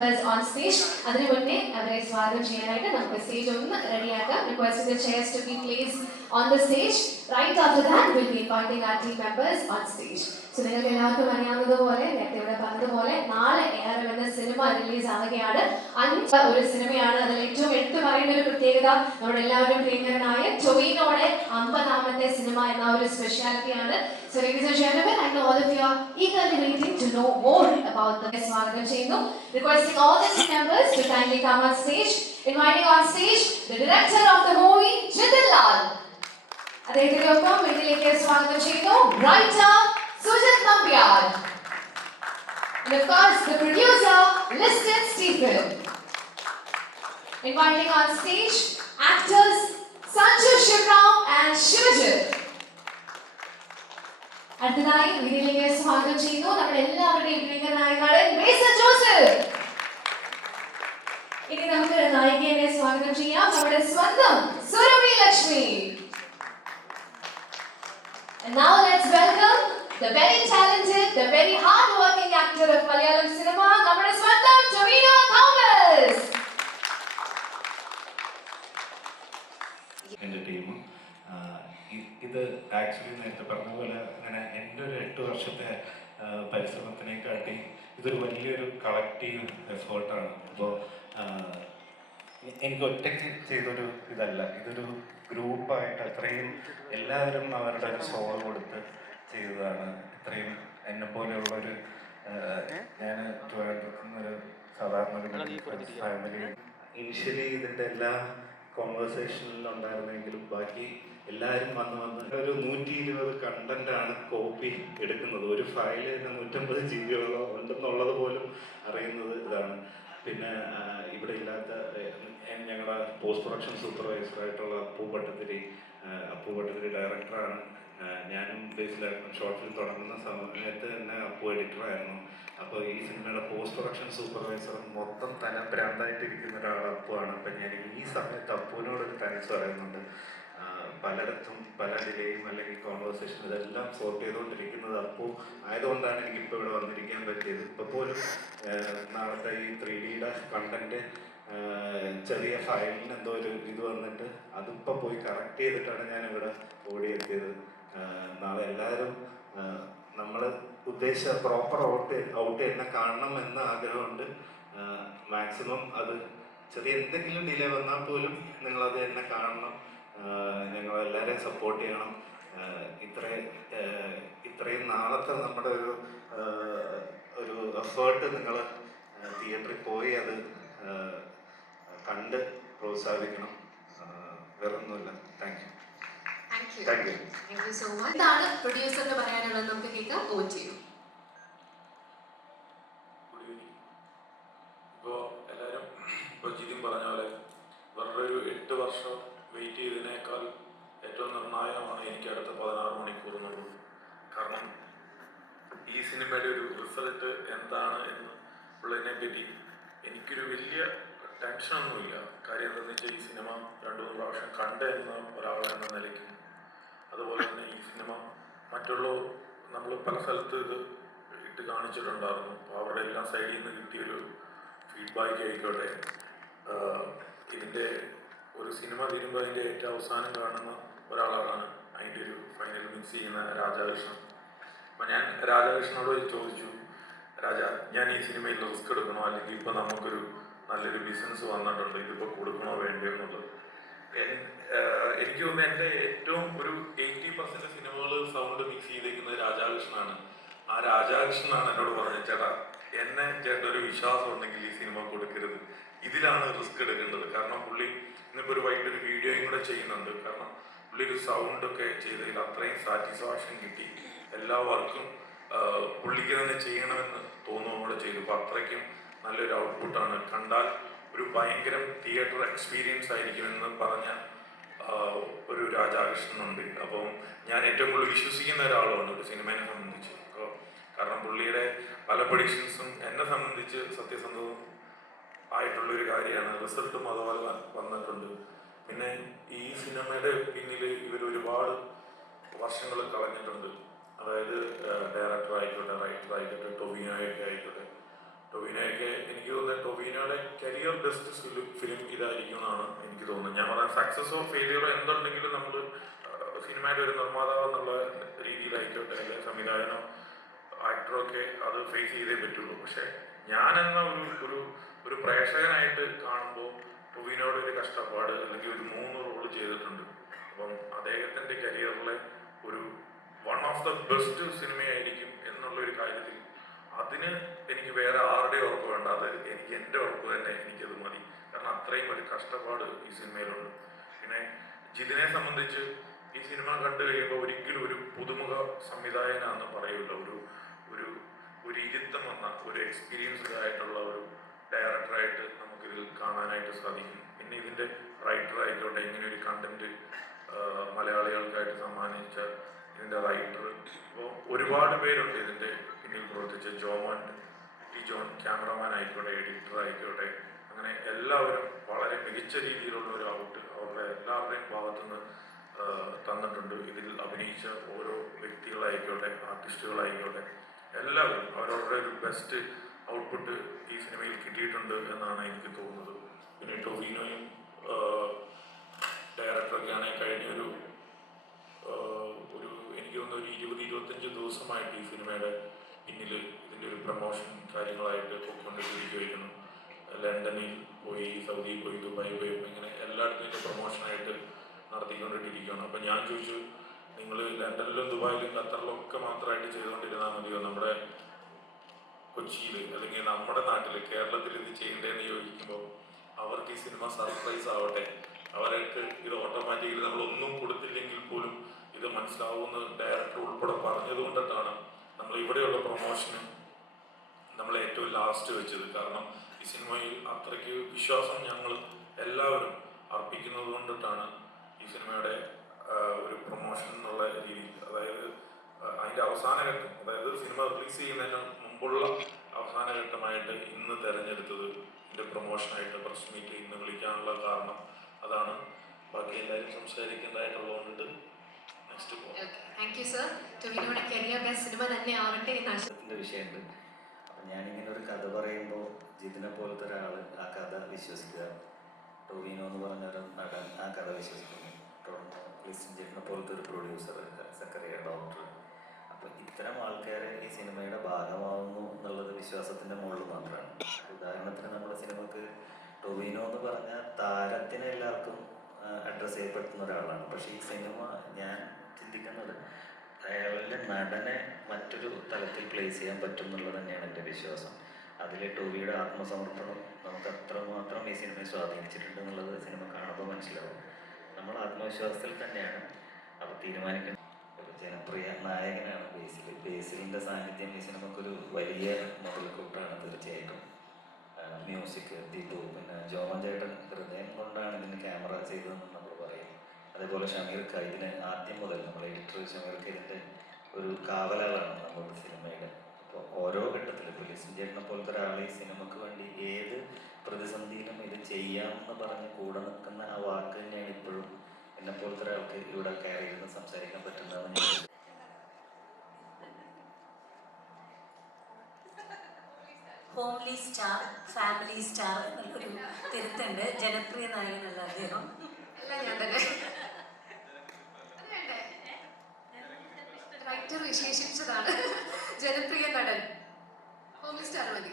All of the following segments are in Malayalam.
on stage. അതിനു മുന്നേ അവരെ സ്വാഗതം ചെയ്യാനായിട്ട് നമുക്ക് സ്റ്റേജ് ഒന്ന് റെഡിയാക്കാം. Requesting the chairs to be placed on the stage. Right after that, we'll be inviting our team members on stage. So നിങ്ങൾക്ക് എല്ലാവർക്കും അറിയാവുന്നതുപോലെ നേരത്തെ ഇവിടെ പറഞ്ഞതുപോലെ നാളെ ARM എന്ന സിനിമ റിലീസ് ആവുകയാണ്. ഒരു സിനിമയാണ്. അതിൽ ഏറ്റവും എടുത്തു പറയുന്ന ഒരു പ്രത്യേകത നമ്മുടെ എല്ലാവരും പ്രിയങ്കരനായ ടൊവിനോയുടെ 50ാമത്തെ സിനിമ എന്ന ഒരു സ്പെഷ്യാലിറ്റിയാണ്. So ladies and gentlemen, I know all of you are eagerly waiting to know more about the സ്വാഗതം ചെയ്യുന്നു. Requesting all the team members to kindly come on stage. Inviting on stage the director of the movie, Jitin Lal. അദ്ദേഹത്തിനൊപ്പം വേദിയിലേക്ക് സ്വാഗതം ചെയ്യുന്നു writer Sujit Nambiar. And of course the producer, Liston Stephen. Inviting on stage actors Sanju Shivram and Shivajit. അടുത്തതായി വേദിയിലേക്ക് സ്വാഗതം ചെയ്യുന്നു നമ്മുടെ എല്ലാവരുടെയും പ്രിയങ്കരനായ നടൻ മേസൺ ജോസഫ്. ഇനി നമുക്ക് നായികയെ സ്വാഗതം ചെയ്യാം നമ്മുടെ സ്വന്തം Surabhi Lakshmi. And now let's welcome the very talented, the very hard-working actor of Malayalam cinema, നമ്മുടെ സ്വന്തം ടൊവിനോ തോമസ്. എൻ്റെ ടീം ഇത് ആക്ച്വലി നേരത്തെ പറഞ്ഞ പോലെ അങ്ങനെ എൻ്റെ ഒരു 8 വർഷത്തെ പരിശ്രമത്തിനെക്കാട്ടി ഇതൊരു വലിയൊരു കളക്റ്റീവ് എഫേർട്ടാണ്. അപ്പോൾ എനിക്ക് ഒറ്റയ്ക്ക് ചെയ്തൊരു ഇതല്ല, ഇതൊരു ഗ്രൂപ്പായിട്ട് അത്രയും എല്ലാവരും അവരുടെ ഒരു സോൾ കൊടുത്ത് ചെയ്തതാണ്. ഇത്രയും എന്നെ പോലെയുള്ളൊരു ഞാൻ ട്രിവാൻഡ്രത്തുനിന്നൊരു സാധാരണ ഒരു ഫാമിലി ഇനിഷ്യലി ഇതിൻ്റെ എല്ലാ കോൺവെർസേഷനിലുണ്ടായിരുന്നെങ്കിലും ബാക്കി എല്ലാവരും വന്ന് ഒരു 120 കണ്ടന്റാണ് കോപ്പി എടുക്കുന്നത്. ഒരു ഫയൽ തന്നെ 150 GB ഉണ്ടെന്നുള്ളത് പോലും അറിയുന്നത് ഇതാണ്. പിന്നെ ഇവിടെ ഇല്ലാത്ത ഞങ്ങളുടെ പോസ്റ്റ് പ്രൊഡക്ഷൻ സൂപ്പർവൈസറായിട്ടുള്ള അപ്പു ഭട്ടതിരി ഡയറക്ടറാണ്. ഞാനും ബേസിലായിരുന്നു. ഷോർട്ട് ഫിലിം തുടങ്ങുന്ന സമയത്ത് തന്നെ അപ്പു എഡിറ്ററായിരുന്നു. അപ്പോൾ ഈ സിനിമയുടെ പോസ്റ്റ് പ്രൊഡക്ഷൻ സൂപ്പർവൈസർ മൊത്തം ഭ്രാന്തായിട്ടിരിക്കുന്ന ഒരാൾ അപ്പുവാണ്. അപ്പം ഞാൻ ഈ സമയത്ത് അപ്പുവിനോടൊരു താങ്ക്സ് പറയുന്നുണ്ട്. പലയിടത്തും പല ഡിലേയും അല്ലെങ്കിൽ കോൺവെർസേഷൻ ഇതെല്ലാം സോർട്ട് ചെയ്തുകൊണ്ടിരിക്കുന്നത് അപ്പു ആയതുകൊണ്ടാണ് എനിക്കിപ്പോൾ ഇവിടെ വന്നിരിക്കാൻ പറ്റിയത്. ഇപ്പോൾ പോലും നാളത്തെ ഈ 3Dയുടെ കണ്ടന്റ് ചെറിയ ഫയലിന് എന്തോ ഒരു ഇത് വന്നിട്ട് അതിപ്പോൾ പോയി കറക്റ്റ് ചെയ്തിട്ടാണ് ഞാനിവിടെ ഓടിയെത്തിയത്. നാളെ എല്ലാവരും നമ്മൾ ഉദ്ദേശിച്ച പ്രോപ്പർ ഔട്ട് എന്നെ കാണണം എന്ന ആഗ്രഹമുണ്ട്. മാക്സിമം അത് ചെറിയ എന്തെങ്കിലും ഡിലേ വന്നാൽ പോലും നിങ്ങളത് എന്നെ കാണണം. ഞങ്ങളെല്ലാവരെയും സപ്പോർട്ട് ചെയ്യണം. ഇത്രയും നാളത്തെ നമ്മുടെ ഒരു എഫേർട്ട് നിങ്ങൾ തിയേറ്ററിൽ പോയി അത് കണ്ട് പ്രോത്സാഹിപ്പിക്കണം. വേറൊന്നുമില്ല. Thank you so much. എന്താണ് പ്രൊഡ്യൂസറിന് പറയാനുള്ളത് നമുക്ക് കേൾക്കാം. Over to you. ഇപ്പോൾ ജിതിൻ പറഞ്ഞ പോലെ വെറുതെ ഒരു 8 വർഷം വെയിറ്റ് ചെയ്തതിനേക്കാൾ ഏറ്റവും നിർണായകമാണ് എനിക്ക് അടുത്ത 16 മണിക്കൂറിനുള്ളത്. കാരണം ഈ സിനിമയുടെ ഒരു റിസൾട്ട് എന്താണ് എന്ന് ഉള്ളതിനെ പറ്റി എനിക്കൊരു വലിയ ടെൻഷനൊന്നുമില്ല. കാര്യം എന്താണെന്ന് വെച്ചാൽ ഈ സിനിമ 2-3 പ്രാവശ്യം കണ്ടെന്ന ഒരാളെന്ന നിലയ്ക്ക്, അതുപോലെ തന്നെ ഈ സിനിമ നമ്മൾ പല സ്ഥലത്ത് ഇത് ഇട്ട് കാണിച്ചിട്ടുണ്ടായിരുന്നു. അപ്പോൾ അവരുടെ എല്ലാം സൈഡിൽ നിന്ന് കിട്ടിയൊരു ഫീഡ്ബാക്ക് ആയിക്കോട്ടെ. ഇതിൻ്റെ ഒരു സിനിമ തീരുമ്പോൾ അതിൻ്റെ ഏറ്റവും അവസാനം കാണുന്ന ഒരാളാണ് അതിൻ്റെ ഒരു ഫൈനൽ മിക്സ് ചെയ്യുന്ന രാധാകൃഷ്ണൻ. അപ്പം ഞാൻ രാധാകൃഷ്ണനോട് ചോദിച്ചു, ഞാൻ ഈ സിനിമയിൽ റിസ്ക് എടുക്കണോ, അല്ലെങ്കിൽ ഇപ്പോൾ നമുക്കൊരു നല്ലൊരു ബിസിനസ് വന്നിട്ടുണ്ട്, ഇതിപ്പോൾ കൊടുക്കണോ വേണ്ടയോ എന്നുള്ളത്. എനിക്ക് തോന്നുന്നു എൻ്റെ ഏറ്റവും ഒരു 80% സിനിമകൾ സൗണ്ട് മിക്സ് ചെയ്തേക്കുന്നത് രാധാകൃഷ്ണനാണ്. ആ രാധാകൃഷ്ണനാണ് എന്നോട് പറഞ്ഞത്, ചേട്ടാ ഒരു വിശ്വാസം ഉണ്ടെങ്കിൽ ഈ സിനിമ കൊടുക്കരുത്, ഇതിലാണ് റിസ്ക് എടുക്കേണ്ടത്. കാരണം പുള്ളി ഇന്നിപ്പോൾ ഒരു വൈകിട്ടൊരു വീഡിയോയും കൂടെ ചെയ്യുന്നുണ്ട്. കാരണം പുള്ളി ഒരു സൗണ്ടൊക്കെ ചെയ്തതിൽ അത്രയും സാറ്റിസ്ഫാക്ഷൻ കിട്ടി. എല്ലാ വർക്കും പുള്ളിക്ക് തന്നെ ചെയ്യണമെന്ന് തോന്നുകയും കൂടെ ചെയ്തു. അപ്പോൾ അത്രയ്ക്കും നല്ലൊരു ഔട്ട്പുട്ടാണ്. കണ്ടാൽ ഒരു ഭയങ്കര തിയേറ്റർ എക്സ്പീരിയൻസ് ആയിരിക്കുമെന്ന് പറഞ്ഞ ഒരു രാധാകൃഷ്ണനുണ്ട്. അപ്പം ഞാൻ ഏറ്റവും കൂടുതൽ വിശ്വസിക്കുന്ന ഒരാളാണ് ഒരു സിനിമയെ സംബന്ധിച്ച്. കാരണം പുള്ളിയുടെ പല പ്രഡിക്ഷൻസും എന്നെ സംബന്ധിച്ച് സത്യസന്ധവും ആയിട്ടുള്ളൊരു കാര്യമാണ്. റിസൾട്ടും അതുപോലെ വന്നിട്ടുണ്ട്. പിന്നെ ഈ സിനിമയുടെ പിന്നിൽ ഇവർ ഒരുപാട് വർഷങ്ങൾ കളഞ്ഞിട്ടുണ്ട്. അതായത് ഡയറക്ടർ ആയിക്കോട്ടെ, റൈറ്റർ ആയിക്കോട്ടെ, ടൊവിനോ ആയിക്കോട്ടെ, ടൊവിനോയൊക്കെ എനിക്ക് തോന്നുന്നത് ടൊവിനോയുടെ കരിയർ ബെസ്റ്റ് ഫിലിം ഇതായിരിക്കും എന്നാണ് എനിക്ക് തോന്നുന്നത്. ഞാൻ പറയാം സക്സസോ ഫെയിലിയറോ എന്തുണ്ടെങ്കിലും നമ്മൾ സിനിമയുടെ ഒരു നിർമ്മാതാവ് എന്നുള്ള രീതിയിലായിക്കോട്ടെ അല്ലെങ്കിൽ സംവിധായകനോ ആക്ടറോ ഒക്കെ അത് ഫേസ് ചെയ്തേ പറ്റുള്ളൂ. പക്ഷെ ഞാനെന്ന ഒരു ഒരു പ്രേക്ഷകനായിട്ട് കാണുമ്പോൾ ടൊവിനോയുടെ ഒരു കഷ്ടപ്പാട് അല്ലെങ്കിൽ ഒരു 3 റോള് ചെയ്തിട്ടുണ്ട്. അപ്പം അദ്ദേഹത്തിൻ്റെ കരിയറിലെ ഒരു വൺ ഓഫ് ദ ബെസ്റ്റ് സിനിമയായിരിക്കും എന്നുള്ളൊരു കാര്യത്തിൽ അതിന് എനിക്ക് വേറെ ആരുടെയും ഉറപ്പ് വേണ്ട, അത് എനിക്ക് എൻ്റെ ഉറപ്പ് തന്നെ എനിക്കത് മതി. കാരണം അത്രയും ഒരു കഷ്ടപ്പാട് ഈ സിനിമയിലുണ്ട്. പിന്നെ ജിതിനെ സംബന്ധിച്ച് ഈ സിനിമ കണ്ടു കഴിയുമ്പോൾ ഒരിക്കലും ഒരു പുതുമുഖ സംവിധായകനാണെന്ന് പറയില്ല. ഒരു ഒരു ഒരു ഇരുത്തം വന്ന ഒരു എക്സ്പീരിയൻസ്ഡ് ആയിട്ടുള്ള ഒരു ഡയറക്ടറായിട്ട് നമുക്കിതിൽ കാണാനായിട്ട് സാധിക്കും. പിന്നെ ഇതിൻ്റെ റൈറ്റർ ആയിക്കോട്ടെ, ഇങ്ങനെ ഒരു കണ്ടന്റ് മലയാളികൾക്കായിട്ട് സമ്മാനിച്ച ഇതിൻ്റെ റൈറ്റർ, ഇപ്പോൾ ഒരുപാട് പേരുണ്ട് ഇതിൻ്റെ പിന്നിൽ പ്രവർത്തിച്ച ജോൺ ക്യാമറമാൻ ആയിക്കോട്ടെ, എഡിറ്റർ ആയിക്കോട്ടെ, അങ്ങനെ എല്ലാവരും വളരെ മികച്ച രീതിയിലുള്ള ഒരു ഔട്ട് അവരുടെ എല്ലാവരുടെയും ഭാഗത്തുനിന്ന് തന്നിട്ടുണ്ട്. ഇതിൽ അഭിനയിച്ച ഓരോ വ്യക്തികളായിക്കോട്ടെ, ആർട്ടിസ്റ്റുകളായിക്കോട്ടെ, എല്ലാവരും അവരവരുടെ ഒരു ബെസ്റ്റ് ഔട്ട്പുട്ട് ഈ സിനിമയിൽ കിട്ടിയിട്ടുണ്ട് എന്നാണ് എനിക്ക് തോന്നുന്നത്. പിന്നെ ടൊവിനോയും ഡയറക്ടറൊക്കെയാണ് കഴിഞ്ഞൊരു എനിക്ക് തോന്നുന്ന ഒരു 20-25 ദിവസമായിട്ട് ഈ സിനിമയുടെ പിന്നിൽ ഇതിൻ്റെ ഒരു പ്രൊമോഷൻ കാര്യങ്ങളായിട്ട് പോയിക്കൊണ്ടിരിക്കുകയായിരുന്നു. ലണ്ടനിൽ പോയി, സൗദിയിൽ പോയി, ദുബായിൽ പോയി, ഇങ്ങനെ എല്ലായിടത്തും ഇതിൻ്റെ പ്രൊമോഷനായിട്ട് നടത്തിക്കൊണ്ടിരിക്കുകയാണ്. അപ്പം ഞാൻ ചോദിച്ചു, നിങ്ങൾ ലണ്ടനിലും ദുബായിലും ഖത്തറിലും ഒക്കെ മാത്രമായിട്ട് ചെയ്തുകൊണ്ടിരുന്നാൽ മതിയോ, നമ്മുടെ കൊച്ചിയിൽ അല്ലെങ്കിൽ നമ്മുടെ നാട്ടിൽ കേരളത്തിൽ ഇത് ചെയ്യേണ്ടതെന്ന് ചോദിക്കുമ്പോൾ അവർക്ക് ഈ സിനിമ സർപ്രൈസ് ആവട്ടെ, അവർക്ക് ഇത് ഓട്ടോമാറ്റിക്കലി നമ്മളൊന്നും കൊടുത്തില്ലെങ്കിൽ പോലും ഇത് മനസ്സിലാവുമെന്ന് ഡയറക്ടർ ഉൾപ്പെടെ പറഞ്ഞതുകൊണ്ടിട്ടാണ് നമ്മൾ ഇവിടെയുള്ള പ്രൊമോഷന് നമ്മൾ ഏറ്റവും ലാസ്റ്റ് വെച്ചത്. കാരണം ഈ സിനിമയിൽ അത്രയ്ക്ക് വിശ്വാസം ഞങ്ങൾ എല്ലാവരും അർപ്പിക്കുന്നത് കൊണ്ടിട്ടാണ് ഈ സിനിമയുടെ ഒരു പ്രൊമോഷൻ എന്നുള്ള രീതിയിൽ, അതായത് അതിൻ്റെ അവസാന ഘട്ടം, അതായത് സിനിമ റിലീസ് ചെയ്യുന്നതിന് മുമ്പുള്ള അവസാന ഘട്ടമായിട്ട് ഇന്ന് തിരഞ്ഞെടുത്തത് ഇതിൻ്റെ പ്രൊമോഷനായിട്ട് പ്രസ് മീറ്റ് ഇന്ന് വിളിക്കാനുള്ള കാരണം അതാണ്. ബാക്കി എല്ലാവരും സംസാരിക്കേണ്ടതായിട്ടുള്ളതുകൊണ്ട് നെക്സ്റ്റ് പോകാം. Thank you sir. ടൊവിനോയുടെ കരിയർ ബെസ്റ്റ് സിനിമ തന്നെ ആവട്ടെ എന്ന് വിഷയമുണ്ട്. അപ്പം ഞാനിങ്ങനെ ഒരു കഥ പറയുമ്പോൾ ജിതിനെ പോലത്തെ ഒരാൾ ആ കഥ വിശ്വസിക്കുക, ടൊവിനോ എന്ന് പറഞ്ഞൊരു നടൻ ആ കഥ വിശ്വസിക്കുന്നു, ക്രിസ്ത്യൻ ചേട്ടനെ പോലത്തെ ഒരു പ്രൊഡ്യൂസർ, സക്കറിയ ഡോക്ടർ. അപ്പം ഇത്തരം ആൾക്കാരെ ഈ സിനിമയുടെ ഭാഗമാവുന്നു എന്നുള്ളത് വിശ്വാസത്തിൻ്റെ മുകളിൽ മാത്രമാണ്. ഉദാഹരണത്തിന് നമ്മുടെ സിനിമക്ക് ടൊവിനോ എന്ന് പറഞ്ഞ താരത്തിനെ എല്ലാവർക്കും അഡ്രസ്സ് ചെയ്യപ്പെടുത്തുന്ന ഒരാളാണ്. പക്ഷേ ഈ സിനിമ ഞാൻ ചിന്തിക്കുന്നത് അയാളുടെ നടനെ മറ്റൊരു തലത്തിൽ പ്ലേസ് ചെയ്യാൻ പറ്റും എന്നുള്ളത് തന്നെയാണ് എൻ്റെ വിശ്വാസം. അതിൽ ടൊവിയുടെ ആത്മസമർപ്പണം നമുക്ക് അത്രമാത്രം ഈ സിനിമയെ സ്വാധീനിച്ചിട്ടുണ്ട് എന്നുള്ളത് സിനിമ കാണുമ്പോൾ മനസ്സിലാവും. നമ്മൾ ആത്മവിശ്വാസത്തിൽ തന്നെയാണ് അവർ തീരുമാനിക്കുന്നത്. ഒരു ജനപ്രിയ നായകനാണ് ബേസിലിൻ്റെ സാന്നിധ്യം ഈ സിനിമക്കൊരു വലിയ മുതൽക്കൂട്ടാണ് തീർച്ചയായിട്ടും. മ്യൂസിക് ദീപു, പിന്നെ ജോമൻ ചേട്ടൻ ഹൃദയം കൊണ്ടാണ് ഇതിന് ക്യാമറ ചെയ്തതെന്ന് നമ്മൾ പറയും. അതേപോലെ ഷമീർക്ക ഇതിന് ആദ്യം മുതൽ നമ്മൾ എഡിറ്റർ ഷമീർക്ക ഇതിൻ്റെ ഒരു കാവലാളാണ് നമ്മുടെ സിനിമയുടെ. അപ്പോൾ ഓരോ ഘട്ടത്തിലും ക്രിസ്ത്യൻ ചേട്ടനെ പോലത്തെ ഒരാൾ ഈ സിനിമക്ക് വേണ്ടി ഏത് പ്രതിസന്ധിയിലും ഇത് ചെയ്യാമെന്ന് പറഞ്ഞ് കൂടെ നിൽക്കുന്ന ആ വാക്ക് തന്നെയാണ് ഇപ്പോഴും എന്നെ പോലത്തെ ഒരാൾക്ക് ഇവിടെ കയറി ഇരുന്ന് സംസാരിക്കാൻ പറ്റുന്നതെന്ന് ഞാൻ ഹോംലി സ്റ്റാർ, ഫാമിലി സ്റ്റാർ എന്നുള്ളൊരു തിരുത്തുണ്ട്. ജനപ്രിയ നായകനല്ല അദ്ദേഹം. എല്ലാം ഞാൻ തന്നെ. റൈറ്റർ വിശേഷിച്ചതാണ് ജനപ്രിയ നടൻ. ഹോംലി സ്റ്റാർ മതി.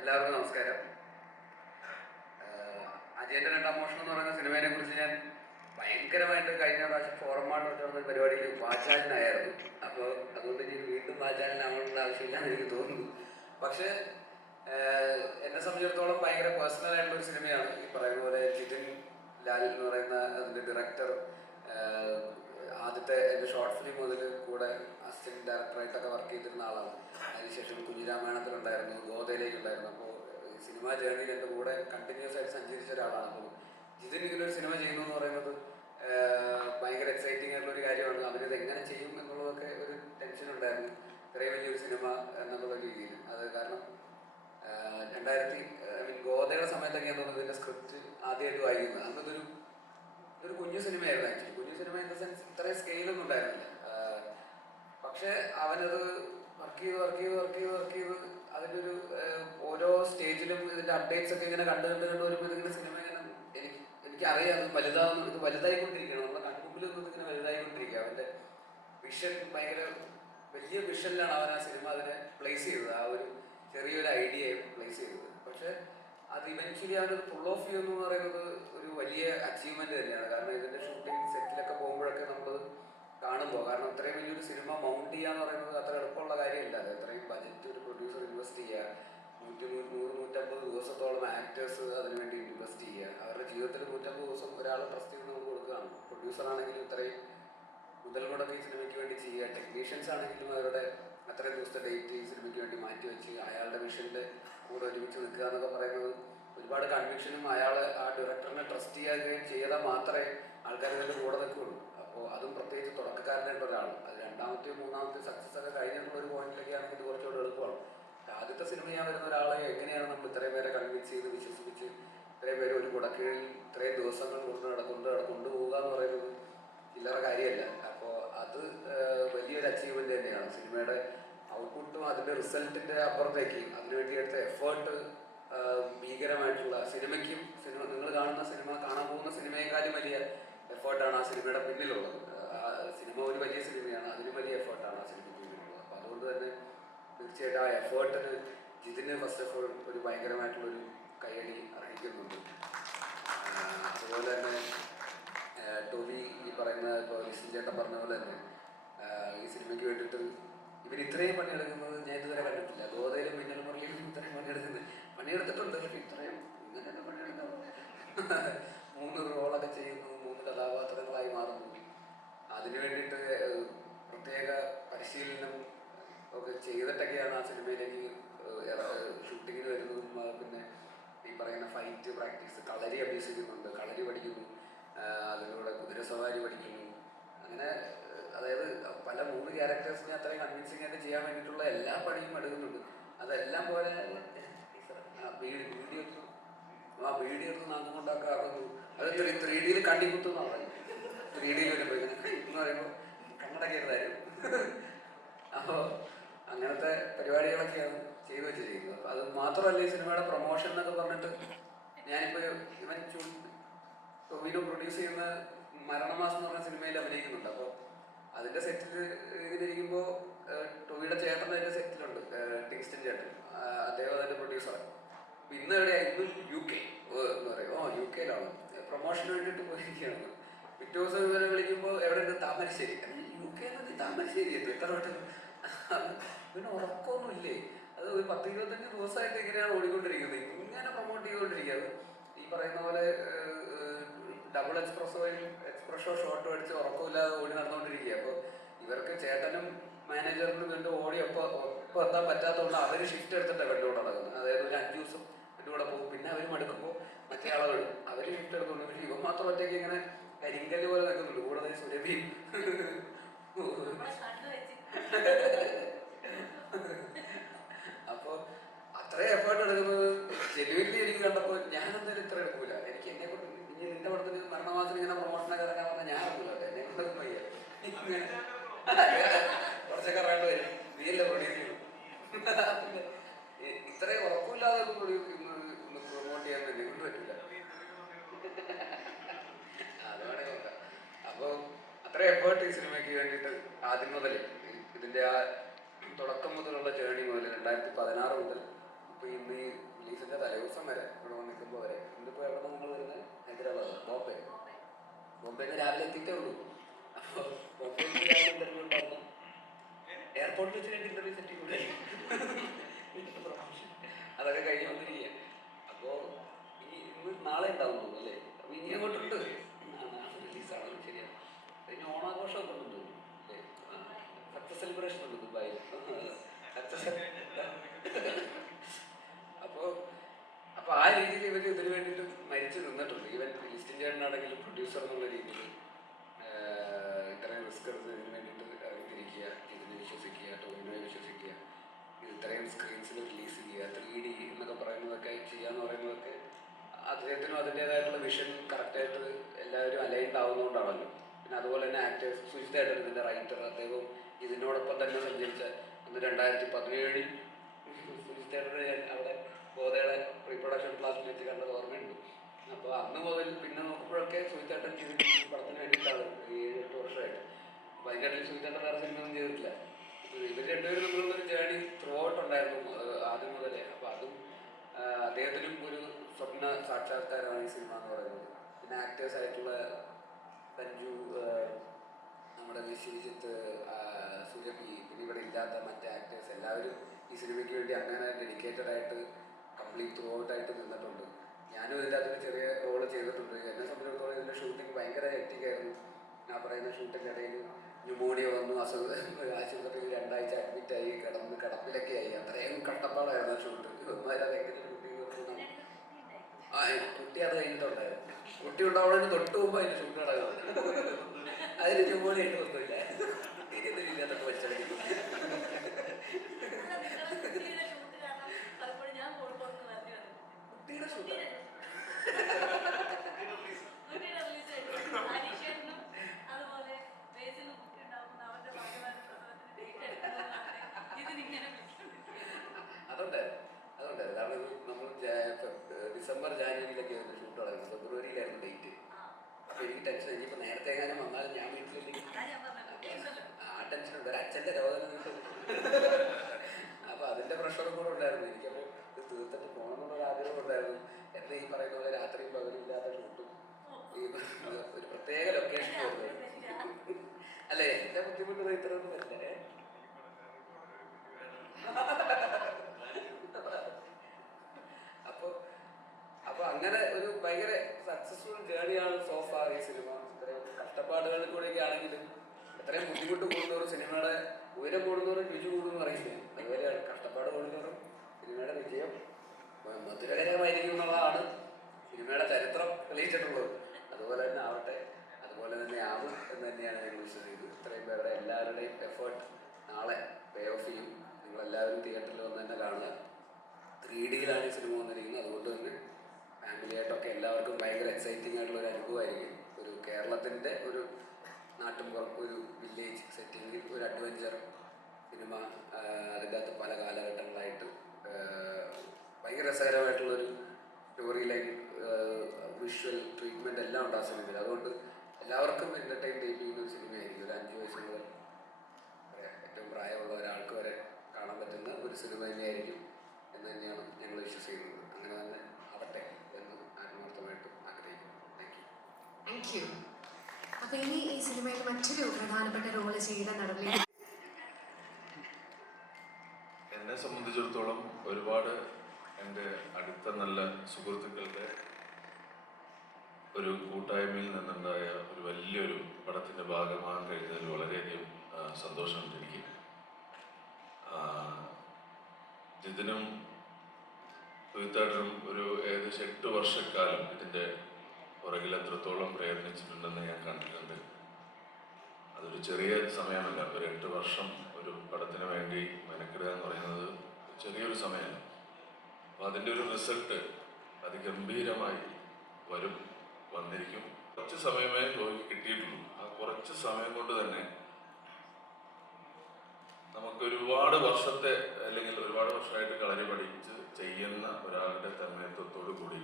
എല്ലാവർക്കും നമസ്കാരം. അജയന്റെ രണ്ടാം മോഷണം എന്ന് പറയുന്ന സിനിമയെ കുറിച്ച് ഞാൻ ഭയങ്കരമായിട്ട് കഴിഞ്ഞ പ്രാവശ്യം ഫോറമായിട്ട് വെച്ചുള്ള പരിപാടിയിൽ വാചാലനായിരുന്നു. അപ്പോൾ അതുകൊണ്ട് ഇനി വീണ്ടും വാചാലനാവാനുള്ള ആവശ്യമില്ലാന്ന് എനിക്ക് തോന്നുന്നു. പക്ഷേ എന്നെ സംബന്ധിച്ചിടത്തോളം ഭയങ്കര പേഴ്സണൽ ആയിട്ടുള്ള ഒരു സിനിമയാണ്. ഈ പറയുന്ന പോലെ ജിതിൻ ലാൽ എന്ന് പറയുന്ന അതിൻ്റെ ഡയറക്ടർ ആദ്യത്തെ എൻ്റെ ഷോർട്ട് ഫിലിം മുതൽ കൂടെ അസിസ്റ്റന്റ് ഡയറക്ടറായിട്ടൊക്കെ വർക്ക് ചെയ്തിരുന്ന ആളാണ്. അതിനുശേഷം കുഞ്ഞിരാമായണത്തിലുണ്ടായിരുന്നു, ഗോതയിലേക്കുണ്ടായിരുന്നു. അപ്പോൾ സിനിമാ ജേർണിയിൽ എൻ്റെ കൂടെ കണ്ടിന്യൂസ് ആയിട്ട് സഞ്ചരിച്ച ഒരാളാണ്. അപ്പോൾ ജിതിൻ ഇങ്ങനൊരു സിനിമ ചെയ്യുന്നു എന്ന് പറയുന്നത് ഭയങ്കര എക്സൈറ്റിംഗ് ആയിട്ടുള്ള ഒരു കാര്യമാണ്. അവരിത് എങ്ങനെ ചെയ്യും എന്നുള്ളതൊക്കെ ഒരു ടെൻഷൻ ഉണ്ടായിരുന്നു, ഇത്രയും വലിയൊരു സിനിമ എന്നുള്ള രീതിയിൽ. അത് കാരണം ഗോതയുടെ സമയത്തൊക്കെ ഞാൻ തോന്നുന്നത് ഇതിൻ്റെ സ്ക്രിപ്റ്റ് ആദ്യമായിട്ട് വായിക്കുന്നത്. അന്നതൊരു ഇതൊരു കുഞ്ഞു സിനിമയായിരുന്നു ആക്ച്വലി. കുഞ്ഞു സിനിമ ഇൻ ദ സെൻസ് ഇത്രയും സ്കെയിലൊന്നും ഉണ്ടായിരുന്നില്ല. പക്ഷേ അവനത് വർക്ക് ചെയ്ത് അതിൻ്റെ ഒരു ഓരോ സ്റ്റേജിലും ഇതിൻ്റെ അപ്ഡേറ്റ്സ് ഒക്കെ ഇങ്ങനെ കണ്ട് വരുമ്പോൾ ഇതിങ്ങനെ സിനിമ ഇങ്ങനെ എനിക്കറിയാം അത് ഇത് വലുതായിക്കൊണ്ടിരിക്കുകയാണ്. നമ്മുടെ കൺമുമ്പിൽ നിന്ന് ഇങ്ങനെ വലുതായിക്കൊണ്ടിരിക്കുക. അവൻ്റെ വിഷൻ ഭയങ്കര വലിയ വിഷനിലാണ് അവൻ ആ സിനിമ അതിനെ പ്ലേസ് ചെയ്തത്, ആ ഒരു ചെറിയൊരു ഐഡിയയെ പ്ലേസ് ചെയ്തത്. പക്ഷേ അത് ഇവൻച്വലി അവനത് ഫുൾ ഓഫ് ചെയ്യുന്നു പറയുന്നത് ഒരു വലിയ അച്ചീവ്മെന്റ് തന്നെയാണ്. കാരണം ഇതിന്റെ ഷൂട്ടിംഗ് സെറ്റിലൊക്കെ പോകുമ്പോഴൊക്കെ നമ്മൾ കാണുമ്പോൾ, കാരണം ഇത്രയും വലിയൊരു സിനിമ മൗണ്ട് ചെയ്യാന്ന് പറയുന്നത് അത്ര എളുപ്പമുള്ള കാര്യമല്ല. അത് ഇത്രയും ബജറ്റ് ഒരു പ്രൊഡ്യൂസർ ഇൻവെസ്റ്റ് ചെയ്യുക, 100-150 ദിവസത്തോളം ആക്ടേഴ്സ് അതിനുവേണ്ടി ഇൻവെസ്റ്റ് ചെയ്യുക, അവരുടെ ജീവിതത്തിൽ 150 ദിവസം ഒരാൾ ട്രസ്റ്റ് ചെയ്ത് നമുക്ക് കൊടുക്കുകയാണ്. പ്രൊഡ്യൂസർ ആണെങ്കിലും ഇത്രയും മുതൽ മുടക്കി സിനിമയ്ക്ക് വേണ്ടി ചെയ്യുക, ടെക്നീഷ്യൻസ് ആണെങ്കിലും അവരുടെ അത്രയും ദിവസത്തെ ഡേറ്റ് ഈ സിനിമയ്ക്ക് വേണ്ടി മാറ്റി വെച്ച് അയാളുടെ വിഷൻ്റെ കൂടെ ഒരുമിച്ച് നിൽക്കുക എന്നൊക്കെ പറയുന്നത് ഒരുപാട് കൺവിക്ഷനും അയാൾ ആ ഡയറക്ടറിനെ ട്രസ്റ്റ് ചെയ്യുകയും ചെയ്താൽ മാത്രമേ ആൾക്കാർ ഇതിൻ്റെ കൂടെ നിൽക്കുകയുള്ളൂ. അപ്പോൾ അതും പ്രത്യേകിച്ച് തുടക്കക്കാരനായിട്ട് ഒരാൾ, അത് രണ്ടാമത്തെയോ മൂന്നാമത്തെയോ സക്സസ് ഒക്കെ കഴിഞ്ഞിട്ടുള്ള ഒരു പോയിന്റിലേക്കാണെങ്കിൽ ഇത് കുറച്ചുകൂടെ എളുപ്പമാണ്. ആദ്യത്തെ സിനിമ ചെയ്യാൻ വരുന്ന ഒരാളെ എങ്ങനെയാണ് നമ്മൾ ഇത്രയും പേരെ കൺവിൻസ് ചെയ്ത് വിശ്വസിപ്പിച്ച് ഇത്രയും പേര് ഒരു കുടക്കീഴിൽ ഇത്രയും ദിവസങ്ങൾ കൊണ്ടുപോകുക എന്ന് പറയുന്നത് ചില്ലറ കാര്യമല്ല. അപ്പോൾ അത് വലിയൊരു അച്ചീവ്മെന്റ് തന്നെയാണ്. സിനിമയുടെ ഔട്ട്പുട്ടും അതിൻ്റെ റിസൾട്ടിൻ്റെ അപ്പുറത്തേക്ക് അതിനുവേണ്ടി എടുത്ത എഫേർട്ട് ഭീകരമായിട്ടുള്ള സിനിമയ്ക്കും നിങ്ങൾ കാണുന്ന സിനിമ കാണാൻ പോകുന്ന സിനിമയെക്കാളും വലിയ എഫേർട്ടാണ് ആ സിനിമയുടെ പിന്നിലുള്ളത്. സിനിമ ഒരു വലിയ സിനിമയാണ്, അതിനും വലിയ എഫേർട്ടാണ് ആ സിനിമയ്ക്ക് പിന്നിലുള്ളത്. അപ്പോൾ അതുകൊണ്ട് തന്നെ തീർച്ചയായിട്ടും ആ എഫേർട്ടിന് ജിതിന് ഫസ്റ്റ് ഓഫ് ഓൾ ഒരു ഭയങ്കരമായിട്ടുള്ളൊരു കയ്യടി അർഹിക്കുന്നുണ്ട്. അതുപോലെ തന്നെ ടോബി ഈ പറയുന്ന ഇപ്പോൾ ലിസ്റ്റിൻ ചേട്ടൻ പറഞ്ഞ പോലെ തന്നെ ഈ സിനിമയ്ക്ക് വേണ്ടിയിട്ട് ഇവർ ഇത്രയും പണിയെടുക്കുന്നത് ഞാൻ ഇതുവരെ കണ്ടിട്ടില്ല. ഗോതയിലും മിന്നൽ മുരളിയിലും ഇത്രയും പണിയെടുത്തിട്ടുണ്ട്. പക്ഷെ ഇത്രയും ഇങ്ങനെ പണിയെടുക്കുന്നത് 3 റോളൊക്കെ ചെയ്യുന്നു, 3 കഥാപാത്രങ്ങളായി മാറുന്നു. അതിനു വേണ്ടിയിട്ട് പ്രത്യേക പരിശീലനം ഒക്കെ ചെയ്തിട്ടൊക്കെയാണ് ആ സിനിമയിലേക്ക് ഷൂട്ടിങ്ങിന് വരുന്നതും. പിന്നെ ഈ പറയുന്ന ഫൈറ്റ് പ്രാക്ടീസ്, കളരി അഭ്യസിക്കുന്നുണ്ട്, കളരി പഠിക്കുന്നു, അതിലൂടെ കുതിരസവാരി പഠിക്കുന്നു. അങ്ങനെ അതായത് പല 3 ക്യാരക്ടേഴ്സിനെ അത്രയും കൺവിൻസിംഗ് ആയിട്ട് ചെയ്യാൻ വേണ്ടിയിട്ടുള്ള എല്ലാ പണിയും എടുക്കുന്നുണ്ട്. അതെല്ലാം പോലെ വീഡിയോ എടുത്ത് നാം കൊണ്ടൊക്കെ ആക്കുന്നു. അത് 3Dയിൽ കണ്ടിക്കുത്തുന്നാണ് പറയുന്നത്. 3Dയിൽ വരുമ്പോൾ ഇങ്ങനെ എന്ന് പറയുമ്പോൾ കണ്ണടക്കരുതായിരുന്നു. അപ്പോൾ അങ്ങനത്തെ പരിപാടികളൊക്കെയാണ് ചെയ്തു വെച്ചിരിക്കുന്നത്. അപ്പോൾ അത് മാത്രമല്ല, ഈ സിനിമയുടെ പ്രൊമോഷൻ എന്നൊക്കെ പറഞ്ഞിട്ട് ഞാനിപ്പോൾ ഇവൻ ടൊവിനോ പ്രൊഡ്യൂസ് ചെയ്യുന്ന മരണമാസം എന്ന് പറഞ്ഞ സിനിമയിൽ അഭിനയിക്കുന്നുണ്ട്. അപ്പോൾ അതിൻ്റെ സെറ്റിൽ ഇതിലിരിക്കുമ്പോൾ ടൊവിയുടെ ചേട്ടൻ അതിൻ്റെ സെറ്റിലുണ്ട്, ടിങ്സ്റ്റൻ ചേട്ടൻ, അദ്ദേഹം അതിൻ്റെ പ്രൊഡ്യൂസറാണ്. അപ്പോൾ ഇന്ന് എവിടെയാണ്? ഇന്നും UK എന്ന് പറയും. UK-ലാണ് പ്രൊമോഷന് വേണ്ടിയിട്ട് പോയിരിക്കുകയാണ്. പിറ്റേ ദിവസം ഇവരെ വിളിക്കുമ്പോൾ എവിടെയുണ്ട്? താമരശ്ശേരി. UK എന്ന് താമരശ്ശേരി എത്തി എത്ര വട്ടം? പിന്നെ ഉറക്കമൊന്നുമില്ലേ? അത് ഒരു 10-25 ദിവസമായിട്ട് ഇങ്ങനെയാണ് ഓടിക്കൊണ്ടിരിക്കുന്നത്, ഇങ്ങനെ പ്രൊമോട്ട് ചെയ്തുകൊണ്ടിരിക്കുക. ഈ പറയുന്ന പോലെ ഡബിൾ എക്സ്പ്രഷോ ഷോട്ടും അടിച്ച് ഉറക്കമില്ലാതെ ഓടി നടന്നുകൊണ്ടിരിക്കുക. അപ്പോൾ ഇവർക്ക് ചേട്ടനും മാനേജറിനും വേണ്ടി ഓടി ഒപ്പം എത്താൻ പറ്റാത്തതുകൊണ്ട് അവർ ഷിഫ്റ്റ് എടുത്തിട്ടാണ് വെള്ളോട് നടക്കുന്നത്. അതായത് ഒരു 5 ദിവസം എൻ്റെ കൂടെ പോകും, പിന്നെ അവർ മടുക്കുമ്പോൾ മറ്റേ ആളെ വിടും, അവർ ഷിഫ്റ്റ് എടുത്തുകൊണ്ട്. പക്ഷേ ഇവൻ മാത്രം ഒറ്റയ്ക്ക് ഇങ്ങനെ കരിങ്കല്ല് പോലെ നിൽക്കുന്നുണ്ട്. കൂടാതെ സുരഭിയും അപ്പോൾ അത്രയും എഫേർട്ട് എടുക്കുന്നത് ജെനുവിൻലി എനിക്ക് കണ്ടപ്പോൾ ഞാൻ എന്തായാലും ഇത്ര എടുക്കൂല. എനിക്ക് എന്നെ കൊണ്ട് ഇനി നിന്റെ പടത്തിന് മരണമാസത്തിന് ഇങ്ങനെ പ്രൊമോഷനൊക്കെ ഇറങ്ങാൻ പറഞ്ഞാൽ ഞാൻ എടുക്കൂല. എന്നെ കൊണ്ടൊന്നും വയ്യ. ഇങ്ങനെ കുറച്ചൊക്കെ അറിയാണ്ട് വരും, നീയല്ലേ പ്രൊഡ്യൂസ് ചെയ്യും. ഇത്രയും ഉറപ്പില്ലാതെ പ്രൊമോട്ട് ചെയ്യാൻ എന്നെ കൊണ്ട് പറ്റില്ല. അതാണ് നോക്കാം. അപ്പോൾ അത്രയും എഫേർട്ട് ഈ സിനിമയ്ക്ക് വേണ്ടിയിട്ട് ആദ്യം മുതൽ ഇതിൻ്റെ ആ തുടക്കം മുതലുള്ള ജേർണി മുതൽ 2016 മുതൽ ഇപ്പോൾ ഇന്ന് ഈ റിലീസിൻ്റെ തലേദിവസം വരെ ഇവിടെ നിൽക്കുമ്പോൾ വരെ. ഇന്നിപ്പോൾ എവിടെ നിങ്ങൾ വരുന്നത്? ഹൈദരാബാദ്, ബോംബെന്ന് രാവിലെ എത്തിയിട്ടേ ഉള്ളൂ. അപ്പോൾ ബോംബെയിൽ രാവിലെ ഇന്റർവ്യൂ ഉണ്ടായിരുന്നു. എയർപോർട്ടിൽ വെച്ച് 2 ഇന്റർവ്യൂ സെറ്റ് ചെയ്യൂടെ, അതൊക്കെ കഴിഞ്ഞ് വന്നിരിക്കുക. അപ്പോൾ ഇന്ന് നാളെ ഉണ്ടാവും തോന്നുന്നു അല്ലേ? അപ്പോൾ ഇനി അങ്ങോട്ടുണ്ട്. നാളെ റിലീസാണ്, ശരിയാണ്. അതിന് ഓണാഘോഷമൊക്കെ ഉണ്ട് അല്ലേ? സക്സസ് സെലിബ്രേഷൻ ഉണ്ട് ദുബായിൽ. അപ്പോൾ ആ രീതിയിൽ ഇവർ ഇതിന് വേണ്ടിയിട്ട് മരിച്ചു നിന്നിട്ടുണ്ട്. ഈവൻ ലിസ്റ്റിൻ ചേട്ടനാണെങ്കിലും പ്രൊഡ്യൂസർ എന്നുള്ള രീതിയിൽ ഇത്രയും റിസ്ക് എടുത്ത് ഇതിന് വേണ്ടിയിട്ട് ഇറങ്ങിത്തിരിക്കുക, ഇതിനെ വിശ്വസിക്കുക, ടോവിനോയെ വിശ്വസിക്കുക, ഇത് ഇത്രയും സ്ക്രീൻസിൽ റിലീസ് ചെയ്യുക, 3D എന്നൊക്കെ പറയുന്നതൊക്കെ ചെയ്യാന്ന് പറയുന്നതൊക്കെ അദ്ദേഹത്തിനും അതിൻ്റേതായിട്ടുള്ള വിഷൻ കറക്റ്റായിട്ട് എല്ലാവരും അലൈൻഡ് ആവുന്നതുകൊണ്ടാണല്ലോ. പിന്നെ അതുപോലെ തന്നെ ആക്ടേഴ്സ് സുജിത്തായിട്ട് ഇതിൻ്റെ റൈറ്റർ അദ്ദേഹം ഇതിനോടൊപ്പം തന്നെ സഞ്ചരിച്ച അന്ന് 2017 സുജിത്തേട്ടനെ ഞാൻ അവിടെ ഗോതയുടെ റീപ്രൊഡക്ഷൻ ക്ലാസ്സിൽ വെച്ച് കണ്ടത് ഓർമ്മയുണ്ട്. അപ്പോൾ അന്ന് മുതൽ പിന്നെ നോക്കുമ്പോഴൊക്കെ സുജിത്തേട്ടൻ ഈ പടത്തിന് വേണ്ടിയിട്ടാണ് 7-8 വർഷമായിട്ട്. അപ്പോൾ അതിൻ്റെ ഇടയിൽ സുജിത്തേട്ടൻ വേറെ സിനിമയൊന്നും ചെയ്തിട്ടില്ല. ഇവർ രണ്ടുപേരും തമ്മിലുള്ളൊരു ജേണി ത്രൂ ഔട്ട് ഉണ്ടായിരുന്നു ആദ്യം മുതലേ. അപ്പോൾ അതും അദ്ദേഹത്തിനും ഒരു സ്വപ്ന സാക്ഷാത്കാരമാണ് ഈ സിനിമ എന്ന് പറയുന്നത്. പിന്നെ ആക്ടേഴ്സായിട്ടുള്ള സഞ്ജു, നമ്മുടെ വിശ്വജിത്ത്, സുരഭി, പിന്നെ ഇവിടെ ഇല്ലാത്ത മറ്റ് ആക്ടേഴ്സ് എല്ലാവരും ഈ സിനിമയ്ക്ക് വേണ്ടി അങ്ങനെ ഡെഡിക്കേറ്റഡ് ആയിട്ട് കംപ്ലീറ്റ് ത്രൂ ഔട്ടായിട്ട് നിന്നിട്ടുണ്ട്. ഞാനും ഇതിൻ്റെ അകത്തൊരു ചെറിയ റോള് ചെയ്തിട്ടുണ്ട്. എന്നെ സംബന്ധിച്ചിടത്തോളം ഇതിൻ്റെ ഷൂട്ടിംഗ് ഭയങ്കര ഹെക്റ്റിക്കായിരുന്നു. ഞാൻ പറയുന്ന ഷൂട്ടിൻ്റെ ഇടയിൽ ന്യൂമോണിയ വന്നു, ആശുപത്രിയിൽ 2 ആഴ്ച അഡ്മിറ്റായി, കിടപ്പിലൊക്കെ ആയി. അത്രയും കഷ്ടപ്പാടായിരുന്നു ആ ഷൂട്ട്. ഒന്നാലും അതെങ്ങനെ ഷൂട്ടിങ് കൊടുക്കണം. കുട്ടി അത് കഴിഞ്ഞിട്ടുണ്ടായിരുന്നു. കുട്ടി ഉണ്ടാവുന്നതിന് തൊട്ട് മുമ്പ് അതിൻ്റെ ഷൂട്ട് നടക്കുന്നത്. അതിന് ന്യൂമോണിയ ആയിട്ട് ഒന്നുമില്ല. ഇല്ലാത്തൊക്കെ വെച്ചടിക്കും. കുട്ടിയുടെ ഷൂട്ട് അതുണ്ടായിരുന്നു. കാരണം ഇത് നമ്മൾ ഡിസംബർ ജാനുവരിയിലൊക്കെ ആയിരുന്നു ഷൂട്ട് നടക്കുന്നത്. ഫെബ്രുവരിയിലായിരുന്നു ഡേറ്റ്. അപ്പോൾ എനിക്ക് ടെൻഷൻ. ഇനിയിപ്പോൾ നേരത്തെ എങ്ങാനും വന്നാലും ഞാൻ വീട്ടിലേക്ക് ആ ടെൻഷനുണ്ട്. ഒരു അച്ഛൻ്റെ രോഗം അപ്പോൾ അതിൻ്റെ പ്രഷറും കൂടെ ഉണ്ടായിരുന്നു. എനിക്കപ്പോൾ ഇത് തീർത്തിട്ട് പോകണമെന്നുള്ളൊരു ആഗ്രഹം ഉണ്ടായിരുന്നു. എൻ്റെ ഈ പറയുന്ന പോലെ രാത്രിയും പകലില്ലാത്ത ഷൂട്ടും ഈ ഒരു പ്രത്യേക ലൊക്കേഷൻ ആയിരുന്നു. അല്ലേ, എൻ്റെ ബുദ്ധിമുട്ട് ഇത്രയൊന്നും വരില്ലേ. അപ്പോൾ അങ്ങനെ ഒരു ഭയങ്കര സക്സസ്ഫുൾ ജേണിയാണ് സോഫാ ഈ സിനിമ. ഇത്രയും കഷ്ടപ്പാടുകളിൽ കൂടെയൊക്കെ ആണെങ്കിലും എത്രയും ബുദ്ധിമുട്ട് കൂടുന്നവരും സിനിമയുടെ ഉയരം കൂടുന്നവരും രുചി കൂടുന്നു പറയുന്നത്. അതുപോലെയാണ് കഷ്ടപ്പാട് കൂടുന്നവരും സിനിമയുടെ വിജയം മധുരകരമായിരിക്കും എന്നുള്ളതാണ് സിനിമയുടെ ചരിത്രം തെളിയിച്ചിട്ടുള്ളത്. അതുപോലെ തന്നെ ആവട്ടെ, അതുപോലെ തന്നെ ആവും എന്ന് തന്നെയാണ് ഞങ്ങൾ വിശ്വസിക്കുന്നത്. ഇത്രയും പേരുടെ എല്ലാവരുടെയും എഫേർട്ട് നാളെ പേ ഓഫ് ചെയ്യും. നിങ്ങളെല്ലാവരും തിയേറ്ററിൽ വന്ന് തന്നെ കാണുക. 3Dയിലാണ് ഈ സിനിമ വന്നിരിക്കുന്നത്. അതുകൊണ്ട് തന്നെ ഫാമിലിയായിട്ടൊക്കെ എല്ലാവർക്കും ഭയങ്കര എക്സൈറ്റിംഗ് ആയിട്ടുള്ള ഒരു അനുഭവമായിരിക്കും. ഒരു കേരളത്തിൻ്റെ ഒരു നാട്ടിൻപുറം, ഒരു വില്ലേജ് സെറ്റിങ്ങിൽ ഒരു അഡ്വഞ്ചർ സിനിമ. അതിൻ്റെ അകത്ത് പല കാലഘട്ടങ്ങളായിട്ട് ഭയങ്കര രസകരമായിട്ടുള്ളൊരു സ്റ്റോറി ലൈൻ, വിഷ്വൽ ട്രീറ്റ്മെൻറ്റ് എല്ലാം ഉണ്ട് ആ സിനിമയിൽ. അതുകൊണ്ട് എല്ലാവർക്കും എൻ്റർടൈൻ ചെയ്യുന്ന ഒരു സിനിമയായിരിക്കും. ഒരു 5 വയസ്സ് മുതൽ ഏറ്റവും പ്രായമുള്ള ഒരാൾക്ക് വരെ കാണാൻ പറ്റുന്ന ഒരു സിനിമ തന്നെയായിരിക്കും എന്ന് തന്നെയാണ് ഞങ്ങൾ വിശ്വസിക്കുന്നത്. അങ്ങനെ തന്നെ ആവട്ടെ എന്ന് ആത്മാർത്ഥമായിട്ടും ആഗ്രഹിക്കുന്നു. Thank you. അപ്പോൾ ഇനി ഈ സിനിമയിൽ മറ്റൊരു പ്രധാനപ്പെട്ട റോള് ചെയ്ത നടപടി എന്നെ സംബന്ധിച്ചിടത്തോളം ഒരുപാട് എൻ്റെ അടുത്ത നല്ല സുഹൃത്തുക്കളുടെ ഒരു കൂട്ടായ്മയിൽ നിന്നുണ്ടായ ഒരു വലിയൊരു പടത്തിൻ്റെ ഭാഗമാകാൻ കഴിഞ്ഞതിൽ വളരെയധികം സന്തോഷമുണ്ട് എനിക്ക്. ജിതിനും സുജിത്തേട്ടനും ഒരു ഏകദേശം 8 വർഷക്കാലം ഇതിൻ്റെ പുറകിൽ എത്രത്തോളം പ്രയത്നിച്ചിട്ടുണ്ടെന്ന് ഞാൻ കണ്ടിട്ടുണ്ട്. അതൊരു ചെറിയ സമയമല്ല. ഒരു 8 വർഷം ഒരു പടത്തിന് വേണ്ടി മെനക്കിടുക എന്ന് പറയുന്നത് ചെറിയൊരു സമയമല്ല. അപ്പോൾ അതിൻ്റെ ഒരു റിസൾട്ട് അതിഗംഭീരമായി വന്നിരിക്കും. കുറച്ച് സമയമേ ജോലിക്ക് കിട്ടിയിട്ടുള്ളൂ. ആ കുറച്ച് സമയം കൊണ്ട് തന്നെ നമുക്ക് ഒരുപാട് വർഷത്തെ അല്ലെങ്കിൽ ഒരുപാട് വർഷമായിട്ട് കളരി പഠിച്ച് ചെയ്യുന്ന ഒരാളുടെ തന്മയത്വത്തോടു കൂടി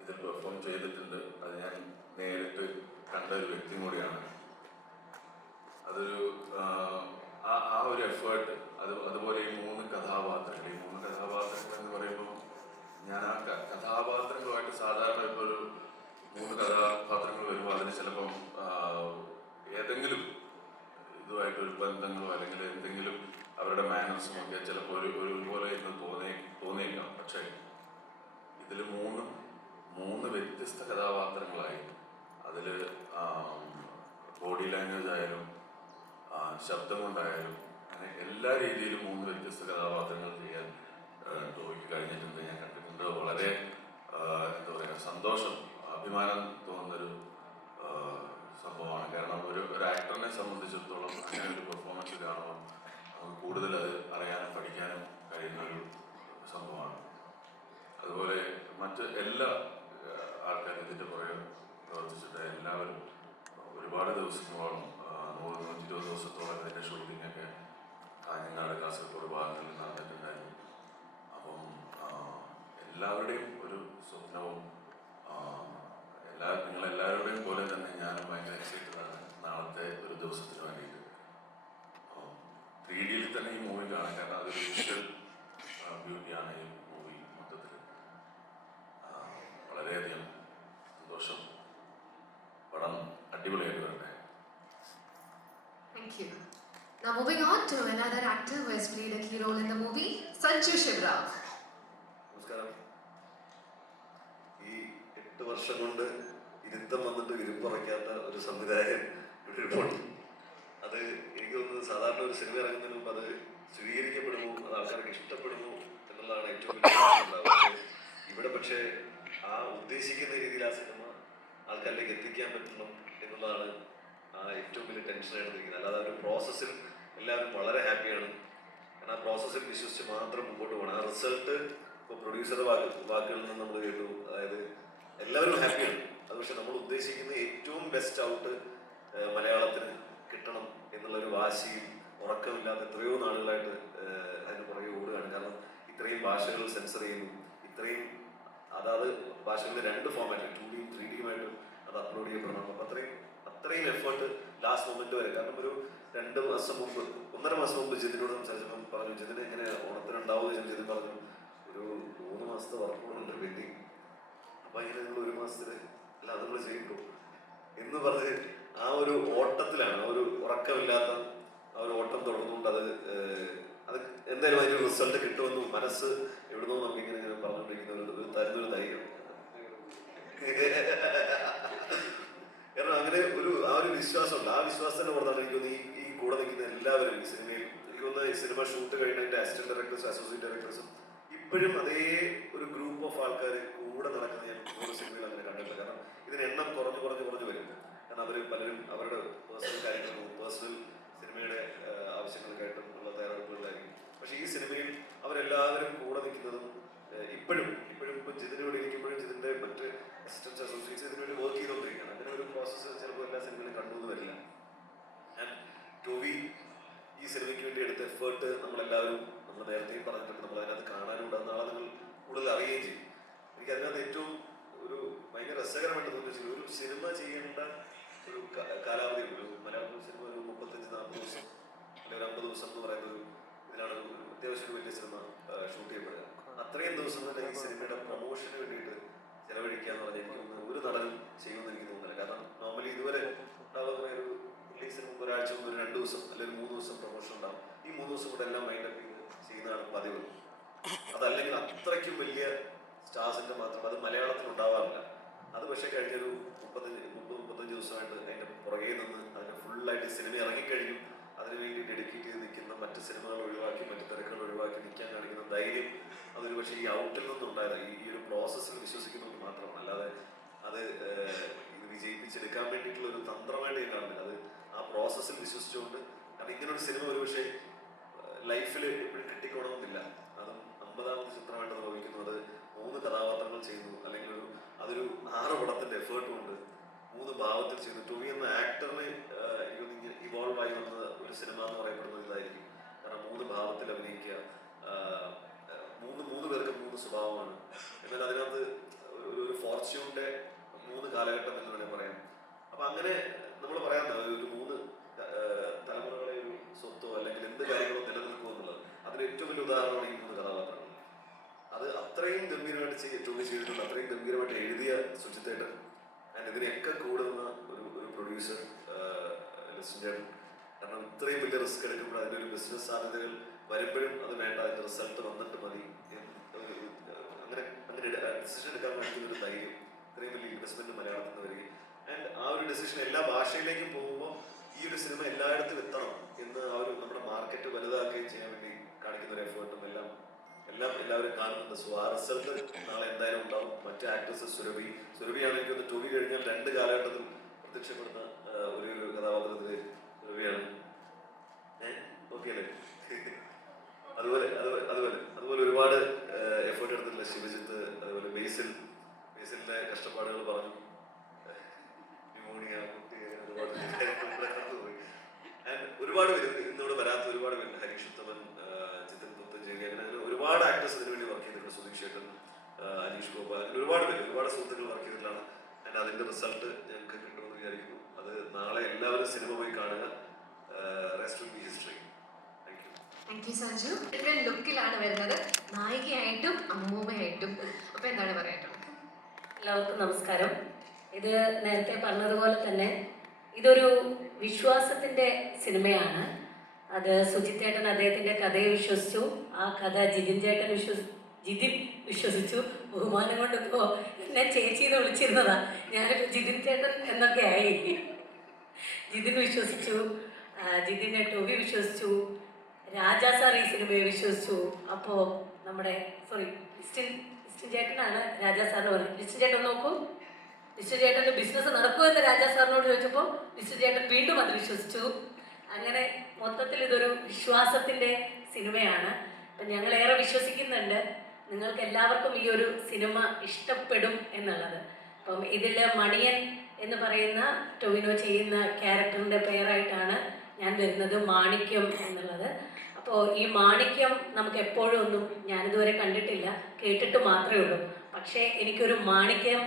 ഇതിൽ പെർഫോം ചെയ്തിട്ടുണ്ട്. അത് ഞാൻ നേരിട്ട് കണ്ട ഒരു വ്യക്തി കൂടിയാണ്. അതൊരു ആ ഒരു എഫേർട്ട്, അതുപോലെ ഈ 3 കഥാപാത്രങ്ങൾ എന്ന് പറയുമ്പോൾ ഞാൻ ആ കഥാപാത്രങ്ങളുമായിട്ട് സാധാരണ ഇപ്പോൾ ഒരു 3 കഥാപാത്രങ്ങൾ വരുമ്പോൾ അതിന് ചിലപ്പം ഏതെങ്കിലും ഇതുമായിട്ടൊരു ബന്ധങ്ങളോ അല്ലെങ്കിൽ എന്തെങ്കിലും അവരുടെ മാനേഴ്സും ഒക്കെ ചിലപ്പോൾ ഒരുപോലെ ഇന്ന് തോന്നിയേക്കാം. പക്ഷേ ഇതിൽ 3 വ്യത്യസ്ത കഥാപാത്രങ്ങളായി അതിൽ ബോഡി ലാംഗ്വേജ് ആയാലും ശബ്ദം കൊണ്ടായാലും അങ്ങനെ എല്ലാ രീതിയിലും 3 വ്യത്യസ്ത കഥാപാത്രങ്ങൾ ചെയ്യാൻ ടോയ്ക്ക് കഴിഞ്ഞിട്ടുണ്ട്. ഞാൻ കണ്ടിട്ടുണ്ട്. വളരെ എന്താ പറയുക, സന്തോഷം, അഭിമാനം തോന്നുന്നൊരു സംഭവമാണ്. കാരണം ഒരു ആക്ടറിനെ സംബന്ധിച്ചിടത്തോളം അങ്ങനെ ഒരു പെർഫോമൻസ് കാണുമ്പോൾ നമുക്ക് കൂടുതൽ അത് അറിയാനും പഠിക്കാനും കഴിയുന്ന ഒരു സംഭവമാണ്. അതുപോലെ മറ്റ് എല്ലാ എല്ലാവരുടെയും ഒരു സ്വപ്നവും നിങ്ങളെല്ലാവരുടെയും പോലെ തന്നെ ഞാനും ഭയങ്കര എക്സൈറ്റഡ് ആണ് നാളത്തെ ഒരു ദിവസത്തിന് വേണ്ടിയിട്ട്. 3Dയിൽ തന്നെ ഈ മൂവി കാണാൻ, കാരണം അതൊരു വിഷ്വൽ ബ്യൂട്ടിയാണ് ഈ മൂവി മൊത്തത്തിൽ. വളരെയധികം സന്തോഷം. പടം അടിപൊളിയായിട്ട് വരട്ടെ. Thank you. Now moving on to another actor who has played a key role in the movie, Sanju Shivrao. നമസ്കാരം. ഈ 8 വർഷം കൊണ്ട് ഇരുത്തം വന്നിട്ട് ഇരുപ്പുറയ്ക്കാത്ത ഒരു സംവിധായകൻ ഇവിടെ ഇരിപ്പുണ്ട്. അത് എനിക്ക് തോന്നുന്നത് സാധാരണ ഒരു സിനിമ ഇറങ്ങുന്നതിന് മുമ്പ് അത് സ്വീകരിക്കപ്പെടുമോ, അത് ആൾക്കാർക്ക് ഇഷ്ടപ്പെടുമോ എന്നുള്ളതാണ് ഏറ്റവും വലിയ ഇവിടെ. പക്ഷേ ആ ഉദ്ദേശിക്കുന്ന രീതിയിൽ ആ സിനിമ ആൾക്കാരിലേക്ക് എത്തിക്കാൻ പറ്റണം എന്നുള്ളതാണ് ആ ഏറ്റവും വലിയ ടെൻഷനായിട്ട് നിൽക്കുന്നത്. അല്ലാതെ ഒരു പ്രോസസ്സിൽ എല്ലാവരും വളരെ ഹാപ്പിയാണ്. കാരണം ആ പ്രോസസ്സിൽ വിശ്വസിച്ച് മാത്രം മുമ്പോട്ട് പോകണം. ആ റിസൾട്ട് ഇപ്പോൾ പ്രൊഡ്യൂസറുടെ വാക്കുകളിൽ നിന്ന് നമ്മൾ കേട്ടു, അതായത് എല്ലാവരും ഹാപ്പിയാണ്. അത് പക്ഷെ നമ്മൾ ഉദ്ദേശിക്കുന്ന ഏറ്റവും ബെസ്റ്റ് ഔട്ട് മലയാളത്തിന് കിട്ടണം എന്നുള്ളൊരു വാശിയും ഉറക്കമില്ലാതെ എത്രയോ നാളുകളായിട്ട് അതിന് പുറകെ ഓടുകയാണ്. കാരണം ഇത്രയും ഭാഷകൾ സെൻസർ ചെയ്യുന്നു, ഇത്രയും അതാത് ഭാഷകളിൽ 2 ഫോമാറ്റ് 2Dയും 3Dയുമായിട്ട് അത് അപ്ലോഡ് ചെയ്യപ്പെടണം. അപ്പം അത്രയും എഫേർട്ട് ലാസ്റ്റ് മൊമെന്റ് വരെ. കാരണം ഒരു 2 മാസം മുമ്പ് 1.5 മാസം മുമ്പ് ജിതിനോട് സംസാരിച്ചപ്പം പറഞ്ഞു, ജിതിന് ഇങ്ങനെ ഓണത്തിനുണ്ടാവുമെന്ന് ചോദിച്ചു. ജിതിൻ പറഞ്ഞു ഒരു 3 മാസത്തെ വർക്കൗട്ടുണ്ട് പെൻഡിങ്. അപ്പം ഇങ്ങനെ നിങ്ങൾ 1 മാസത്തിൽ അല്ല അത് നിങ്ങൾ ചെയ്യുള്ളൂ എന്ന് പറഞ്ഞ് ആ ഒരു ഓട്ടത്തിലാണ്, ആ ഒരു ഉറക്കമില്ലാത്ത ആ ഒരു ഓട്ടം തുടർന്നുകൊണ്ട് അത് എന്തായാലും അതിൻ്റെ റിസൾട്ട് കിട്ടുമെന്നും മനസ്സ് എവിടുന്നോ നമുക്കിങ്ങനെ പറഞ്ഞുകൊണ്ടിരിക്കുന്ന ഒരു തരുന്നൊരു ധൈര്യം. കാരണം അങ്ങനെ ആ ഒരു വിശ്വാസമുണ്ട്. ആ വിശ്വാസത്തിന്റെ പുറത്താണ് എനിക്ക് തോന്നുന്നു ഈ കൂടെ നിൽക്കുന്ന എല്ലാവരും ഈ സിനിമയിൽ. എനിക്ക് തോന്നുന്നത് ഈ സിനിമ ഷൂട്ട് കഴിഞ്ഞതിന്റെ അസിസ്റ്റന്റ് ഡയറക്ടേഴ്സും അസോസിയേറ്റ് ഡയറക്ടേഴ്സും ഇപ്പോഴും അതേ ഒരു ഗ്രൂപ്പ് ഓഫ് ആൾക്കാർ കൂടെ നടക്കുന്ന ഞാൻ ഓരോ സിനിമയിൽ അങ്ങനെ കണ്ടിട്ടില്ല. കാരണം ഇതിന് എണ്ണം കുറഞ്ഞു വരും. കാരണം അവർ പലരും അവരുടെ പേഴ്സണൽ കാര്യങ്ങളും പേഴ്സണൽ സിനിമയുടെ ആവശ്യങ്ങൾക്കായിട്ടും ഉള്ള തയ്യാറെടുപ്പുകളിലായിരിക്കും. പക്ഷെ ഈ സിനിമയിൽ അവരെല്ലാവരും കൂടെ നിൽക്കുന്നതും ഇപ്പോഴും ഇപ്പം ജിതിനോട് ഇരിക്കുമ്പോഴും ജിതിന്റെ മറ്റ് അസിസ്റ്റൻസ് അസോസിയേറ്റ്സ് ഇതിനുവേണ്ടി വർക്ക് ചെയ്തുകൊണ്ടിരിക്കുകയാണ്. അങ്ങനെ ഒരു പ്രോസസ്സ് ചിലപ്പോൾ എല്ലാ സിനിമയിലും കണ്ടുവന്ന് വരില്ല. ഞാൻ ടോവി ഈ സിനിമയ്ക്ക് വേണ്ടി എടുത്ത എഫേർട്ട് നമ്മളെല്ലാവരും നമ്മൾ നേരത്തെയും പറഞ്ഞിട്ടുണ്ട്. നമ്മൾ അതിനകത്ത് കാണാനും നാളെ നിങ്ങൾ കൂടുതൽ അറിയുകയും ചെയ്യും. എനിക്ക് അതിനകത്ത് ഏറ്റവും ഒരു ഭയങ്കര രസകരമായിട്ട് തോന്നിയത് ഒരു സിനിമ ചെയ്യേണ്ട ഒരു കാലാവധി ഉണ്ട്. ഒരു മലയാളം സിനിമ ഒരു 35-40 ദിവസം അല്ലെങ്കിൽ 50 ദിവസം എന്ന് പറയുന്ന ഒരു ഇതിലാണ് അത്യാവശ്യം വലിയ സിനിമ ഷൂട്ട് ചെയ്യപ്പെടുക. അത്രയും ദിവസം തന്നെ ഈ സിനിമയുടെ പ്രൊമോഷന് വേണ്ടിയിട്ട് ചെലവഴിക്കുക എന്ന് പറഞ്ഞാൽ എനിക്ക് ഒരു നടനും ചെയ്യുമെന്ന് എനിക്ക് തോന്നുന്നില്ല. കാരണം നോർമലി ഇതുവരെ ഉണ്ടാകുന്ന ഒരു റിലീസിന് മുമ്പ് ഒരാഴ്ച മുമ്പ് 2 ദിവസം അല്ലെങ്കിൽ 3 ദിവസം പ്രൊമോഷൻ ഉണ്ടാവും. ഈ 3 ദിവസം കൂടെ എല്ലാം മൈൻഡപ്പ് ചെയ്ത് ചെയ്യുന്നതാണ് പതിവ്. അതല്ലെങ്കിൽ അത്രയ്ക്കും വലിയ സ്റ്റാർസിന്റെ മാത്രം അത് മലയാളത്തിൽ ഉണ്ടാവാറില്ല. അത് പക്ഷേ കഴിഞ്ഞൊരു 30-35 ദിവസമായിട്ട് അതിൻ്റെ പുറകെ നിന്ന് അതിന് ഫുള്ളായിട്ട് സിനിമ ഇറങ്ങിക്കഴിഞ്ഞു അതിനുവേണ്ടി ഡെഡിക്കേറ്റ് ചെയ്ത് നിൽക്കുന്ന, മറ്റ് സിനിമകൾ ഒഴിവാക്കി മറ്റ് തിരക്കുകൾ ഒഴിവാക്കി നിൽക്കാൻ കാണിക്കുന്ന ധൈര്യം അതൊരു പക്ഷേ ഈ ഔട്ടിൽ നിന്നുണ്ടായത് ഈ ഒരു പ്രോസസ്സിൽ വിശ്വസിക്കുന്നത് മാത്രമാണ്. അല്ലാതെ അത് ഇത് വിജയിപ്പിച്ചെടുക്കാൻ വേണ്ടിയിട്ടുള്ള ഒരു തന്ത്രമായിട്ട് ഞാൻ കാണുന്നില്ല. അത് ആ പ്രോസസ്സിൽ വിശ്വസിച്ചുകൊണ്ട്. കാരണം ഇങ്ങനൊരു സിനിമ ഒരു പക്ഷേ ലൈഫിൽ എപ്പോഴും കിട്ടിക്കോണമെന്നില്ല. അതും 50ാമത്തെ ചിത്രമായിട്ട് നിർവഹിക്കുന്നത് 3 കഥാപാത്രങ്ങൾ ചെയ്യുന്നു, അല്ലെങ്കിൽ അതൊരു 6 പടത്തിന്റെ എഫേർട്ട് കൊണ്ട് 3 ഭാവത്തിൽ ചെയ്യുന്നു. ടോവി എന്ന ആക്ടറിന് എനിക്ക് ഇവോൾവ് ആയി വന്ന ഒരു സിനിമ എന്ന് പറയപ്പെടുന്നത് ഇതായിരിക്കും. കാരണം 3 ഭാവത്തിൽ അഭിനയിക്കുക, 3 പേർക്ക് 3 സ്വഭാവമാണ്. എന്നാൽ അതിനകത്ത് ഒരു ഫോർച്യൂണിന്റെ 3 കാലഘട്ടം എന്ന് വേണമെങ്കിൽ പറയാം. അപ്പൊ അങ്ങനെ നമ്മൾ പറയാത്ത ഒരു 3 തലമുറകളെ ഒരു സ്വത്തോ അല്ലെങ്കിൽ എന്ത് കാര്യങ്ങളോ നിലനിൽക്കുമോ എന്നുള്ളത് അതിന് ഏറ്റവും വലിയ ഉദാഹരണമാണ് ഈ 3 കഥാപാത്രങ്ങൾ. അത് അത്രയും ഗംഭീരമായിട്ട് ടോവി ചെയ്തിട്ടുണ്ട്. അത്രയും ഗംഭീരമായിട്ട് എഴുതിയ സുജിത്തേട്ടൻ ആൻഡ് ഇതിനെയൊക്കെ കൂടുന്ന ഒരു പ്രൊഡ്യൂസർ ലിസ്റ്റൻ. കാരണം ഇത്രയും വലിയ റിസ്ക് എടുക്കുമ്പോൾ അതിൻ്റെ ഒരു ബിസിനസ് സാധ്യതകൾ വരുമ്പോഴും അത് വേണ്ട, അതിൻ്റെ റിസൾട്ട് വന്നിട്ട് മതി അങ്ങനെ ഡിസിഷൻ എടുക്കാൻ വേണ്ടി ഒരു ധൈര്യം, ഇത്രയും വലിയ ഇൻവെസ്റ്റ്മെന്റ് മലയാളത്തിൽ നിന്ന് വരികയും ആൻഡ് ആ ഒരു ഡിസിഷൻ എല്ലാ ഭാഷയിലേക്കും പോകുമ്പോൾ ഈ ഒരു സിനിമ എല്ലായിടത്തും എത്തണം എന്ന് ആ ഒരു നമ്മുടെ മാർക്കറ്റ് വലുതാക്കുകയും ചെയ്യാൻ വേണ്ടി കാണിക്കുന്ന ഒരു എഫേർട്ടും എല്ലാം എല്ലാവരും കാണുന്നുണ്ട്. സോ ആ റിസൾട്ട് നാളെ എന്തായാലും ഉണ്ടാവും. മറ്റ് ആക്ടേഴ്സ് സുരഭിയാണ് എനിക്ക് ടോവി കഴിഞ്ഞാൽ 2 കാലഘട്ടത്തിൽ പ്രത്യക്ഷപ്പെടുന്ന ഒരു കഥാപാത്രത്തില് സുരഭിയാണ്. ഓക്കെ അല്ലേ? അതുപോലെ ഒരുപാട് എഫേർട്ട് എടുത്തിട്ടുള്ള ശിവജിത്ത്, അതുപോലെ ബേസിലിന്റെ കഷ്ടപ്പാടുകൾ പറഞ്ഞു, ന്യൂമോണിയ, കുട്ടി, ഒരുപാട് പേര് ഇന്നിവിടെ വരാത്ത ഒരുപാട് പേരുണ്ട്. ഹരീഷ് ഉത്തമൻ, ജിതിൻ പുത്തഞ്ചേരി, അങ്ങനെ ഒരുപാട് ആക്ടേഴ്സ് ഇതിനു വേണ്ടി വർക്ക് ചെയ്തിട്ടുണ്ട്. സുധീക്ഷേട്ടൻ, വേണുഗോപാൽ, അങ്ങനെ ഒരുപാട് പേര്, ഒരുപാട് സുഹൃത്തുക്കൾ വർക്ക് ചെയ്തിട്ടാണ്. ആൻഡ് അതിൻ്റെ റിസൾട്ട് ഞങ്ങൾക്ക് കിട്ടുമെന്ന് വിചാരിക്കുന്നു. അത് നാളെ എല്ലാവരും സിനിമ പോയി കാണുക. Rest will be history. Thank you. Thank you Sanju. Different ലുക്കിലാണ് വരുന്നത്, നായികയായിട്ടും അമ്മൂമ്മയായിട്ടും. അപ്പൊ എന്താണ് പറയാനുള്ളത്? എല്ലാവർക്കും നമസ്കാരം. ഇത് നേരത്തെ പറഞ്ഞതുപോലെ തന്നെ ഇതൊരു വിശ്വാസത്തിൻ്റെ സിനിമയാണ്. അത് സുജിത് ചേട്ടൻ അദ്ദേഹത്തിൻ്റെ കഥയെ വിശ്വസിച്ചു. ആ കഥ ജിതിൻ വിശ്വസിച്ചു. ബഹുമാനം കൊണ്ടിപ്പോൾ എന്നെ ചേച്ചി എന്ന് വിളിച്ചിരുന്നതാ. ഞാനിപ്പോൾ ജിതിൻ ചേട്ടൻ എന്നൊക്കെ ആയി. ജിതിൻ വിശ്വസിച്ചു, ജിതിനെ ടോവി വിശ്വസിച്ചു, രാജാ സാർ ഈ സിനിമയെ വിശ്വസിച്ചു. അപ്പോൾ നമ്മുടെ ലിസ്റ്റിൻ ചേട്ടനാണ് രാജാ സാറിന് പറഞ്ഞത്, ലിസ്റ്റിൻ ചേട്ടൻ നോക്കൂ, ലിസ്റ്റിൻ ചേട്ടൻ്റെ ബിസിനസ് നടക്കുമെന്ന് രാജാ സാറിനോട് ചോദിച്ചപ്പോൾ ലിസ്റ്റിൻ ചേട്ടൻ വീണ്ടും അത് വിശ്വസിച്ചു. അങ്ങനെ മൊത്തത്തിൽ ഇതൊരു വിശ്വാസത്തിൻ്റെ സിനിമയാണ്. അപ്പം ഞങ്ങളേറെ വിശ്വസിക്കുന്നുണ്ട് നിങ്ങൾക്ക് എല്ലാവർക്കും ഈ ഒരു സിനിമ ഇഷ്ടപ്പെടും എന്നുള്ളത്. അപ്പം ഇതിൽ മണിയൻ എന്ന് പറയുന്ന ടൊവിനോ ചെയ്യുന്ന ക്യാരക്ടറിൻ്റെ പേരായിട്ടാണ് ഞാൻ വരുന്നത്, മാണിക്യം എന്നുള്ളത്. അപ്പോൾ ഈ മാണിക്യം നമുക്ക് എപ്പോഴും ഒന്നും ഞാനിതുവരെ കണ്ടിട്ടില്ല, കേട്ടിട്ട് മാത്രമേ ഉള്ളൂ. പക്ഷേ എനിക്കൊരു മാണിക്യം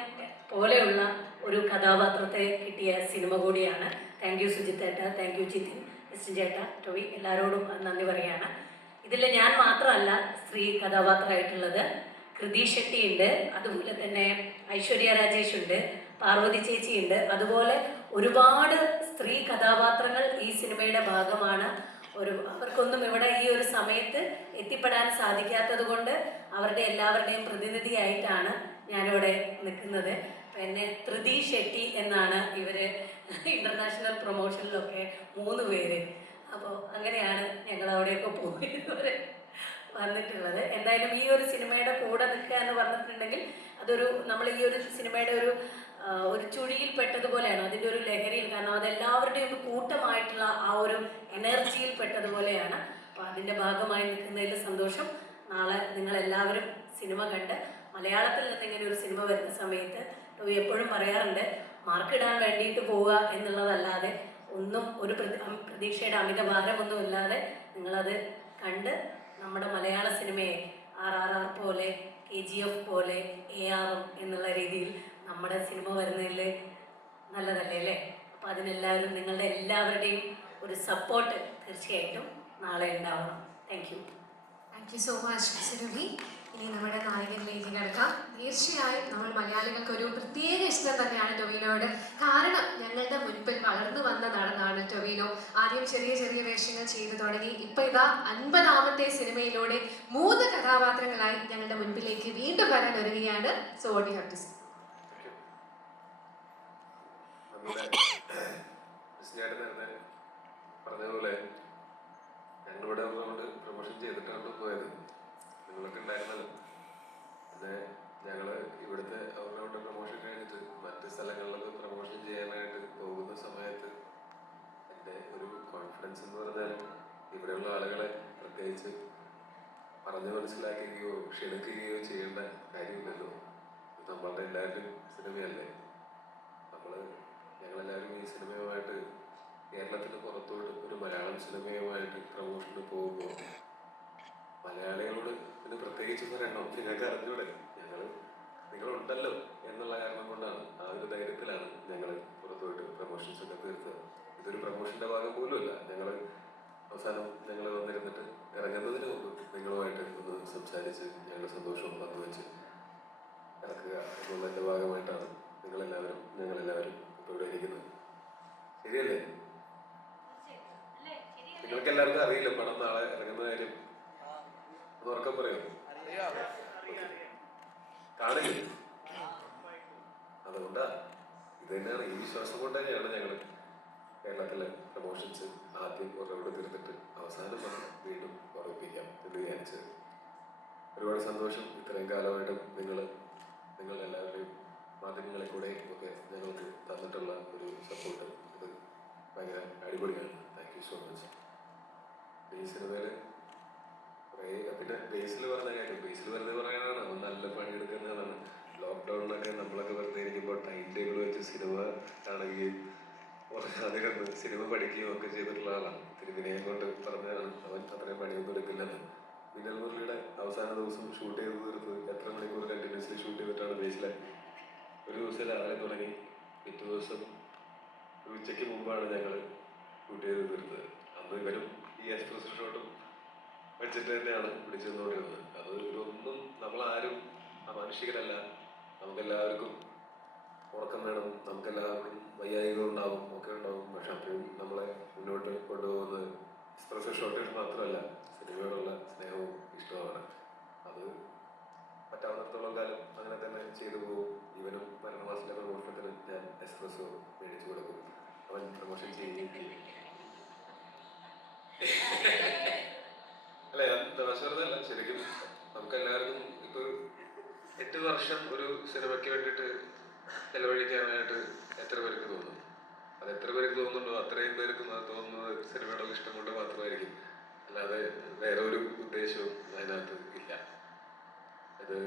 പോലെയുള്ള ഒരു കഥാപാത്രത്തെ കിട്ടിയ സിനിമ കൂടിയാണ്. താങ്ക് യു സുജിത് ചേട്ടാ, താങ്ക് യു ജിതിൻ, എസ് ചേട്ടാ, ടൊവി, എല്ലാവരോടും നന്ദി പറയുകയാണ്. ഇതിൽ ഞാൻ മാത്രമല്ല സ്ത്രീ കഥാപാത്രമായിട്ടുള്ളത്, കൃതി ഷെട്ടി ഉണ്ട്, അതുപോലെ തന്നെ ഐശ്വര്യ രാജേഷ് ഉണ്ട്, പാർവതി ചേച്ചി ഉണ്ട്. അതുപോലെ ഒരുപാട് സ്ത്രീ കഥാപാത്രങ്ങൾ ഈ സിനിമയുടെ ഭാഗമാണ്. അവർക്കൊന്നും ഇവിടെ ഈ ഒരു സമയത്ത് എത്തിപ്പെടാൻ സാധിക്കാത്തത് കൊണ്ട് അവരുടെ എല്ലാവരുടെയും പ്രതിനിധിയായിട്ടാണ് ഞാനിവിടെ നിൽക്കുന്നത്. പിന്നെ കൃതി ഷെട്ടി എന്നാണ് ഇവർ ഇൻ്റർനാഷണൽ പ്രൊമോഷനിലൊക്കെ 3 പേര്. അപ്പോൾ അങ്ങനെയാണ് ഞങ്ങൾ അവിടെയൊക്കെ പോയിരുന്നവരെ വന്നിട്ടുള്ളത്. എന്തായാലും ഈ ഒരു സിനിമയുടെ കൂടെ നിൽക്കുക എന്ന് പറഞ്ഞിട്ടുണ്ടെങ്കിൽ അതൊരു നമ്മൾ ഈ ഒരു സിനിമയുടെ ഒരു ചുഴിയിൽ പെട്ടതുപോലെയാണ്, അതിൻ്റെ ഒരു ലഹരിയിൽ. കാരണം അതെല്ലാവരുടെയും ഒരു കൂട്ടമായിട്ടുള്ള ആ ഒരു എനർജിയിൽ പെട്ടതുപോലെയാണ്. അപ്പോൾ അതിൻ്റെ ഭാഗമായി നിൽക്കുന്നതിൽ സന്തോഷം. നാളെ നിങ്ങളെല്ലാവരും സിനിമ കണ്ട് മലയാളത്തിൽ നിന്ന് ഇങ്ങനെ ഒരു സിനിമ വരുന്ന സമയത്ത് എപ്പോഴും പറയാറുണ്ട്, മാർക്കിടാൻ വേണ്ടിയിട്ട് പോവുക എന്നുള്ളതല്ലാതെ ഒന്നും ഒരു പ്രതീക്ഷയുടെ അമിതഭാരമൊന്നും ഇല്ലാതെ നിങ്ങളത് കണ്ട് നമ്മുടെ മലയാള സിനിമയെ RRR പോലെ KGF പോലെ ARM എന്നുള്ള രീതിയിൽ നമ്മുടെ സിനിമ വരുന്നതിൽ നല്ലതല്ലേ അല്ലേ? അപ്പോൾ അതിനെല്ലാവരും നിങ്ങളുടെ എല്ലാവരുടെയും ഒരു സപ്പോർട്ട് തീർച്ചയായിട്ടും നാളെ ഉണ്ടാവണം. Thank you. Thank you so much Surabhi. ഇനി നമ്മുടെ നായകനിലേക്ക് കിടക്കാം. തീർച്ചയായും നമ്മൾ മലയാളികൾക്ക് ഒരു പ്രത്യേക ഇഷ്ടം തന്നെയാണ് ടൊവിനോട്. കാരണം ഞങ്ങളുടെ മുൻപിൽ വളർന്നു വന്ന നടനാണ് ടൊവിനോ. ആദ്യം ചെറിയ ചെറിയ വേഷങ്ങൾ ചെയ്തു തുടങ്ങി, ഇപ്പൊ ഇതാ 50ാമത്തെ സിനിമയിലൂടെ 3 കഥാപാത്രങ്ങളായി ഞങ്ങളുടെ മുൻപിലേക്ക് വീണ്ടും വരാൻ ഒരുങ്ങുകയാണ്. So what you have to say? പറഞ്ഞതുപോലെ ഞങ്ങളിവിടെ വന്നുകൊണ്ട് പ്രൊമോഷൻ ചെയ്തിട്ടാണ് പോയത്. നിങ്ങളൊക്കെ ഉണ്ടായിരുന്നല്ലോ. പിന്നെ ഞങ്ങൾ ഇവിടുത്തെ അവരുടെ പ്രൊമോഷൻ കഴിഞ്ഞിട്ട് മറ്റ് സ്ഥലങ്ങളിലൊക്കെ പ്രൊമോഷൻ ചെയ്യാനായിട്ട് പോകുന്ന സമയത്ത് എൻ്റെ ഒരു കോൺഫിഡൻസ് എന്ന് പറഞ്ഞാൽ ഇവിടെയുള്ള ആളുകളെ പ്രത്യേകിച്ച് പറഞ്ഞ് മനസ്സിലാക്കുകയോ ക്ഷണിക്കുകയോ ചെയ്യേണ്ട കാര്യമില്ലല്ലോ. ഇത് നമ്മളുടെ എല്ലാവരുടെയും സിനിമയല്ലേ. ഞങ്ങളെല്ലാവരും ഈ സിനിമയുമായിട്ട് കേരളത്തിന് പുറത്തോട്ട് ഒരു മലയാളം സിനിമയുമായിട്ട് പ്രൊമോഷന് പോകുമ്പോൾ മലയാളികളോട് പിന്നെ പ്രത്യേകിച്ച് പറയണം, നിങ്ങൾക്ക് അറിഞ്ഞൂടെ നിങ്ങളുണ്ടല്ലോ എന്നുള്ള കാരണം കൊണ്ടാണ്, ആ ഒരു ധൈര്യത്തിലാണ് ഞങ്ങൾ പുറത്തുപോയിട്ട് പ്രൊമോഷൻസ് ഒക്കെ തീർത്തത്. ഇതൊരു പ്രൊമോഷൻ്റെ ഭാഗം പോലുമല്ല. അവസാനം ഞങ്ങൾ വന്നിരുന്നിട്ട് ഇറങ്ങുന്നതിന് മുമ്പ് നിങ്ങളുമായിട്ട് ഒന്ന് സംസാരിച്ച് ഞങ്ങളുടെ സന്തോഷവും പങ്കുവെച്ച് ഇറക്കുക എന്നുള്ളതിൻ്റെ ഭാഗമായിട്ടാണ് ഞങ്ങളെല്ലാവരും ഇപ്പോൾ ഇവിടെ ഇരിക്കുന്നത്. ശരിയല്ലേ? നിങ്ങൾക്ക് എല്ലാവർക്കും അറിയില്ല പടം നാളെ ഇറങ്ങുന്ന കാര്യം? അത് ഉറക്കം പറയുമോ? കാണില്ല. അതുകൊണ്ടാ ഇത് തന്നെയാണ്, ഈ വിശ്വാസം കൊണ്ട് തന്നെയാണ് ഞങ്ങൾ കേരളത്തിലെ പ്രൊമോഷൻസ് ആദ്യം കുറവുകൂടെ തീർത്തിട്ട് അവസാനം വീണ്ടും ഉറപ്പിക്കാം എന്ന് വിചാരിച്ചത്. ഒരുപാട് സന്തോഷം. ഇത്രയും കാലമായിട്ടും നിങ്ങളെല്ലാവരുടെയും മാധ്യമങ്ങളെ കൂടെ ഒക്കെ ഞങ്ങൾക്ക് തന്നിട്ടുള്ള ഒരു സപ്പോർട്ട് ഇത് ഭയങ്കര അടിപൊളിയാണ്. Thank you so much. ഈ സിനിമയിൽ പിന്നെ ബേസിൽ പറഞ്ഞ കാര്യം, ബേസിൽ വെറുതെ പറയാനാണ്, അവൻ നല്ല പണിയെടുക്കുന്നതാണ്. ലോക്ക്ഡൗണിലൊക്കെ നമ്മളൊക്കെ വെറുതെ ഇരിക്കുമ്പോൾ ടൈം ടേബിൾ വെച്ച് സിനിമ കാണുകയും അതിനൊന്ന് സിനിമ പഠിക്കുകയും ഒക്കെ ചെയ്തിട്ടുള്ള ആളാണ്. ഇത്തിരി വിനയം കൊണ്ട് പറഞ്ഞാണ് അവൻ അത്രയും പണിയൊന്നും എടുക്കില്ലെന്ന്. മിന്നൽ മുരളിയുടെ അവസാന ദിവസം ഷൂട്ട് ചെയ്ത് തീർത്ത് എത്ര മണിക്കൂർ കണ്ടിന്യൂസ്ലി ഷൂട്ട് ചെയ്തിട്ടാണ് മുമ്പാണ് ഞങ്ങൾ ഷൂട്ട് ചെയ്ത് തീർത്തത്. അന്ന് ഇവരും ഈ എക്സ്പ്രസ് ഷോട്ടും വെച്ചിട്ട് തന്നെയാണ് പിടിച്ചെന്നുകൊണ്ടിരുന്നത്. അത് ഇതൊന്നും നമ്മളാരും അമാനുഷികരല്ല. നമുക്കെല്ലാവർക്കും ഉറക്കം വേണം, നമുക്കെല്ലാവർക്കും വയ്യായികളുണ്ടാവും, ഒക്കെ ഉണ്ടാവും. പക്ഷെ അപ്പോഴും നമ്മളെ മുന്നോട്ട് കൊണ്ടുപോകുന്നത് എക്സ്പ്രസ് ഷോട്ടുകൾ മാത്രമല്ല, സിനിമയോടുള്ള സ്നേഹവും ഇഷ്ടവുമാണ്. അത് പറ്റാവുന്നിടത്തോളം കാലം അങ്ങനെ തന്നെ ചെയ്തു പോകും. ഇവനും മരണമാസത്തിൻ്റെ പ്രമോഷണത്തിന് ഞാൻ എക്സ്പ്രസ്സോ മേടിച്ചു കൊടുക്കും. അവൻ പ്രമോഷൻ ചെയ്യുകയും ചെയ്യും. അല്ല, ഞാൻ തമാശല്ല, ശരിക്കും നമുക്കെല്ലാവർക്കും ഇപ്പോൾ 8 വർഷം ഒരു സിനിമയ്ക്ക് വേണ്ടിയിട്ട് ചെലവഴിക്കാനായിട്ട് എത്ര പേർക്ക് തോന്നും? അത് എത്ര പേർക്ക് തോന്നുന്നുണ്ടോ അത്രയും പേർക്കും അത് തോന്നുന്നത് സിനിമയോടുള്ള ഇഷ്ടം കൊണ്ട് മാത്രമായിരിക്കും. അല്ലാതെ വേറെ ഒരു ഉദ്ദേശവും അതിനകത്ത് ഇല്ല. അത്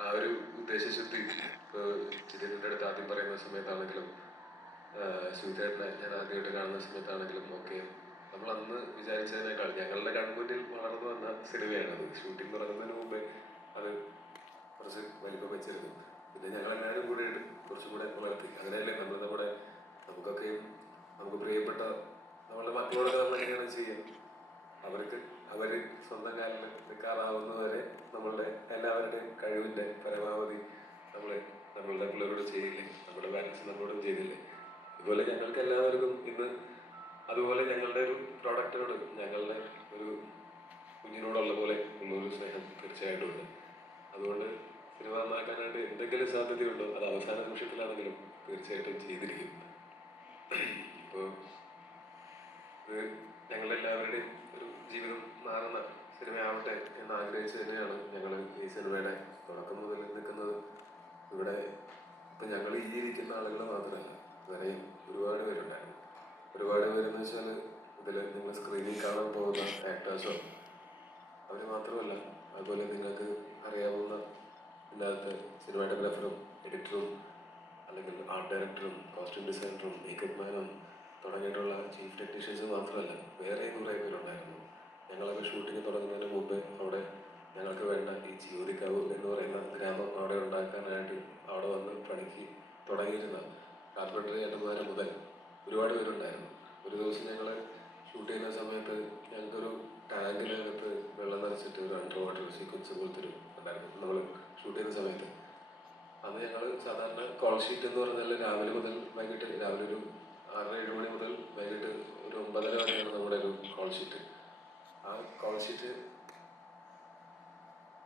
ആ ഒരു ഉദ്ദേശശുദ്ധി ഇപ്പോൾ ജിതിൻ്റെ അടുത്ത് ആദ്യം പറയുന്ന സമയത്താണെങ്കിലും സുധേട്ടനെ ഞാൻ ആദ്യമായിട്ട് കാണുന്ന സമയത്താണെങ്കിലും ഒക്കെ നമ്മൾ അന്ന് വിചാരിച്ചതിനേക്കാൾ ഞങ്ങളുടെ കൺമുന്നിൽ വളർന്നു വന്ന സിനിമയാണത്. ഷൂട്ടിംഗ് തുടങ്ങുന്നതിന് മുമ്പേ അത് കുറച്ച് വലിപ്പം വെച്ചിരുന്നു. പിന്നെ ഞങ്ങളെല്ലാവരും കൂടെ കുറച്ചും കൂടെ വളർത്തി. അങ്ങനെയല്ലേ നമ്മുടെ നമുക്കൊക്കെയും നമുക്ക് പ്രിയപ്പെട്ട നമ്മളുടെ മക്കളോടൊക്കെ നമ്മൾ എങ്ങനെയാണ് ചെയ്യുക? അവർ സ്വന്തം കാലിൽ നിൽക്കാറാവുന്നവരെ നമ്മളുടെ എല്ലാവരുടെയും കഴിവിൻ്റെ പരമാവധി നമ്മളുടെ പിള്ളേരോട് ചെയ്യില്ലേ? നമ്മുടെ പാരൻസ് നമ്മളോടും ചെയ്തില്ലേ? അതുപോലെ ഞങ്ങൾക്ക് എല്ലാവർക്കും ഇന്ന് അതുപോലെ ഞങ്ങളുടെ ഒരു പ്രോഡക്റ്റിനോട്, ഞങ്ങളുടെ ഒരു കുഞ്ഞിനോടുള്ള പോലെ ഉള്ളൊരു സ്നേഹം തീർച്ചയായിട്ടും ഉണ്ട്. അതുകൊണ്ട് സിനിമ നന്നാക്കാനായിട്ട് എന്തെങ്കിലും സാധ്യതയുണ്ടോ അത് അവസാന നിമിഷത്തിലാണെങ്കിലും തീർച്ചയായിട്ടും ചെയ്തിരിക്കും. ഇപ്പോൾ ഇത് ഞങ്ങളെല്ലാവരുടെയും ഒരു ജീവിതം മാറുന്ന സിനിമയാവട്ടെ എന്ന് ആഗ്രഹിച്ച് തന്നെയാണ് ഞങ്ങൾ ഈ സിനിമയുടെ തുടക്കം മുതൽ നിൽക്കുന്നത്. ഇവിടെ ഇപ്പം ഞങ്ങൾ ഈ ഇരിക്കുന്ന ആളുകൾ മാത്രമല്ല, വേറെയും ഒരുപാട് പേരുണ്ടായിരുന്നു. ഒരുപാട് പേരെന്ന് വെച്ചാൽ ഇതിൽ നിങ്ങൾ സ്ക്രീനിൽ കാണാൻ പോകുന്ന ആക്ടേഴ്സോ അവർ മാത്രമല്ല, അതുപോലെ നിങ്ങൾക്ക് അറിയാവുന്ന ഇതിനകത്ത് സിനിമാറ്റോഗ്രാഫറും എഡിറ്ററും അല്ലെങ്കിൽ ആർട്ട് ഡയറക്ടറും കോസ്റ്റ്യൂം ഡിസൈനറും മേക്കപ്പ് മാനും തുടങ്ങിയിട്ടുള്ള ചീഫ് ടെക്നീഷ്യൻസ് മാത്രമല്ല, വേറെ കുറേ പേരുണ്ടായിരുന്നു. ഞങ്ങളൊക്കെ ഷൂട്ടിങ് തുടങ്ങുന്നതിന് മുമ്പ് അവിടെ ഞങ്ങൾക്ക് വേണ്ട ഈ ജിയോതിക്കാവ് എന്ന് പറയുന്ന ഗ്രാമം അവിടെ ഉണ്ടാക്കാനായിട്ട് അവിടെ വന്ന് പണിക്ക് തുടങ്ങിയിരുന്ന കാർപ്പൻറ്ററി ചേട്ടന്മാർ മുതൽ ഒരുപാട് പേരുണ്ടായിരുന്നു. ഒരു ദിവസം ഞങ്ങൾ ഷൂട്ട് ചെയ്യുന്ന സമയത്ത് ഞങ്ങൾക്കൊരു ടാങ്കിനകത്ത് വെള്ളം നിറച്ചിട്ട് ഒരു അണ്ടർ വാട്ടർ സീക്വൻസ് പോലത്തെ ഒരു ഉണ്ടായിരുന്നു നമ്മൾ ഷൂട്ട് ചെയ്യുന്ന സമയത്ത്. അന്ന് ഞങ്ങൾ സാധാരണ കോൾ ഷീറ്റ് എന്ന് പറഞ്ഞാൽ രാവിലെ മുതൽ വൈകിട്ട്, രാവിലെ ഒരു 6-7 മണി മുതൽ വൈകിട്ട് ഒരു 9:30 വരെയാണ് നമ്മുടെ ഒരു കോൾ ഷീറ്റ്. ആ കോൾ ഷീറ്റ്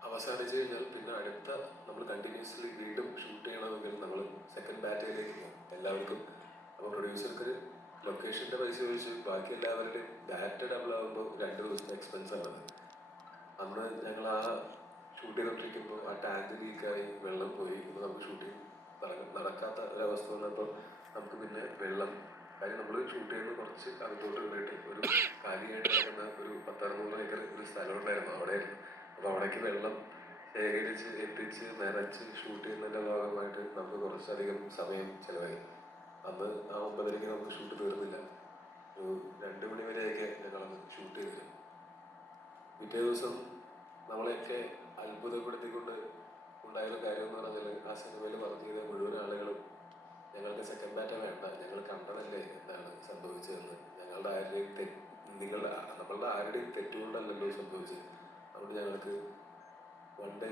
അവസാനിച്ച് കഴിഞ്ഞാൽ പിന്നെ അടുത്ത നമ്മൾ കണ്ടിന്യൂസ്ലി വീണ്ടും ഷൂട്ട് ചെയ്യണമെങ്കിൽ നമ്മൾ സെക്കൻഡ് ബാറ്റയിലേക്ക് പോകും എല്ലാവർക്കും. അപ്പോൾ പ്രൊഡ്യൂസർക്ക് ലൊക്കേഷൻ്റെ പൈസ ചോദിച്ച് ബാക്കി എല്ലാവരുടെയും ബാറ്റ് ഡബിൾ ആകുമ്പോൾ 2 ദിവസത്തെ എക്സ്പെൻസാണത്. അന്ന് ഞങ്ങൾ ആ ഷൂട്ട് ചെയ്തുകൊണ്ടിരിക്കുമ്പോൾ ആ ടാങ്ക് ലീക്കായി വെള്ളം പോയി. ഇപ്പോൾ നമുക്ക് ഷൂട്ടിങ് നടക്കാത്ത ഒരവസ്ഥ വന്നപ്പോൾ നമുക്ക് പിന്നെ വെള്ളം, കാര്യം നമ്മൾ ഷൂട്ട് ചെയ്യുമ്പോൾ കുറച്ച് അകത്തോട്ട് പോയിട്ട് ഒരു കാലിയായിട്ട് കിടക്കുന്ന ഒരു 10-600 ഏക്കർ ഒരു സ്ഥലം ഉണ്ടായിരുന്നു, അവിടെയായിരുന്നു. അപ്പോൾ അവിടേക്ക് വെള്ളം ശേഖരിച്ച് എത്തിച്ച് നനച്ച് ഷൂട്ട് ചെയ്യുന്നതിൻ്റെ ഭാഗമായിട്ട് നമുക്ക് കുറച്ചധികം സമയം ചിലവായി. അന്ന് ആ 9:30 നമുക്ക് ഷൂട്ട് തീർന്നില്ല. ഒരു 2 മണി വരെയൊക്കെ ഞങ്ങളത് ഷൂട്ട് ചെയ്തിരുന്നു. പിറ്റേ ദിവസം നമ്മളെയൊക്കെ അത്ഭുതപ്പെടുത്തിക്കൊണ്ട് ഉണ്ടായൊരു കാര്യം എന്ന് പറഞ്ഞാൽ ആ സിനിമയിൽ വർക്ക് ചെയ്ത മുഴുവൻ ആളുകളും ഞങ്ങൾക്ക് സെക്കൻഡ് ബാറ്റ വേണ്ട, ഞങ്ങൾ കണ്ടതല്ലേ എന്താണ് സംഭവിച്ചതെന്ന്, നമ്മളുടെ ആരുടെയും തെറ്റുകൊണ്ടല്ലല്ലോ സംഭവിച്ചത്, അതുകൊണ്ട് ഞങ്ങൾക്ക് 1 ഡേ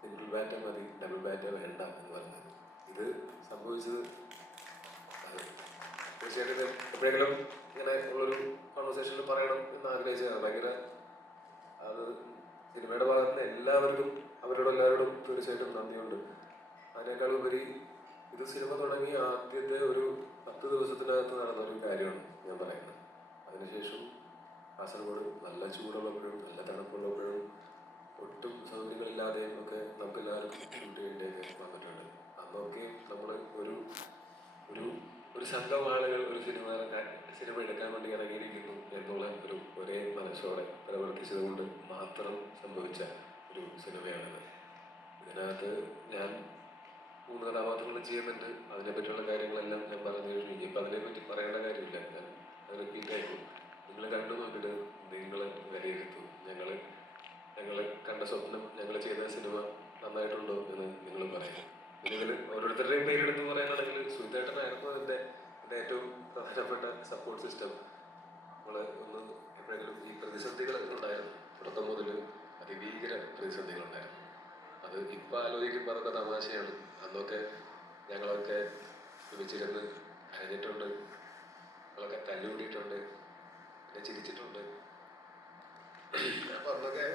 സിംഗിൾ ബാറ്റ മതി, ഡബിൾ ബാറ്റ വേണ്ട എന്ന് പറഞ്ഞത്. ഇത് സംഭവിച്ചത് തീർച്ചയായിട്ടും എപ്പോഴെങ്കിലും ഇങ്ങനെ ഉള്ളൊരു കോൺവെർസേഷനിൽ പറയണം എന്ന് ആഗ്രഹിച്ചതാണ്. ഭയങ്കര അത് സിനിമയുടെ ഭാഗത്ത് നിന്ന് എല്ലാവർക്കും അവരോടെല്ലാവരോടും തീർച്ചയായിട്ടും നന്ദിയുണ്ട്. അതിനേക്കാൾ ഉപരി ഇത് സിനിമ തുടങ്ങി ആദ്യത്തെ ഒരു 10 ദിവസത്തിനകത്ത് നടന്ന ഒരു കാര്യമാണ് ഞാൻ പറയുന്നത്. അതിനുശേഷം കാസർഗോഡ് നല്ല ചൂടുള്ളപ്പോഴും നല്ല തണുപ്പുള്ളപ്പോഴും ഒട്ടും സൗകര്യങ്ങളില്ലാതെയും ഒക്കെ നമുക്ക് എല്ലാവർക്കും ഷൂട്ട് ചെയ്യേണ്ടിയൊക്കെ വന്നിട്ടുണ്ട്. അന്നൊക്കെ നമ്മൾ ഒരു സംഘം ആളുകൾ ഒരു സിനിമ എടുക്കാൻ വേണ്ടി ഇറങ്ങിയിരിക്കുന്നു എന്നുള്ള ഒരേ മനസ്സോടെ പ്രവർത്തിച്ചത് കൊണ്ട് മാത്രം സംഭവിച്ച ഒരു സിനിമയാണിത്. ഇതിനകത്ത് ഞാൻ 3 കഥാപാത്രങ്ങൾ ചെയ്യുന്നുണ്ട്. അതിനെപ്പറ്റിയുള്ള കാര്യങ്ങളെല്ലാം ഞാൻ പറഞ്ഞു കഴിഞ്ഞു. ഇനിയിപ്പോൾ അതിനെപ്പറ്റി പറയേണ്ട കാര്യമില്ല, ഞാൻ അത് റിപ്പീറ്റ് ആയിരിക്കും. നിങ്ങൾ കണ്ടു നോക്കിയിട്ട് നിങ്ങൾ വിലയിരുത്തും. ഞങ്ങൾ കണ്ട സ്വപ്നം, ഞങ്ങൾ ചെയ്ത സിനിമ നന്നായിട്ടുണ്ടോ എന്ന് നിങ്ങൾ പറയും. ഇതിൽ ഓരോരുത്തരുടെയും പേരെടുത്ത് പറയാനാണെങ്കിൽ സുധേട്ടനായിരുന്നു എൻ്റെ ഏറ്റവും പ്രധാനപ്പെട്ട സപ്പോർട്ട് സിസ്റ്റം നമ്മൾ ഒന്ന് എപ്പോഴെങ്കിലും ഈ പ്രതിസന്ധികൾ ഉണ്ടായിരുന്നു. തുടക്കം മുതൽ അതിഭീകര പ്രതിസന്ധികളുണ്ടായിരുന്നു. അത് ഇപ്പം ആലോചിക്കുമ്പോൾ അതൊക്കെ തമാശയാണ്. അന്നൊക്കെ ഞങ്ങളൊക്കെ ഒരുമിച്ചിരുന്ന് കരഞ്ഞിട്ടുണ്ട്, ഞങ്ങളൊക്കെ തല്ലുകൂടിയിട്ടുണ്ട്, പിന്നെ ചിരിച്ചിട്ടുണ്ട്. അപ്പം അന്നൊക്കെ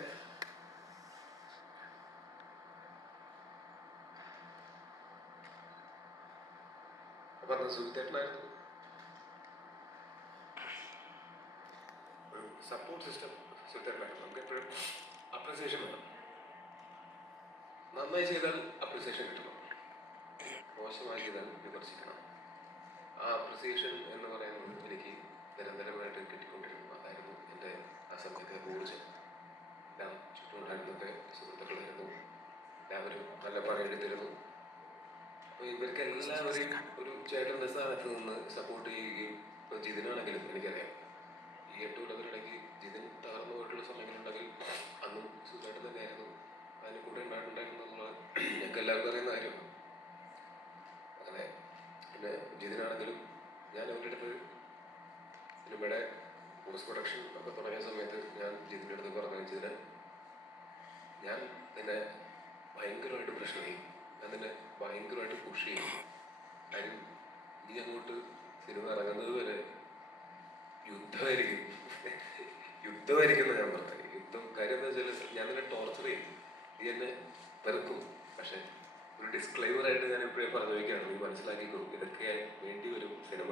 അപ്പം അന്ന് സുഖിത്തേട്ടനായിരുന്നു ഒരു സപ്പോർട്ട് സിസ്റ്റം. സുഖിത്തേട്ടനായിരുന്നു. നമുക്ക് എപ്പോഴും അപ്രിസിയേഷൻ വേണം. നന്നായി ചെയ്താൽ അപ്രിസിയേഷൻ കിട്ടണം, മോശമായി ചെയ്താൽ വിമർശിക്കണം. ആ അപ്രിസിയേഷൻ എന്ന് പറയുന്നത് എനിക്ക് നിരന്തരമായിട്ട് കിട്ടിക്കൊണ്ടിരുന്നു. അതായിരുന്നു എൻ്റെ ആ സമയത്തെ ഊർജ്ജം. എല്ലാം ചുറ്റുമുണ്ടായിരുന്നൊക്കെ സുഹൃത്തുക്കളായിരുന്നു, എല്ലാവരും നല്ല പണിയെടുത്തിരുന്നു. അപ്പോൾ ഇവർക്ക് എല്ലാവരെയും ഒരു ചേട്ടൻ്റെ സ്ഥാനത്ത് നിന്ന് സപ്പോർട്ട് ചെയ്യുകയും, ഇപ്പോൾ ജിതിനാണെങ്കിലും എനിക്കറിയാം ഈ 8 കൊല്ലത്തിനിടയ്ക്ക് ജിതിൻ തകർന്നു പോയിട്ടുള്ള സമയങ്ങളുണ്ടെങ്കിൽ അന്നും സുഖമായിട്ട് തന്നെയായിരുന്നു അതിന് കൂടെ ഉണ്ടായിട്ടുണ്ടായിരുന്നു എന്നുള്ളത് ഞങ്ങൾക്ക് എല്ലാവർക്കും അറിയുന്ന കാര്യമാണ്. അങ്ങനെ പിന്നെ ജിതിനാണെങ്കിലും ഞാൻ അവരുടെ അടുത്ത് സിനിമയുടെ പോസ്റ്റ് പ്രൊഡക്ഷൻ ഒക്കെ തുടങ്ങിയ സമയത്ത് ഞാൻ ജിതിൻ്റെ അടുത്ത് പറഞ്ഞു, ജിതിനെ ഞാൻ നിന്നെ ഭയങ്കരമായിട്ട് പ്രശ്നം ചെയ്യും, ഞാൻ നിന്നെ ഭയങ്കരമായിട്ട് പുഷ് ചെയ്യും. കാര്യം ഇനി അങ്ങോട്ട് സിനിമ ഇറങ്ങുന്നത് വരെ യുദ്ധമായിരിക്കും യുദ്ധമായിരിക്കുന്ന ഞാൻ പറഞ്ഞത്. യുദ്ധം കാര്യം എന്താ വെച്ചാൽ ഞാൻ നിന്നെ ടോർച്ചർ ചെയ്യും, നീ എന്നെ വെറുക്കും. പക്ഷെ ഒരു ഡിസ്ക്ലൈമറായിട്ട് ഞാൻ ഇപ്പോഴേ പറഞ്ഞു വയ്ക്കുകയാണ്, നീ മനസ്സിലാക്കിക്കോ, ഇതൊക്കെ വേണ്ടി വരും സിനിമ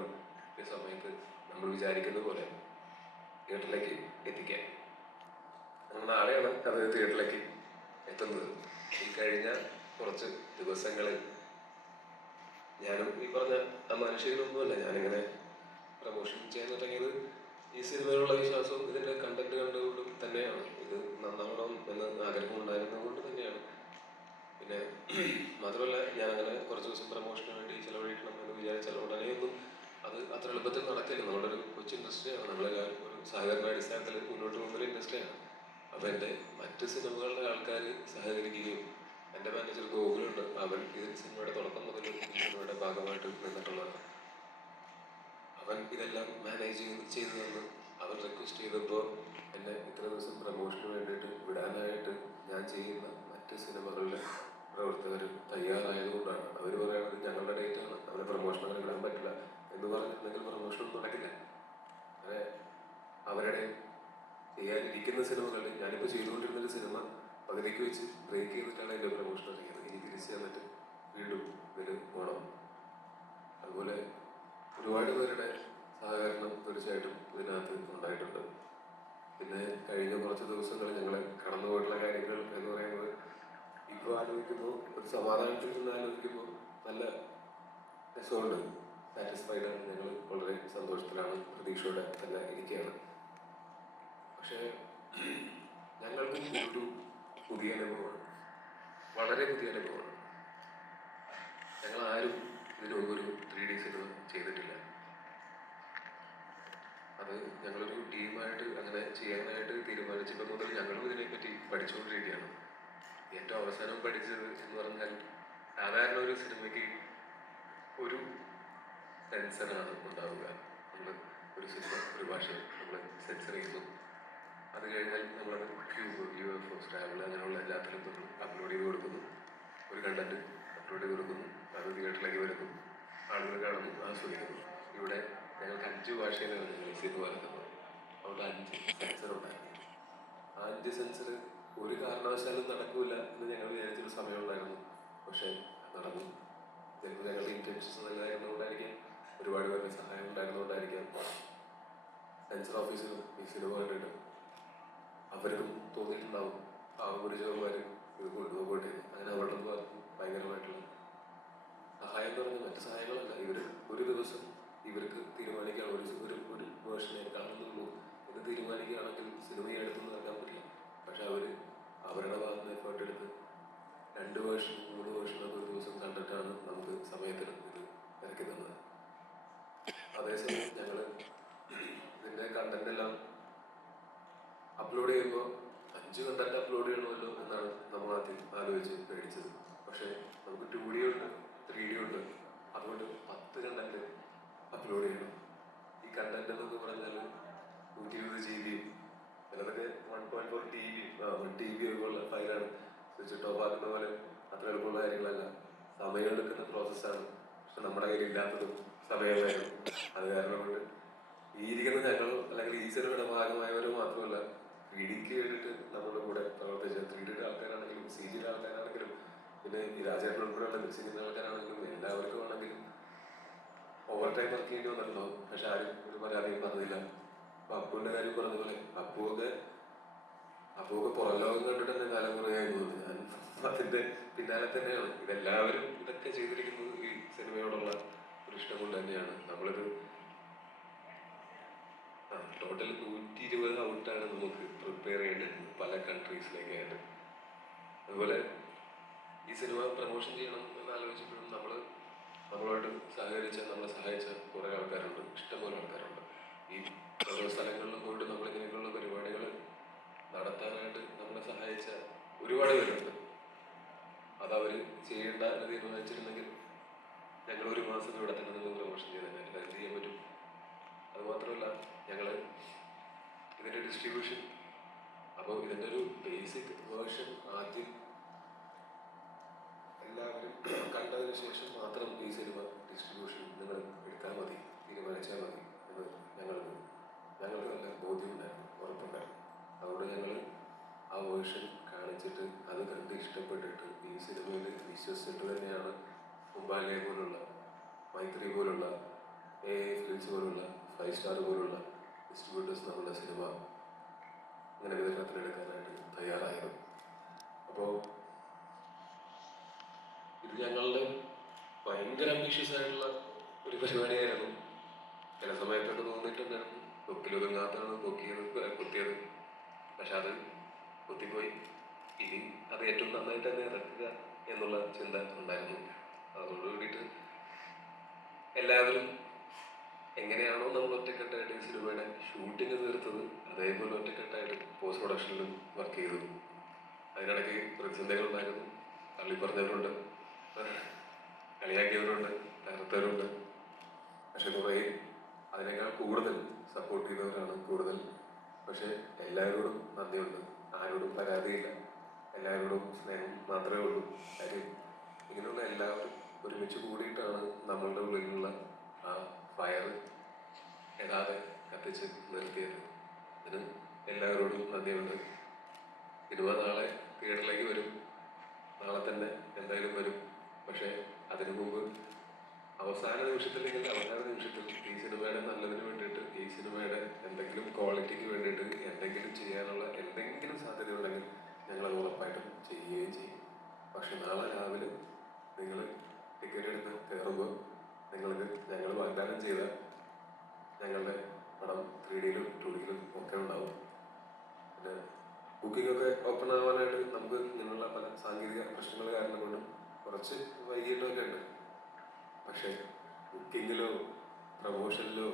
ഈ സമയത്ത് നമ്മൾ വിചാരിക്കുന്ന പോലെ തിയേറ്ററിലേക്ക് എത്തിക്കാൻ. നമ്മൾ നാളെയാണ് അത് തിയേറ്ററിലേക്ക് എത്തുന്നത്. ഈ കഴിഞ്ഞ കുറച്ച് ദിവസങ്ങളിൽ ഞാനും ഈ പറഞ്ഞ മനുഷ്യരൊന്നുമല്ല, ഞാനിങ്ങനെ പ്രമോഷൻ ചെയ്യാൻ തുടങ്ങിയത് ഈ സിനിമയിലുള്ള വിശ്വാസവും ഇതിൻ്റെ കണ്ടന്റ് കണ്ടുകൊണ്ടും തന്നെയാണ്. ഇത് നന്നാവണം എന്ന് ആഗ്രഹം ഉണ്ടായിരുന്നത് കൊണ്ട് തന്നെയാണ്. പിന്നെ മാത്രമല്ല, ഞാനങ്ങനെ കുറച്ച് ദിവസം പ്രമോഷന് വേണ്ടി ചിലവഴിക്കണം എന്ന് വിചാരിച്ചാൽ ഉടനെയൊന്നും അത് അത്ര എളുപ്പത്തിൽ നടക്കില്ല. നമ്മളൊരു കൊച്ചു ഇൻഡസ്ട്രിയാണ്, നമ്മളെല്ലാവരും ഒരു സഹകരണ അടിസ്ഥാനത്തിൽ മുന്നോട്ട് പോകുന്ന ഇൻഡസ്ട്രിയാണ്. അപ്പോൾ എൻ്റെ മറ്റ് സിനിമകളുടെ ആൾക്കാർ സഹകരിക്കുകയും, എൻ്റെ മാനേജർ ഗോകുലുണ്ട്, അവൻ ഇതിൽ സിനിമയുടെ തുടക്കം മുതൽ ഈ സിനിമയുടെ ഭാഗമായിട്ട് നിന്നിട്ടുള്ളതാണ്. അവൻ ഇതെല്ലാം മാനേജ് ചെയ്ത് തന്ന് അവൻ റിക്വസ്റ്റ് ചെയ്തപ്പോൾ എന്നെ ഇത്ര ദിവസം പ്രമോഷന് വേണ്ടിയിട്ട് വിടാനായിട്ട് ഞാൻ ചെയ്യുന്ന മറ്റ് സിനിമകളിലെ പ്രവർത്തകർ തയ്യാറായതുകൊണ്ടാണ്. അവർ പറയുന്നത് ഞങ്ങളുടെ ഡേറ്റാണ്, അവരെ പ്രമോഷൻ അങ്ങനെ വിടാൻ പറ്റില്ല എന്ന് പറഞ്ഞിട്ടുണ്ടെങ്കിൽ പ്രമോഷനൊന്നും നടക്കില്ല. അങ്ങനെ അവരുടെ ചെയ്യാനിരിക്കുന്ന സിനിമകളിൽ ഞാനിപ്പോൾ ചെയ്തുകൊണ്ടിരുന്നൊരു സിനിമ പകുതിക്ക് വെച്ച് ബ്രേക്ക് ചെയ്തിട്ടാണ് എൻ്റെ പ്രമോഷൻ ഇറങ്ങിയത്. ഇനി തിരിച്ച് തന്നിട്ട് വീണ്ടും ഇതിന് പോകണം. അതുപോലെ ഒരുപാട് പേരുടെ സഹകരണം തീർച്ചയായിട്ടും ഇതിനകത്ത് ഉണ്ടായിട്ടുണ്ട്. പിന്നെ കഴിഞ്ഞ കുറച്ച് ദിവസങ്ങൾ ഞങ്ങൾ കടന്നുപോയിട്ടുള്ള കാര്യങ്ങൾ എന്ന് പറയുന്നത് ഇപ്പോൾ ആലോചിക്കുമ്പോൾ ഒരു സമാധാനത്തിൽ നിന്ന് ആലോചിക്കുമ്പോൾ നല്ല രസമുണ്ട്, സാറ്റിസ്ഫൈഡാണ്. ഞങ്ങൾ വളരെ സന്തോഷത്തിലാണ്, പ്രതീക്ഷയോടെ തന്നെ ഇരിക്കുകയാണ്. പക്ഷേ ഞങ്ങൾക്കും ഒരു പുതിയ അനുഭവമാണ്, വളരെ പുതിയ അനുഭവമാണ്. ഞങ്ങൾ ആരും ഇതിനു മുമ്പ് ഒരു 3D സിനിമ ചെയ്തിട്ടില്ല. അത് ഞങ്ങളൊരു ടീമായിട്ട് അങ്ങനെ ചെയ്യാനായിട്ട് തീരുമാനിച്ചപ്പോൾ മുതൽ ഞങ്ങളും ഇതിനെപ്പറ്റി പഠിച്ചുകൊണ്ടിരിക്കുകയാണ്. ഏറ്റവും അവസാനം പഠിച്ചത് എന്ന് പറഞ്ഞാൽ, സാധാരണ ഒരു സിനിമയ്ക്ക് ഒരു സെൻസറാണ് ഉണ്ടാവുക. നമ്മൾ ഒരു സിനിമ ഒരു ഭാഷയിൽ നമ്മൾ സെൻസർ ചെയ്യുന്നു, അത് കഴിഞ്ഞാൽ നമ്മളത് ക്യൂബ്, UFO, സ്റ്റാബിൾ അങ്ങനെയുള്ള എല്ലാത്തിലും നമ്മൾ അപ്ലോഡ് ചെയ്ത് കൊടുക്കുന്നു. ഒരു കണ്ടന്റ് അപ്ലോഡ് ചെയ്ത് കൊടുക്കുന്നു, അത് തിയേറ്ററിലേക്ക് വരുന്നു, ആളുകൾ കാണുന്നു, ആസ്വദിക്കുന്നു. ഇവിടെ ഞങ്ങൾക്ക് 5 ഭാഷയിലാണ് ഞങ്ങൾ സിനിമ വരുന്നത്. അവിടെ 5 സെൻസർ ഉണ്ടായിരുന്നു. ആ 5 സെൻസർ ഒരു കാരണവശാലും നടക്കില്ല എന്ന് ഞങ്ങൾ വിചാരിച്ചൊരു സമയമുണ്ടായിരുന്നു. പക്ഷേ നടന്നു. ചിലപ്പോൾ ഞങ്ങളുടെ ഇൻറ്റൻഷൻസ് നല്ലതായിരുന്നുകൊണ്ടായിരിക്കാം, ഒരുപാട് പേരുടെ സഹായം ഉണ്ടായിരുന്നുകൊണ്ടായിരിക്കാം, സെൻസർ ഓഫീസിലും ഈ സിനിമ കണ്ടിട്ട് അവർക്കും തോന്നിയിട്ടുണ്ടാവും പാവപരിചയന്മാർ ഇത് കൊണ്ടുപോകട്ടെ. അങ്ങനെ അവരുടെ ഭയങ്കരമായിട്ടുള്ള സഹായം എന്ന് പറഞ്ഞാൽ മറ്റു സഹായങ്ങളല്ല. ഇവർ ഒരു ദിവസം ഇവർക്ക് തീരുമാനിക്കാൻ ഒരു വേർഷനെ കാണുന്നുള്ളൂ എന്ന് തീരുമാനിക്കുകയാണെങ്കിൽ സിനിമയെ അടുത്തൊന്നും ഇറങ്ങാൻ പറ്റില്ല. പക്ഷെ അവർ അവരുടെ ഭാഗത്ത് എഫേർട്ട് എടുത്ത് 2 വേർഷൻ 3 വേർഷനൊക്കെ ഒരു ദിവസം കണ്ടിട്ടാണ് നമുക്ക് സമയത്തിന് ഇത് ഇറക്കി തന്നത്. അതേസമയം ഞങ്ങൾ ഇതിൻ്റെ കണ്ടന്റെല്ലാം അപ്ലോഡ് ചെയ്യുമ്പോൾ 5 കണ്ടന്റ് അപ്ലോഡ് ചെയ്യണമല്ലോ എന്നാണ് നമ്മൾ ആദ്യം ആലോചിച്ച് പേടിച്ചത്. പക്ഷേ നമുക്ക് 2D ഉണ്ട്, 3D ഉണ്ട്, അതുകൊണ്ട് 10 കണ്ടന്റ് അപ്ലോഡ് ചെയ്യണം. കണ്ടന്റ് എന്നൊക്കെ പറഞ്ഞാൽ 120 GB ചിലതൊക്കെ 1.4 TB 1 TB ഒക്കെ ഉള്ള ഫയലാണ്. സ്വിച്ച് ഓഫ് ആക്കുന്ന പോലെ അത്ര എളുപ്പമുള്ള കാര്യങ്ങളല്ല, സമയമെടുക്കുന്ന പ്രോസസ്സാണ്. പക്ഷെ നമ്മുടെ കയ്യിൽ ഇല്ലാത്തതും സമയമായിരുന്നു. അത് കാരണം കൊണ്ട് ഈ ഇരിക്കുന്ന ഞങ്ങൾ അല്ലെങ്കിൽ ഈ സിനിമയുടെ ഭാഗമായവരോ മാത്രമല്ല, 3Dക്ക് വേണ്ടിയിട്ട് നമ്മുടെ കൂടെ പ്രവർത്തിച്ച 3Dയുടെ ആൾക്കാരാണെങ്കിലും CGയുടെ ആൾക്കാരാണെങ്കിലും പിന്നെ ഈ രാജേട്ടൻ ഉൾപ്പെടെയുള്ള മിക്സിങ്ങിൻ്റെ ആൾക്കാരാണെങ്കിലും എല്ലാവർക്കും ആണെങ്കിലും ഓവർ ടൈം വർക്ക് ചെയ്യേണ്ടി വന്നിട്ടുണ്ടാവും. പക്ഷെ ആരും ഒരു പരാതിയും പറഞ്ഞില്ല. അപ്പൊ അപ്പുവിന്റെ കാര്യം പറഞ്ഞ പോലെ അപ്പുവൊക്കെ പുറം ലോകം കണ്ടിട്ട് തന്നെ കാലം കുറയായി തോന്നുന്നു. ഞാൻ അതിന്റെ പിന്നാലെ തന്നെയാണ്. ഇതെല്ലാവരും ഇതൊക്കെ ചെയ്തിരിക്കുന്നത് ഈ സിനിമയോടുള്ള ഒരു ഇഷ്ടം കൊണ്ട് തന്നെയാണ്. നമ്മളിത് ടോട്ടൽ 120 ഔട്ടാണ് നമുക്ക് പ്രിപ്പയർ ചെയ്യേണ്ടത് പല കൺട്രീസിലേക്കായിട്ട്. അതുപോലെ ഈ സിനിമ പ്രമോഷൻ ചെയ്യണം എന്ന് ആലോചിച്ചപ്പോഴും നമ്മളോട് നമ്മളെ സഹായിച്ച കുറേ ആൾക്കാരുണ്ട്, ഇഷ്ടംപോലെ ആൾക്കാരുണ്ട്. ഈ ഓരോ സ്ഥലങ്ങളിലും പോയിട്ട് നമ്മളിങ്ങനെയൊക്കെയുള്ള പരിപാടികൾ നടത്താനായിട്ട് നമ്മളെ സഹായിച്ച ഒരുപാട് പേരുണ്ട്. അതവർ ചെയ്യേണ്ട എന്ന് തീരുമാനിച്ചിരുന്നെങ്കിൽ ഞങ്ങൾ 1 മാസം ഇവിടെ തന്നെ നിന്ന് പ്രമോഷൻ ചെയ്തതിനായിട്ട് അത് ചെയ്യാൻ പറ്റും. അതുമാത്രമല്ല ഞങ്ങൾ ഇതിൻ്റെ ഡിസ്ട്രിബ്യൂഷൻ, അപ്പോൾ ഇതിൻ്റെ ഒരു ബേസിക് വേർഷൻ ആദ്യം എല്ലാവരും കണ്ടതിന് ശേഷം മാത്രം ഈ സിനിമ ഡിസ്ട്രിബ്യൂഷൻ നിങ്ങൾ എടുത്താൽ മതി, തീരുമാനിച്ചാൽ മതി എന്ന് ഞങ്ങൾക്ക് നല്ല ബോധ്യമുണ്ടായിരുന്നു, ഉറപ്പുണ്ടായിരുന്നു. അതുകൊണ്ട് ഞങ്ങൾ ആ വേർഷൻ കാണിച്ചിട്ട് അത് കണ്ട് ഇഷ്ടപ്പെട്ടിട്ട് ഈ സിനിമയിൽ വിശ്വസിച്ചിട്ട് തന്നെയാണ് കുംബാലയ പോലുള്ള, മൈത്രി പോലുള്ള, AA ഫിലിംസ് പോലുള്ള, 5 സ്റ്റാർ പോലുള്ള ഡിസ്ട്രിബ്യൂട്ടേഴ്സ് നമ്മുടെ സിനിമ അങ്ങനെ വിതരണത്തിനെടുക്കാനായിട്ട് തയ്യാറായത്. അപ്പോൾ ഇത് ഞങ്ങളുടെ ഭയങ്കര അംബീഷ്യസ് ആയിട്ടുള്ള ഒരു പരിപാടിയായിരുന്നു. ചില സമയത്തൊക്കെ തോന്നിയിട്ടുണ്ടായിരുന്നു കൊക്കിലൊതുങ്ങാത്തതാണ് കൊത്തിയത്. പക്ഷെ അത് കൊത്തിപ്പോയി. ഇനി അത് ഏറ്റവും നന്നായിട്ട് തന്നെ ഇറക്കുക എന്നുള്ള ചിന്ത ഉണ്ടായിരുന്നു. അതോട് കൂടിയിട്ട് എല്ലാവരും എങ്ങനെയാണോ നമ്മൾ ഒറ്റക്കെട്ടായിട്ട് ഈ സിനിമയുടെ ഷൂട്ടിങ് തീർത്തത് അതേപോലെ ഒറ്റക്കെട്ടായിട്ട് പോസ്റ്റ് പ്രൊഡക്ഷനിലും വർക്ക് ചെയ്തു. അതിനിടയ്ക്ക് പ്രതിസന്ധികളുണ്ടായിരുന്നു. തള്ളി പറഞ്ഞവരുണ്ട്, കളിയാക്കിയവരുണ്ട്, തകർത്തവരുണ്ട്. പക്ഷെ കുറേ അതിനേക്കാൾ കൂടുതൽ സപ്പോർട്ട് ചെയ്തവരാണ് കൂടുതൽ. പക്ഷെ എല്ലാവരോടും നന്ദിയുണ്ട്, ആരോടും പരാതിയില്ല, എല്ലാവരോടും സ്നേഹം മാത്രമേ ഉള്ളൂ. കാര്യം ഇങ്ങനെയുള്ള എല്ലാവരും ഒരുമിച്ച് കൂടിയിട്ടാണ് നമ്മളുടെ ഉള്ളിലുള്ള ആ ഫയർ ഇടാതെ കത്തിച്ച് നിർത്തിയത്. അതിന് എല്ലാവരോടും നന്ദിയുണ്ട്. സിനിമ നാളെ തിയേറ്ററിലേക്ക് വരും, നാളെ തന്നെ എന്തായാലും വരും. പക്ഷേ അതിനു മുമ്പ് അവസാന നിമിഷത്തിൽ ഈ സിനിമയുടെ നല്ലതിന് വേണ്ടിയിട്ട്, ഈ സിനിമയുടെ എന്തെങ്കിലും ക്വാളിറ്റിക്ക് വേണ്ടിയിട്ട് എന്തെങ്കിലും ചെയ്യാനുള്ള എന്തെങ്കിലും സാധ്യതയുണ്ടെങ്കിൽ ഞങ്ങളത് ഉറപ്പായിട്ടും ചെയ്യുകയും ചെയ്യും. പക്ഷെ നാളെ രാവിലെ നിങ്ങൾ ടിക്കറ്റ് എടുത്ത് കയറുമ്പോൾ നിങ്ങൾക്ക് ഞങ്ങൾ വാഗ്ദാനം ചെയ്ത ഞങ്ങളുടെ പടം 3Dയിലും 2Dയിലും ഒക്കെ ഉണ്ടാവും. പിന്നെ ബുക്കിംഗൊക്കെ ഓപ്പൺ ആവാനായിട്ട് നമുക്ക് ഇങ്ങനെയുള്ള പല സാങ്കേതിക പ്രശ്നങ്ങൾ കാരണം കൊണ്ടും കുറച്ച് വൈകിട്ടൊക്കെ ഉണ്ട്. പക്ഷേ ബുക്കിങ്ങിലോ പ്രമോഷനിലോ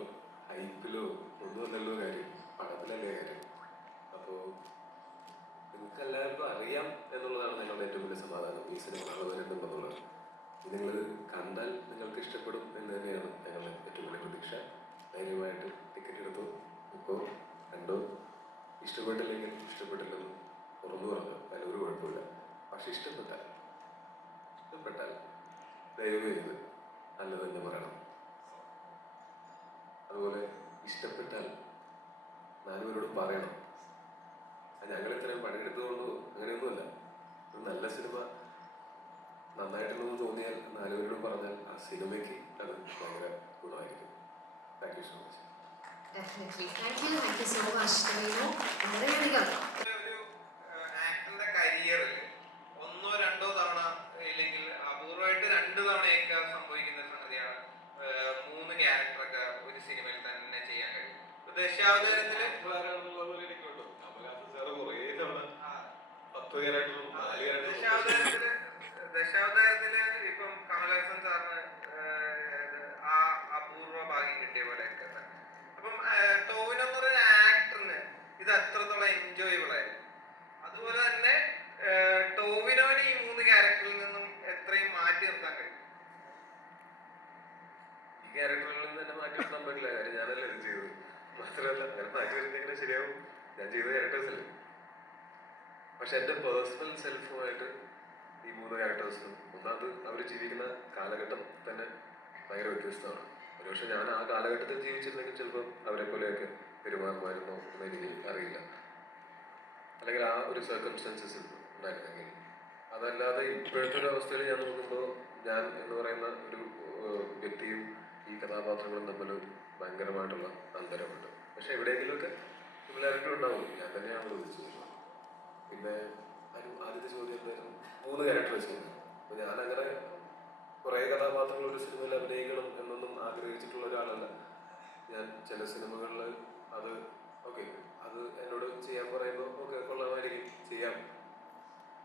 ഹൈപ്പിലോ ഒന്നുമല്ലല്ലോ കാര്യം, പടത്തിലല്ലേ കാര്യം. അപ്പോൾ നിങ്ങൾക്ക് എല്ലാവർക്കും അറിയാം എന്നുള്ളതാണ് ഞങ്ങളുടെ ഏറ്റവും വലിയ സമാധാനം. ഈ സിനിമ നാളെ വരുന്നുണ്ടെന്നുള്ളത് നിങ്ങൾ കണ്ടാൽ നിങ്ങൾക്ക് ഇഷ്ടപ്പെടും എന്ന് തന്നെയാണ് ഞങ്ങളുടെ ഏറ്റവും വലിയ പ്രതീക്ഷ. ധൈര്യമായിട്ട് ടിക്കറ്റ് എടുത്തു, ഇപ്പോൾ കണ്ടോ. ഇഷ്ടപ്പെട്ടില്ലെങ്കിൽ ഇഷ്ടപ്പെട്ടില്ലെന്ന് തുറന്നു പറഞ്ഞു, അതിലൊരു കുഴപ്പമില്ല. പക്ഷെ ഇഷ്ടപ്പെട്ടാൽ ദയവ് ചെയ്ത് നല്ലത് തന്നെ പറയണം. അതുപോലെ ഇഷ്ടപ്പെട്ടാൽ നാലുപേരോട് പറയണം. ഞങ്ങൾ ഇത്രയും പണിയെടുത്തതുകൊണ്ടോ അങ്ങനെയൊന്നുമല്ല. ഒരു നല്ല സിനിമ നന്നായിട്ടുണ്ടെന്ന് തോന്നിയാൽ നാലുപേരോട് പറഞ്ഞാൽ ആ സിനിമയ്ക്ക് അത് ഭയങ്കര ഗുണമായിരിക്കും. Thank you so much. Definitely. Thank you so much. വളരെയധികം ഒരു ആക്ടറിന്റെ കരിയറിൽ 1 or 2 തവണ ഇല്ലെങ്കിൽ അപൂർവമായിട്ട് 2 തവണയൊക്കെ സംഭവിക്കുന്ന സംഗതിയാണ് 3 ക്യാരക്ടറൊക്കെ ഒരു സിനിമയിൽ തന്നെ ചെയ്യാൻ കഴിയും. ദശാവതാരത്തില് ദശാവതാരത്തില് ഇപ്പം കമലഹാസൻ സാറിന് ആ അപൂർവ ഭാഗ്യം കിട്ടിയ പോലെയൊക്കെ തന്നെ. അപ്പം ടോവിനോ എന്ന് പറയുന്ന ആക്ടറിന് ഇത് അത്രത്തോളം എൻജോയബിൾ ആയിരുന്നു. അതുപോലെ തന്നെ ടോവിനോനെ ഈ 3 ക്യാരക്ടറിൽ നിന്നും എത്രയും മാറ്റി നിർത്താൻ കഴിയും. ഈ ക്യാരക്ടറുകളിൽ നിന്ന് തന്നെ മാറ്റി മാറ്റാൻ പറ്റില്ല, കാര്യം ഞാനല്ലേ ഇത് ചെയ്തത്. മാത്രമല്ല അങ്ങനെ മാറ്റി വരുന്നെങ്കിലും ശരിയാവും, ഞാൻ ചെയ്ത ക്യാരക്ടേഴ്സല്ലേ. പക്ഷെ എൻ്റെ പേഴ്സണൽ സെൽഫുമായിട്ട് ഈ 3 ക്യാരക്ടേഴ്സിനും ഒന്നാമത് അവർ ജീവിക്കുന്ന കാലഘട്ടം തന്നെ ഭയങ്കര വ്യത്യസ്തമാണ്. ഒരുപക്ഷെ ഞാൻ ആ കാലഘട്ടത്തിൽ ജീവിച്ചിരുന്നെങ്കിൽ ചിലപ്പോൾ അവരെ പോലെയൊക്കെ പെരുമാറുമായിരുന്നോ എന്ന് എനിക്ക് അറിയില്ല, അല്ലെങ്കിൽ ആ ഒരു സർക്കംസ്റ്റൻസസ് ഉണ്ടായിരുന്നെങ്കിൽ. അതല്ലാതെ ഇപ്പോഴത്തെ ഒരു അവസ്ഥയിൽ ഞാൻ നോക്കുമ്പോൾ ഞാൻ എന്ന് പറയുന്ന ഒരു വ്യക്തിയും ഈ കഥാപാത്രങ്ങളും തമ്മിൽ ഭയങ്കരമായിട്ടുള്ള അന്തരമുണ്ട്. പക്ഷെ എവിടെയെങ്കിലുമൊക്കെ സിമിലാരിറ്റി ഉണ്ടാവും. ഞാൻ തന്നെയാണ് വിളിച്ചത്. പിന്നെ ആദ്യത്തെ ചോദ്യം എന്തായാലും 3 ക്യാരക്ടേഴ്സ് ചെയ്യുന്നു. അപ്പോൾ ഞാനങ്ങനെ കുറേ കഥാപാത്രങ്ങൾ ഒരു സിനിമയിൽ അഭിനയിക്കണം എന്നൊന്നും ആഗ്രഹിച്ചിട്ടുള്ള ഒരാളല്ല ഞാൻ. ചില സിനിമകളിൽ അത് ഓക്കെ, അത് എന്നോട് ചെയ്യാൻ പറയുമ്പോൾ ഓക്കെ കൊള്ളാമായിരിക്കും, ചെയ്യാം.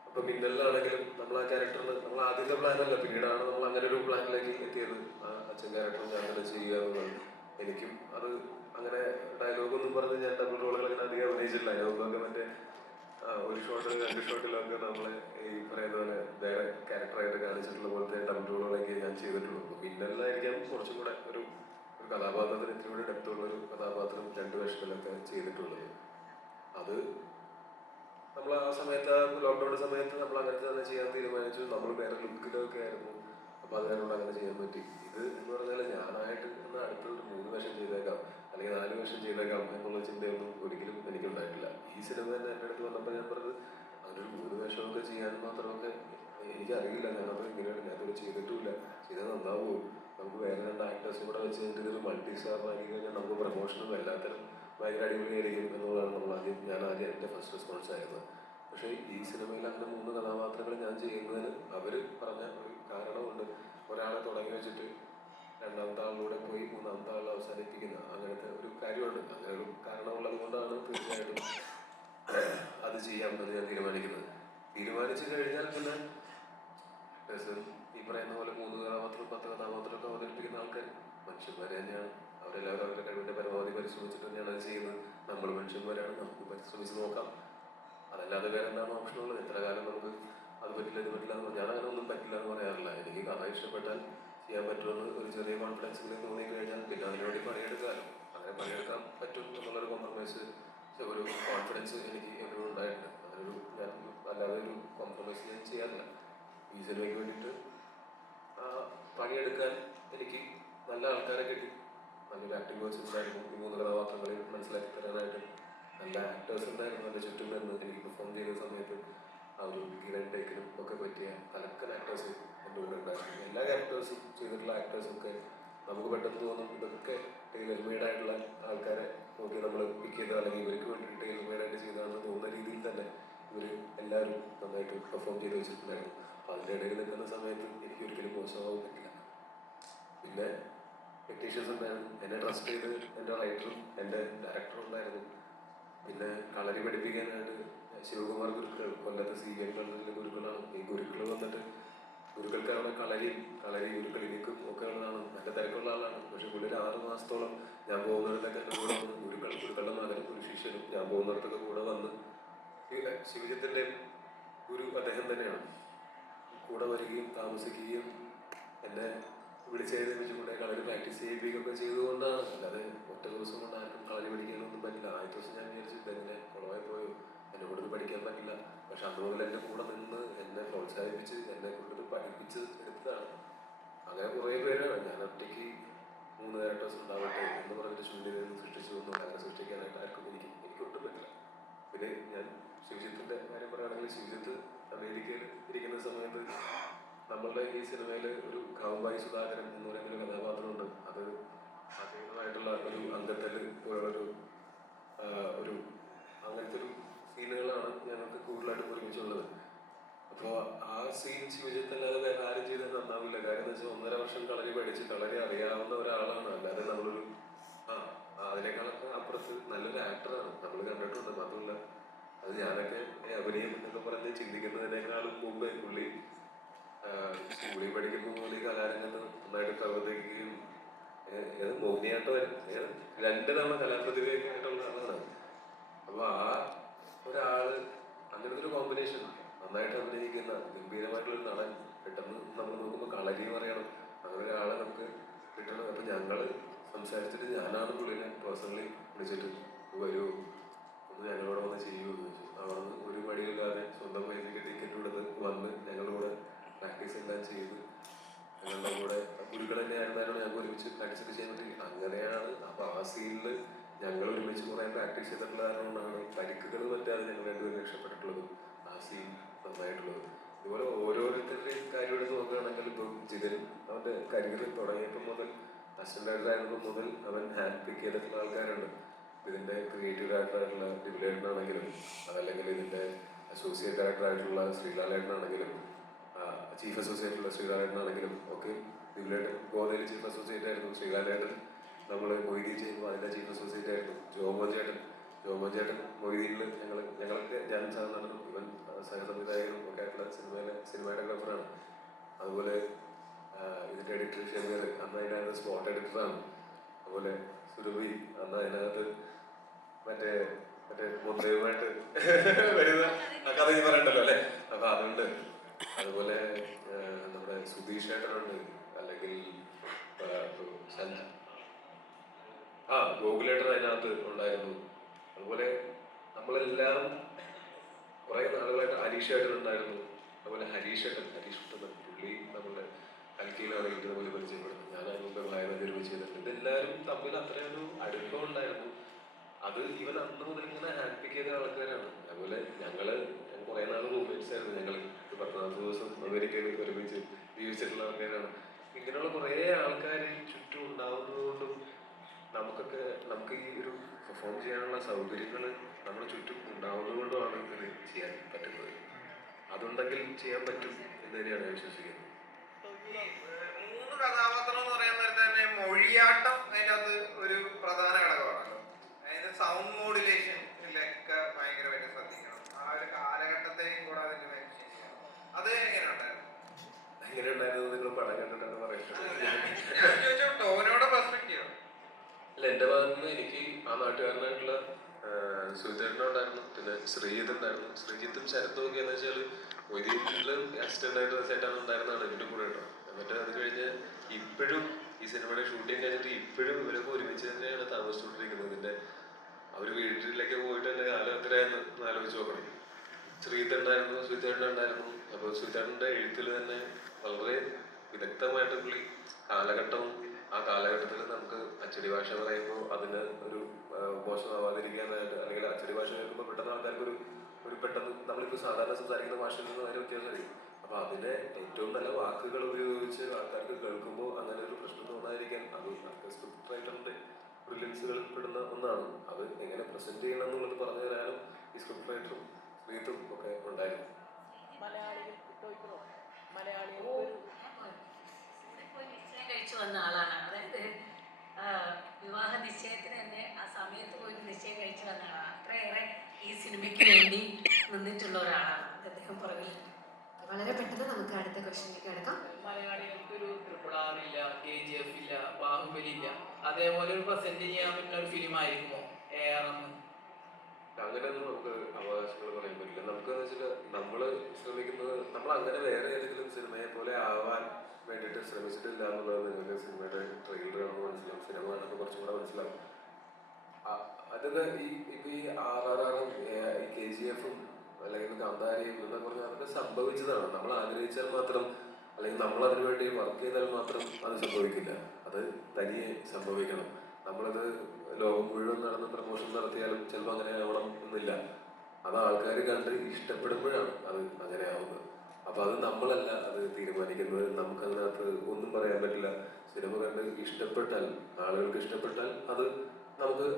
അപ്പൊ മിന്നലിലാണെങ്കിലും നമ്മൾ ആ ക്യാരക്ടറിന് നമ്മൾ ആദ്യത്തെ പ്ലാനല്ല, പിന്നീടാണ് നമ്മൾ അങ്ങനെ ഒരു പ്ലാനിലേക്ക് എത്തിയത്. ആ അച്ഛൻ ക്യാരക്ടർ ഞാൻ തന്നെ ചെയ്യുക എന്നുള്ളത്. എനിക്കും അത് അങ്ങനെ ഡയലോഗൊന്നും പറഞ്ഞ് ഞാൻ ഡബിൾ റോളുകൾ അങ്ങനെ അധികം അഭിനയിച്ചിട്ടില്ല. അതിനൊക്കെ മറ്റേ ഒരു ഷോട്ട് 2 ഷോട്ടിലൊക്കെ നമ്മളെ ഈ പറയുന്ന പോലെ വേറെ ക്യാരക്ടറായിട്ട് കാണിച്ചിട്ടുള്ള പോലത്തെ ഡബിൾ റോളുകളൊക്കെ ഞാൻ ചെയ്തിട്ടുള്ളൂ. അപ്പോൾ മിന്നലിലായിരിക്കാം കുറച്ചും കൂടെ ഒരു കഥാപാത്രത്തിന് ഇത്തിരി കൂടെ ഡെപ്തുള്ള ഒരു കഥാപാത്രം 2 വേഷത്തിലൊക്കെ ചെയ്തിട്ടുള്ളത്. അത് നമ്മൾ ആ സമയത്ത് ലോക്ക്ഡൗൺ സമയത്ത് നമ്മൾ അങ്ങനത്തെ തന്നെ ചെയ്യാൻ തീരുമാനിച്ചു. നമ്മൾ വേറെ ലുക്കിലൊക്കെ ആയിരുന്നു, അപ്പോൾ അത് കാരണം അങ്ങനെ ചെയ്യാൻ പറ്റി. ഇത് എന്ന് പറഞ്ഞാൽ ഞാനായിട്ട് എന്നാൽ അടുത്തൊരു 3 വേഷം ചെയ്തേക്കാം അല്ലെങ്കിൽ 4 വേഷം ചെയ്തേക്കാം എന്നുള്ള ചിന്തയൊന്നും ഒരിക്കലും എനിക്കുണ്ടായിട്ടില്ല. ഈ സിനിമ തന്നെ എൻ്റെ അടുത്ത് വന്നപ്പോൾ ഞാൻ പറഞ്ഞത് അങ്ങനൊരു 3 വേഷമൊക്കെ ചെയ്യാൻ മാത്രമൊക്കെ എനിക്കറിയില്ല, ഞാനത് ഇങ്ങനെയാണ്, ഞാനത് ചെയ്തിട്ടുമില്ല. ചെയ്താൽ നന്നാവുമോ, നമുക്ക് വേറെ 2 ആക്ടേഴ്സും കൂടെ വെച്ച് കഴിഞ്ഞിട്ട് ഇതൊരു മൾട്ടി സ്റ്റാർ ആക്കി കഴിഞ്ഞാൽ നമുക്ക് പ്രൊമോഷനും എല്ലാത്തരം ഭയങ്കര അടിപൊളിയായിരിക്കും എന്നുള്ളതാണ് ഞാൻ ആദ്യം എൻ്റെ ഫസ്റ്റ് റെസ്പോൺസ് ആയിരുന്നത്. പക്ഷേ ഈ സിനിമയിൽ അങ്ങനെ 3 കഥാപാത്രങ്ങൾ ഞാൻ ചെയ്യുന്നതിന് അവർ പറഞ്ഞ ഒരു കാരണമുണ്ട്. ഒരാളെ തുടങ്ങി വെച്ചിട്ട് 2ാമത്തെ ആളിലൂടെ പോയി 3ാമത്തെ ആളിൽ അവസാനിപ്പിക്കുന്ന അങ്ങനത്തെ ഒരു കാര്യമുണ്ട്. അങ്ങനെ ഒരു കാരണമുള്ളത് കൊണ്ടാണ് തീർച്ചയായിട്ടും അത് ചെയ്യാമെന്ന് ഞാൻ തീരുമാനിച്ചു കഴിഞ്ഞാൽ പിന്നെ ഈ പറയുന്ന പോലെ 3 കഥാപാത്രം 10 കഥാപാത്രമൊക്കെ അവതരിപ്പിക്കുന്ന ആൾക്കാർ മനുഷ്യന്മാർ തന്നെയാണ്. അവരെല്ലാവരും അവരുടെ കഴിവിൻ്റെ പരമാവധി പരിശ്രമിച്ചിട്ട് തന്നെയാണ് അത് ചെയ്യുന്നത്. നമ്മൾ മനുഷ്യന്മാരാണ്, നമുക്ക് പരിശ്രമിച്ച് നോക്കാം. അതല്ലാതെ വേറെ എന്താണ് ഓപ്ഷനുള്ളത്? എത്ര കാലം നമുക്ക് അത് പറ്റില്ല ഇത് പറ്റില്ല എന്ന് ഞാൻ അങ്ങനെ ഒന്നും പറ്റില്ല എന്ന് പറയാറില്ല. എനിക്ക് കഥ ഇഷ്ടപ്പെട്ടാൽ ചെയ്യാൻ പറ്റുമെന്ന് ഒരു ചെറിയ കോൺഫിഡൻസിൽ തോന്നിക്കഴിഞ്ഞാൽ പിന്നെ അതിനുവേണ്ടി പണിയെടുക്കാമല്ലോ. അങ്ങനെ പണിയെടുക്കാൻ പറ്റും എന്നുള്ളൊരു കോംപ്രമൈസ്, ഒരു കോൺഫിഡൻസ് എനിക്ക് എപ്പോഴും ഉണ്ടായിട്ടുണ്ട്. അതൊരു ഞാൻ അല്ലാതെ ഒരു കോംപ്രമൈസ് ഞാൻ ചെയ്യാറില്ല. ഈ സിനിമയ്ക്ക് വേണ്ടിയിട്ട് പണിയെടുക്കാൻ എനിക്ക് നല്ല ആൾക്കാരെ കിട്ടി, നല്ലൊരു ആക്ടിംഗ് കോച്ച് ഉണ്ടായിരുന്നു. ഈ 3 കഥാപാത്രങ്ങളെ മനസ്സിലാക്കി തരാനായിട്ട് നല്ല ആക്ടേഴ്സ് ഉണ്ടായിരുന്നു എൻ്റെ ചുറ്റും നിന്ന്. എനിക്ക് പെർഫോം ചെയ്ത സമയത്ത് ആ ഒരു ഗിവൻ ടേക്കിനും ഒക്കെ പറ്റിയ കലക്കൻ ആക്ടേഴ്സ് എൻ്റെ കൂടെ ഉണ്ടായിരുന്നു. എല്ലാ ക്യാരക്ടേഴ്സും ചെയ്തിട്ടുള്ള ആക്ടേഴ്സൊക്കെ നമുക്ക് പെട്ടെന്ന് തോന്നും ഇതൊക്കെ ടൈലർ മെയ്ഡ് ആയിട്ടുള്ള ആൾക്കാരെ നോക്കി നമ്മൾ പിക്ക് ചെയ്ത, അല്ലെങ്കിൽ ഇവർക്ക് വേണ്ടി ടൈലർ മെയ്ഡായിട്ട് ചെയ്തതാണെന്ന് തോന്നുന്ന രീതിയിൽ തന്നെ ഇവർ എല്ലാവരും നന്നായിട്ട് പെർഫോം ചെയ്ത് വെച്ചിട്ടുണ്ടായിരുന്നു. അപ്പോൾ അതിൻ്റെ ഇടയിൽ നിൽക്കുന്ന സമയത്ത് എനിക്ക് ഒരിക്കലും മോശമാവാൻ പറ്റില്ല. പിന്നെ ടെക്നീഷ്യൻസ് ഉണ്ടായിരുന്നു, എന്നെ ട്രസ്റ്റ് ചെയ്ത് എൻ്റെ റൈറ്ററും എൻ്റെ ഡയറക്ടറും ഉണ്ടായിരുന്നു. പിന്നെ കളരി പഠിപ്പിക്കാനായിട്ട് ശിവകുമാർ ഗുരുക്കൾ, കൊല്ലത്തെ CBN കളരിയിലെ ഗുരുക്കളാണ്. ഈ ഗുരുക്കൾ വന്നിട്ട് ഗുരുക്കൾക്ക് അവിടെ കളരി ഗുരുക്കൾ എനിക്കും ഒക്കെ ഉള്ളതാണ്. നല്ല തിരക്കുള്ള ആളാണ്. പക്ഷെ പുള്ളി ഒരു 6 മാസത്തോളം ഞാൻ പോകുന്നിടത്തൊക്കെ എൻ്റെ കൂടെ വന്ന് ഗുരുക്കളുടെ മകനും ഒരു ശിഷ്യനും ഞാൻ പോകുന്നിടത്തൊക്കെ കൂടെ വന്ന് ശിവജിത്തിൻ്റെ ഗുരു അദ്ദേഹം തന്നെയാണ് കൂടെ വരികയും താമസിക്കുകയും എന്നെ വിളിച്ചെഴുതിച്ച് കൂടെ കളരി പ്രാക്ടീസ് ചെയ്യിപ്പിക്കുകയൊക്കെ ചെയ്തുകൊണ്ടാണ്. അല്ലാതെ ഒറ്റ ദിവസം കൊണ്ട് ആർക്കും കളരി പഠിക്കാനൊന്നും പറ്റില്ല. ആദ്യത്തെ ദിവസം ഞാൻ വിചാരിച്ചിട്ട് എങ്ങനെ കുളമായി പോയോ, എന്നെ കൊണ്ടത് പഠിക്കാൻ പറ്റില്ല. പക്ഷെ അന്ന് മുതൽ എൻ്റെ കൂടെ നിന്ന് എന്നെ പ്രോത്സാഹിപ്പിച്ച് എന്നെ കൊണ്ടത് പഠിപ്പിച്ച് എടുത്തതാണ്. അങ്ങനെ കുറേ പേരാണ്. ഞാൻ ഒറ്റയ്ക്ക് 3 ക്യാരക്ടേഴ്സ് ഉണ്ടാവട്ടെ എന്ന് പറഞ്ഞിട്ട് ശൂന്യതയിൽ നിന്ന് സൃഷ്ടിച്ചു ഒന്നും അങ്ങനെ സൃഷ്ടിക്കാനായിട്ട് ആർക്കും എനിക്കൊട്ടും പറ്റില്ല. പിന്നെ ഞാൻ ശിവജിത്തിൻ്റെ കാര്യം പറയുകയാണെങ്കിൽ ശിവജിത്ത് അമേരിക്കയിൽ ഇരിക്കുന്ന സമയത്ത് നമ്മളുടെ ഈ സിനിമയിൽ ഒരു കാവുമ്പായി സുധാകരൻ എന്ന് പറയുന്ന ഒരു കഥാപാത്രമുണ്ട്. അത് അദ്ദേഹമായിട്ടുള്ള ഒരു അംഗത്തിൽ ഒരു അങ്ങനത്തെ ഒരു സീനുകളാണ് ഞങ്ങൾക്ക് കൂടുതലായിട്ട് ഒരുമിച്ചുള്ളത്. അപ്പോൾ ആ സീൻ ശിവജിത്ത് അല്ലാതെ വേറെ ആരും ചെയ്തത് നന്നാവില്ല. കാര്യം എന്ന് വെച്ചാൽ 1.5 വർഷം കളരി പഠിച്ച് കളരി അറിയാവുന്ന ഒരാളാണ്. അല്ലാതെ നമ്മളൊരു അതിനേക്കാളൊക്കെ അപ്പുറത്ത് നല്ലൊരു ആക്ടറാണ് നമ്മൾ കണ്ടിട്ടുണ്ട്. മാത്രമല്ല അത് ഞാനൊക്കെ അഭിനയം എന്നൊക്കെ പറഞ്ഞ് ചിന്തിക്കുന്നതിനേക്കാളും മുമ്പ് പുള്ളി സ്കൂളിൽ പഠിക്കുമ്പോൾ പോലെ കലാരംഗത്ത് നന്നായിട്ട് പ്രവർത്തിക്കുകയും മോഹിനിയാട്ടം 2 തവണ കലാപ്രതിഭയൊക്കെ ആയിട്ടുള്ള ആളാണ്. അപ്പോൾ ആ ഒരാള് അങ്ങനത്തെ ഒരു കോമ്പിനേഷൻ നന്നായിട്ട് അഭിനയിക്കുന്ന ഗംഭീരമായിട്ടുള്ളൊരു നടൻ പെട്ടെന്ന് നമ്മൾ നോക്കുമ്പോൾ കളരി പറയണം, അങ്ങനെ ഒരാളെ നമുക്ക് കിട്ടണം. അപ്പം ഞങ്ങൾ സംസാരിച്ചിട്ട് ഞാനാണ് പുള്ളിനെ പേഴ്സണലി വിളിച്ചിട്ട് വരൂ ഒന്ന് ഞങ്ങളോട് വന്ന് ചെയ്യുമെന്ന് ചോദിച്ചു. അവിടെ നിന്ന് ഒരു മടിയില്ലാതെ സ്വന്തം പൈസയ്ക്ക് ടിക്കറ്റ് കൊടുത്ത് വന്ന് ഞങ്ങളുടെ കൂടെ പ്രാക്ടീസ് എല്ലാം ചെയ്ത് ഞങ്ങളുടെ കൂടെ ഗുരുക്കൾ തന്നെ ആയിരുന്നാലും ഞങ്ങൾക്ക് ഒരുമിച്ച് പ്രാക്ടീസൊക്കെ ചെയ്യാൻ പറ്റി. അങ്ങനെയാണ്. അപ്പോൾ ആ സീനിൽ ഞങ്ങൾ ഒരുമിച്ച് കുറേ പ്രാക്ടീസ് ചെയ്തിട്ടുള്ള കാരണമാണ് പരിക്കുകൾ പറ്റാതെ ഞങ്ങൾ രണ്ടുപേരും രക്ഷപ്പെട്ടിട്ടുള്ളത്. ആ സീൻ നന്നായിട്ടുള്ളത്. ഇതുപോലെ ഓരോരുത്തരുടെയും കാര്യം എടുത്ത് നോക്കുകയാണെങ്കിൽ ഇപ്പം ജിതിൻ അവൻ്റെ കരിയർ തുടങ്ങിയപ്പോൾ മുതൽ അസിസ്റ്റന്റ് ഡയറക്ടർ ആയിരുന്നപ്പോൾ മുതൽ അവൻ ഹാൻഡ് പിക്ക് ചെയ്തിട്ടുള്ള ആൾക്കാരുണ്ട്. ഇതിൻ്റെ ക്രിയേറ്റീവ് ഡയറക്ടറായിട്ടുള്ള ഡിബിലേട്ടനാണെങ്കിലും അതല്ലെങ്കിൽ ഇതിൻ്റെ അസോസിയേറ്റ് ഡയറക്ടറായിട്ടുള്ള ശ്രീലാലേട്ടനാണെങ്കിലും ചീഫ് അസോസിയേറ്റുള്ള ശ്രീലാലേട്ടനാണെങ്കിലും ഒക്കെ ഡിബിലേട്ടൻ ഗോതയിൽ ചീഫ് അസോസിയേറ്റ് ആയിരുന്നു. ശ്രീലാലേട്ടൻ നമ്മൾ മൊയ്തീൻ ചെയ്യുമ്പോൾ അതിൻ്റെ ചീഫ് അസോസിയേറ്റ് ആയിരുന്നു. ജോമോൻ ചേട്ടൻ മൊയ്തീനിൽ ഞങ്ങൾക്ക് ഞാൻ സാധാരണ ഇവൻ സഹസംവിധായകനും ഒക്കെ ആയിട്ടുള്ള സിനിമാറ്റോഗ്രാഫറാണ്. അതുപോലെ ഇതിൻ്റെ എഡിറ്റർ ഷെമീർ അന്ന് അതിനകത്ത് സ്പോട്ട് എഡിറ്ററാണ്. അതുപോലെ സുരഭി അന്ന് അതിനകത്ത് മറ്റേ മുന്തയുമായിട്ട് വരുന്ന ആ കഥ ഞാൻ പറയണ്ടല്ലോ അല്ലേ. അപ്പം അതുകൊണ്ട് അതുപോലെ നമ്മുടെ സുധീഷ് ചേട്ടനുണ്ട്, അല്ലെങ്കിൽ ഗോകുലേട്ടൻ അതിനകത്ത് ഉണ്ടായിരുന്നു. അതുപോലെ നമ്മളെല്ലാം കുറേ നാളുകളായിട്ട് അനീഷേട്ടൻ ഉണ്ടായിരുന്നു. അതുപോലെ ഹരീഷേട്ടൻ പുള്ളി നമ്മുടെ കൽക്കിയിലാണ് ഏറ്റവും വലിയ പരിചയപ്പെടുന്നത്. ഞാനതിന് മുമ്പ് വായന ഒരുമിച്ച് ചെയ്തിട്ടുണ്ട്. ഇതെല്ലാവരും തമ്മിൽ അത്രയൊരു അടുപ്പം ഉണ്ടായിരുന്നു. അത് ഇവൻ അന്ന് മുതൽ ഇങ്ങനെ ഹാൻഡ് പിക്ക് ചെയ്ത ആൾക്കാരാണ്. അതുപോലെ ഞങ്ങൾ കുറേ നാൾ റൂംമേറ്റ്സ് ആയിരുന്നു. ഞങ്ങൾ 10-40 ദിവസം അമേരിക്കയിൽ ഒരുമിച്ച് ജീവിച്ചിട്ടുള്ള ആൾക്കാരാണ്. ഇങ്ങനെയുള്ള കുറേ ആൾക്കാർ ചുറ്റും ഉണ്ടാവുന്നതുകൊണ്ടും നമുക്ക് ഈ ഒരു പെർഫോം ചെയ്യാനുള്ള സൗകര്യങ്ങൾ നമ്മുടെ ചുറ്റും ഉണ്ടാവുന്നതുകൊണ്ടുമാണ് ഇത് ചെയ്യാൻ പറ്റുന്നത്. അതുണ്ടെങ്കിൽ ചെയ്യാൻ പറ്റും എന്ന് തന്നെയാണ് ഞാൻ വിശ്വസിക്കുന്നത്. ഈ 3 കഥാപാത്രം എന്ന് പറയാൻ നേരത്തെ തന്നെ മൊഴിയാട്ടം അതിൻ്റെ അകത്ത് ഒരു പ്രധാന ഘടകമാണല്ലോ. അതായത് സൗണ്ട് മോഡുലേഷനിലൊക്കെ ഭയങ്കരമായിട്ട് ശ്രദ്ധിക്കണം. ആ ഒരു കാലഘട്ടത്തെയും കൂടെ അതിന് മെൻഷൻ ചെയ്യണം. അത് എങ്ങനെയുണ്ടായിരുന്നു നിങ്ങൾ പടം കണ്ടിട്ടാണ് പറയുന്നത്? ഞാൻ ചോദിച്ചു ടോവിനോടെ പെർസ്പെക്റ്റീവ്. അല്ല, എൻ്റെ ഭാഗത്ത് നിന്ന് എനിക്ക് ആ നാട്ടുകാരനായിട്ടുള്ള സുധീരനും ഉണ്ടായിരുന്നു, പിന്നെ ശ്രീജിത്ത് ഉണ്ടായിരുന്നു. ശ്രീജിത്തും ശരത്തും ഒക്കെ എന്ന് വെച്ചാൽ മൊയ്തീനിലും അസിസ്റ്റന്റ് ആയിട്ട് സെറ്റാണ് ഉണ്ടായിരുന്നതാണ് എൻ്റെ കൂടെ കേട്ടോ. എന്നിട്ട് അത് കഴിഞ്ഞ് ഇപ്പോഴും ഈ സിനിമയുടെ ഷൂട്ടിങ് കഴിഞ്ഞിട്ട് ഇപ്പോഴും ഇവരൊക്കെ ഒരുമിച്ച് തന്നെയാണ് താമസിച്ചുകൊണ്ടിരിക്കുന്നത്. ഇതിൻ്റെ അവർ വീട്ടിലേക്ക് പോയിട്ട് തന്നെ കാലം എത്രയാന്ന് ആലോചിച്ച് നോക്കണം. ശ്രീധരൻ ഉണ്ടായിരുന്നു. അപ്പോൾ ശ്രീധരൻ്റെ എഴുത്തിൽ തന്നെ വളരെ വിദഗ്ധമായിട്ട് പുള്ളി കാലഘട്ടവും ആ കാലഘട്ടത്തിൽ നമുക്ക് അച്ചടി ഭാഷ പറയുമ്പോൾ അതിന് ഒരു മോശമാവാതിരിക്കാനായിട്ട്, അല്ലെങ്കിൽ അച്ചടി ഭാഷ കേൾക്കുമ്പോൾ പെട്ടെന്ന് ആൾക്കാർക്ക് ഒരു പെട്ടെന്ന് നമ്മളിപ്പോൾ സാധാരണ സംസാരിക്കുന്ന ഭാഷയിൽ നിന്ന് വളരെ വ്യത്യാസമായിരിക്കും. അപ്പോൾ അതിനെ ഏറ്റവും നല്ല വാക്കുകൾ ഉപയോഗിച്ച് ആൾക്കാർക്ക് കേൾക്കുമ്പോൾ അങ്ങനെ ഒരു പ്രശ്നം തോന്നാതിരിക്കാൻ അത് സ്ക്രിപ്റ്റ് റൈറ്ററിൻ്റെ ബ്രില്യൻസുകളിൽ പെടുന്ന ഒന്നാണ്. അത് എങ്ങനെ പ്രസന്റ് ചെയ്യണം എന്നുള്ളത് പറഞ്ഞു തരാനും ഈ സ്ക്രിപ്റ്റ് റൈറ്ററും സ്ത്രീത്തും ഒക്കെ ഉണ്ടായിരുന്നു. കഴിച്ചു വന്ന ആളാണ്. അതായത് വിവാഹ നിശ്ചയത്തിന് തന്നെ ആ സമയത്ത് പോയി നിശ്ചയം കഴിച്ചു വന്ന ആളാണ്. അത്രയേറെ ഈ സിനിമയ്ക്ക് വേണ്ടി നിന്നിട്ടുള്ള ഒരാളാണ് അദ്ദേഹം പുറകിൽ. വളരെ പെട്ടെന്ന് നമുക്ക് അടുത്ത ക്വസ്റ്റ്യനിലേക്ക് കിടക്കാം. മലയാളികൾക്ക് ഒരു RRR ഇല്ല, KGF ഇല്ല, ബാഹുബലി ഇല്ല, അതേപോലെ ഒരു പ്രസന്റ് ചെയ്യാൻ പറ്റുന്ന ഒരു ഫിലിം ആയിരിക്കുമോ AR? അങ്ങനെയൊന്നും നമുക്ക് അവകാശങ്ങൾ പറയാൻ പറ്റില്ല. നമുക്കെന്ന് വെച്ചാൽ നമ്മൾ ശ്രമിക്കുന്നത് നമ്മൾ അങ്ങനെ വേറെ ഏതെങ്കിലും സിനിമയെ പോലെ ആവാൻ വേണ്ടിയിട്ട് ശ്രമിച്ചിട്ടില്ല എന്നുള്ളത് നിങ്ങൾക്ക് സിനിമയുടെ ട്രെയിലർ കാണുമ്പോൾ മനസ്സിലാവും, സിനിമ കാണുമ്പോൾ കുറച്ചും കൂടെ മനസ്സിലാവും. അതൊക്കെ ഇപ്പം ഈ RRR-ഉം ഈ KGF-ഉം അല്ലെങ്കിൽ കാന്താരയും എന്നൊക്കെ പറഞ്ഞാൽ അതൊക്കെ സംഭവിച്ചതാണ്. നമ്മൾ ആഗ്രഹിച്ചാൽ മാത്രം, അല്ലെങ്കിൽ നമ്മൾ അതിനു വേണ്ടി വർക്ക് ചെയ്താൽ മാത്രം അത് സംഭവിക്കില്ല. അത് തനിയെ സംഭവിക്കണം. നമ്മളത് ലോകം മുഴുവൻ നടന്ന് പ്രമോഷൻ നടത്തിയാലും ചിലപ്പോൾ അങ്ങനെ ആവണം എന്നില്ല. അത് ആൾക്കാർ കണ്ട് ഇഷ്ടപ്പെടുമ്പോഴാണ് അത് അങ്ങനെ ആവുന്നത്. അപ്പോൾ അത് നമ്മളല്ല അത് തീരുമാനിക്കുന്നത്. നമുക്ക് അതിനകത്ത് ഒന്നും പറയാൻ പറ്റില്ല. സിനിമ കണ്ട് ഇഷ്ടപ്പെട്ടാൽ, ആളുകൾക്ക് ഇഷ്ടപ്പെട്ടാൽ അത് നമുക്ക്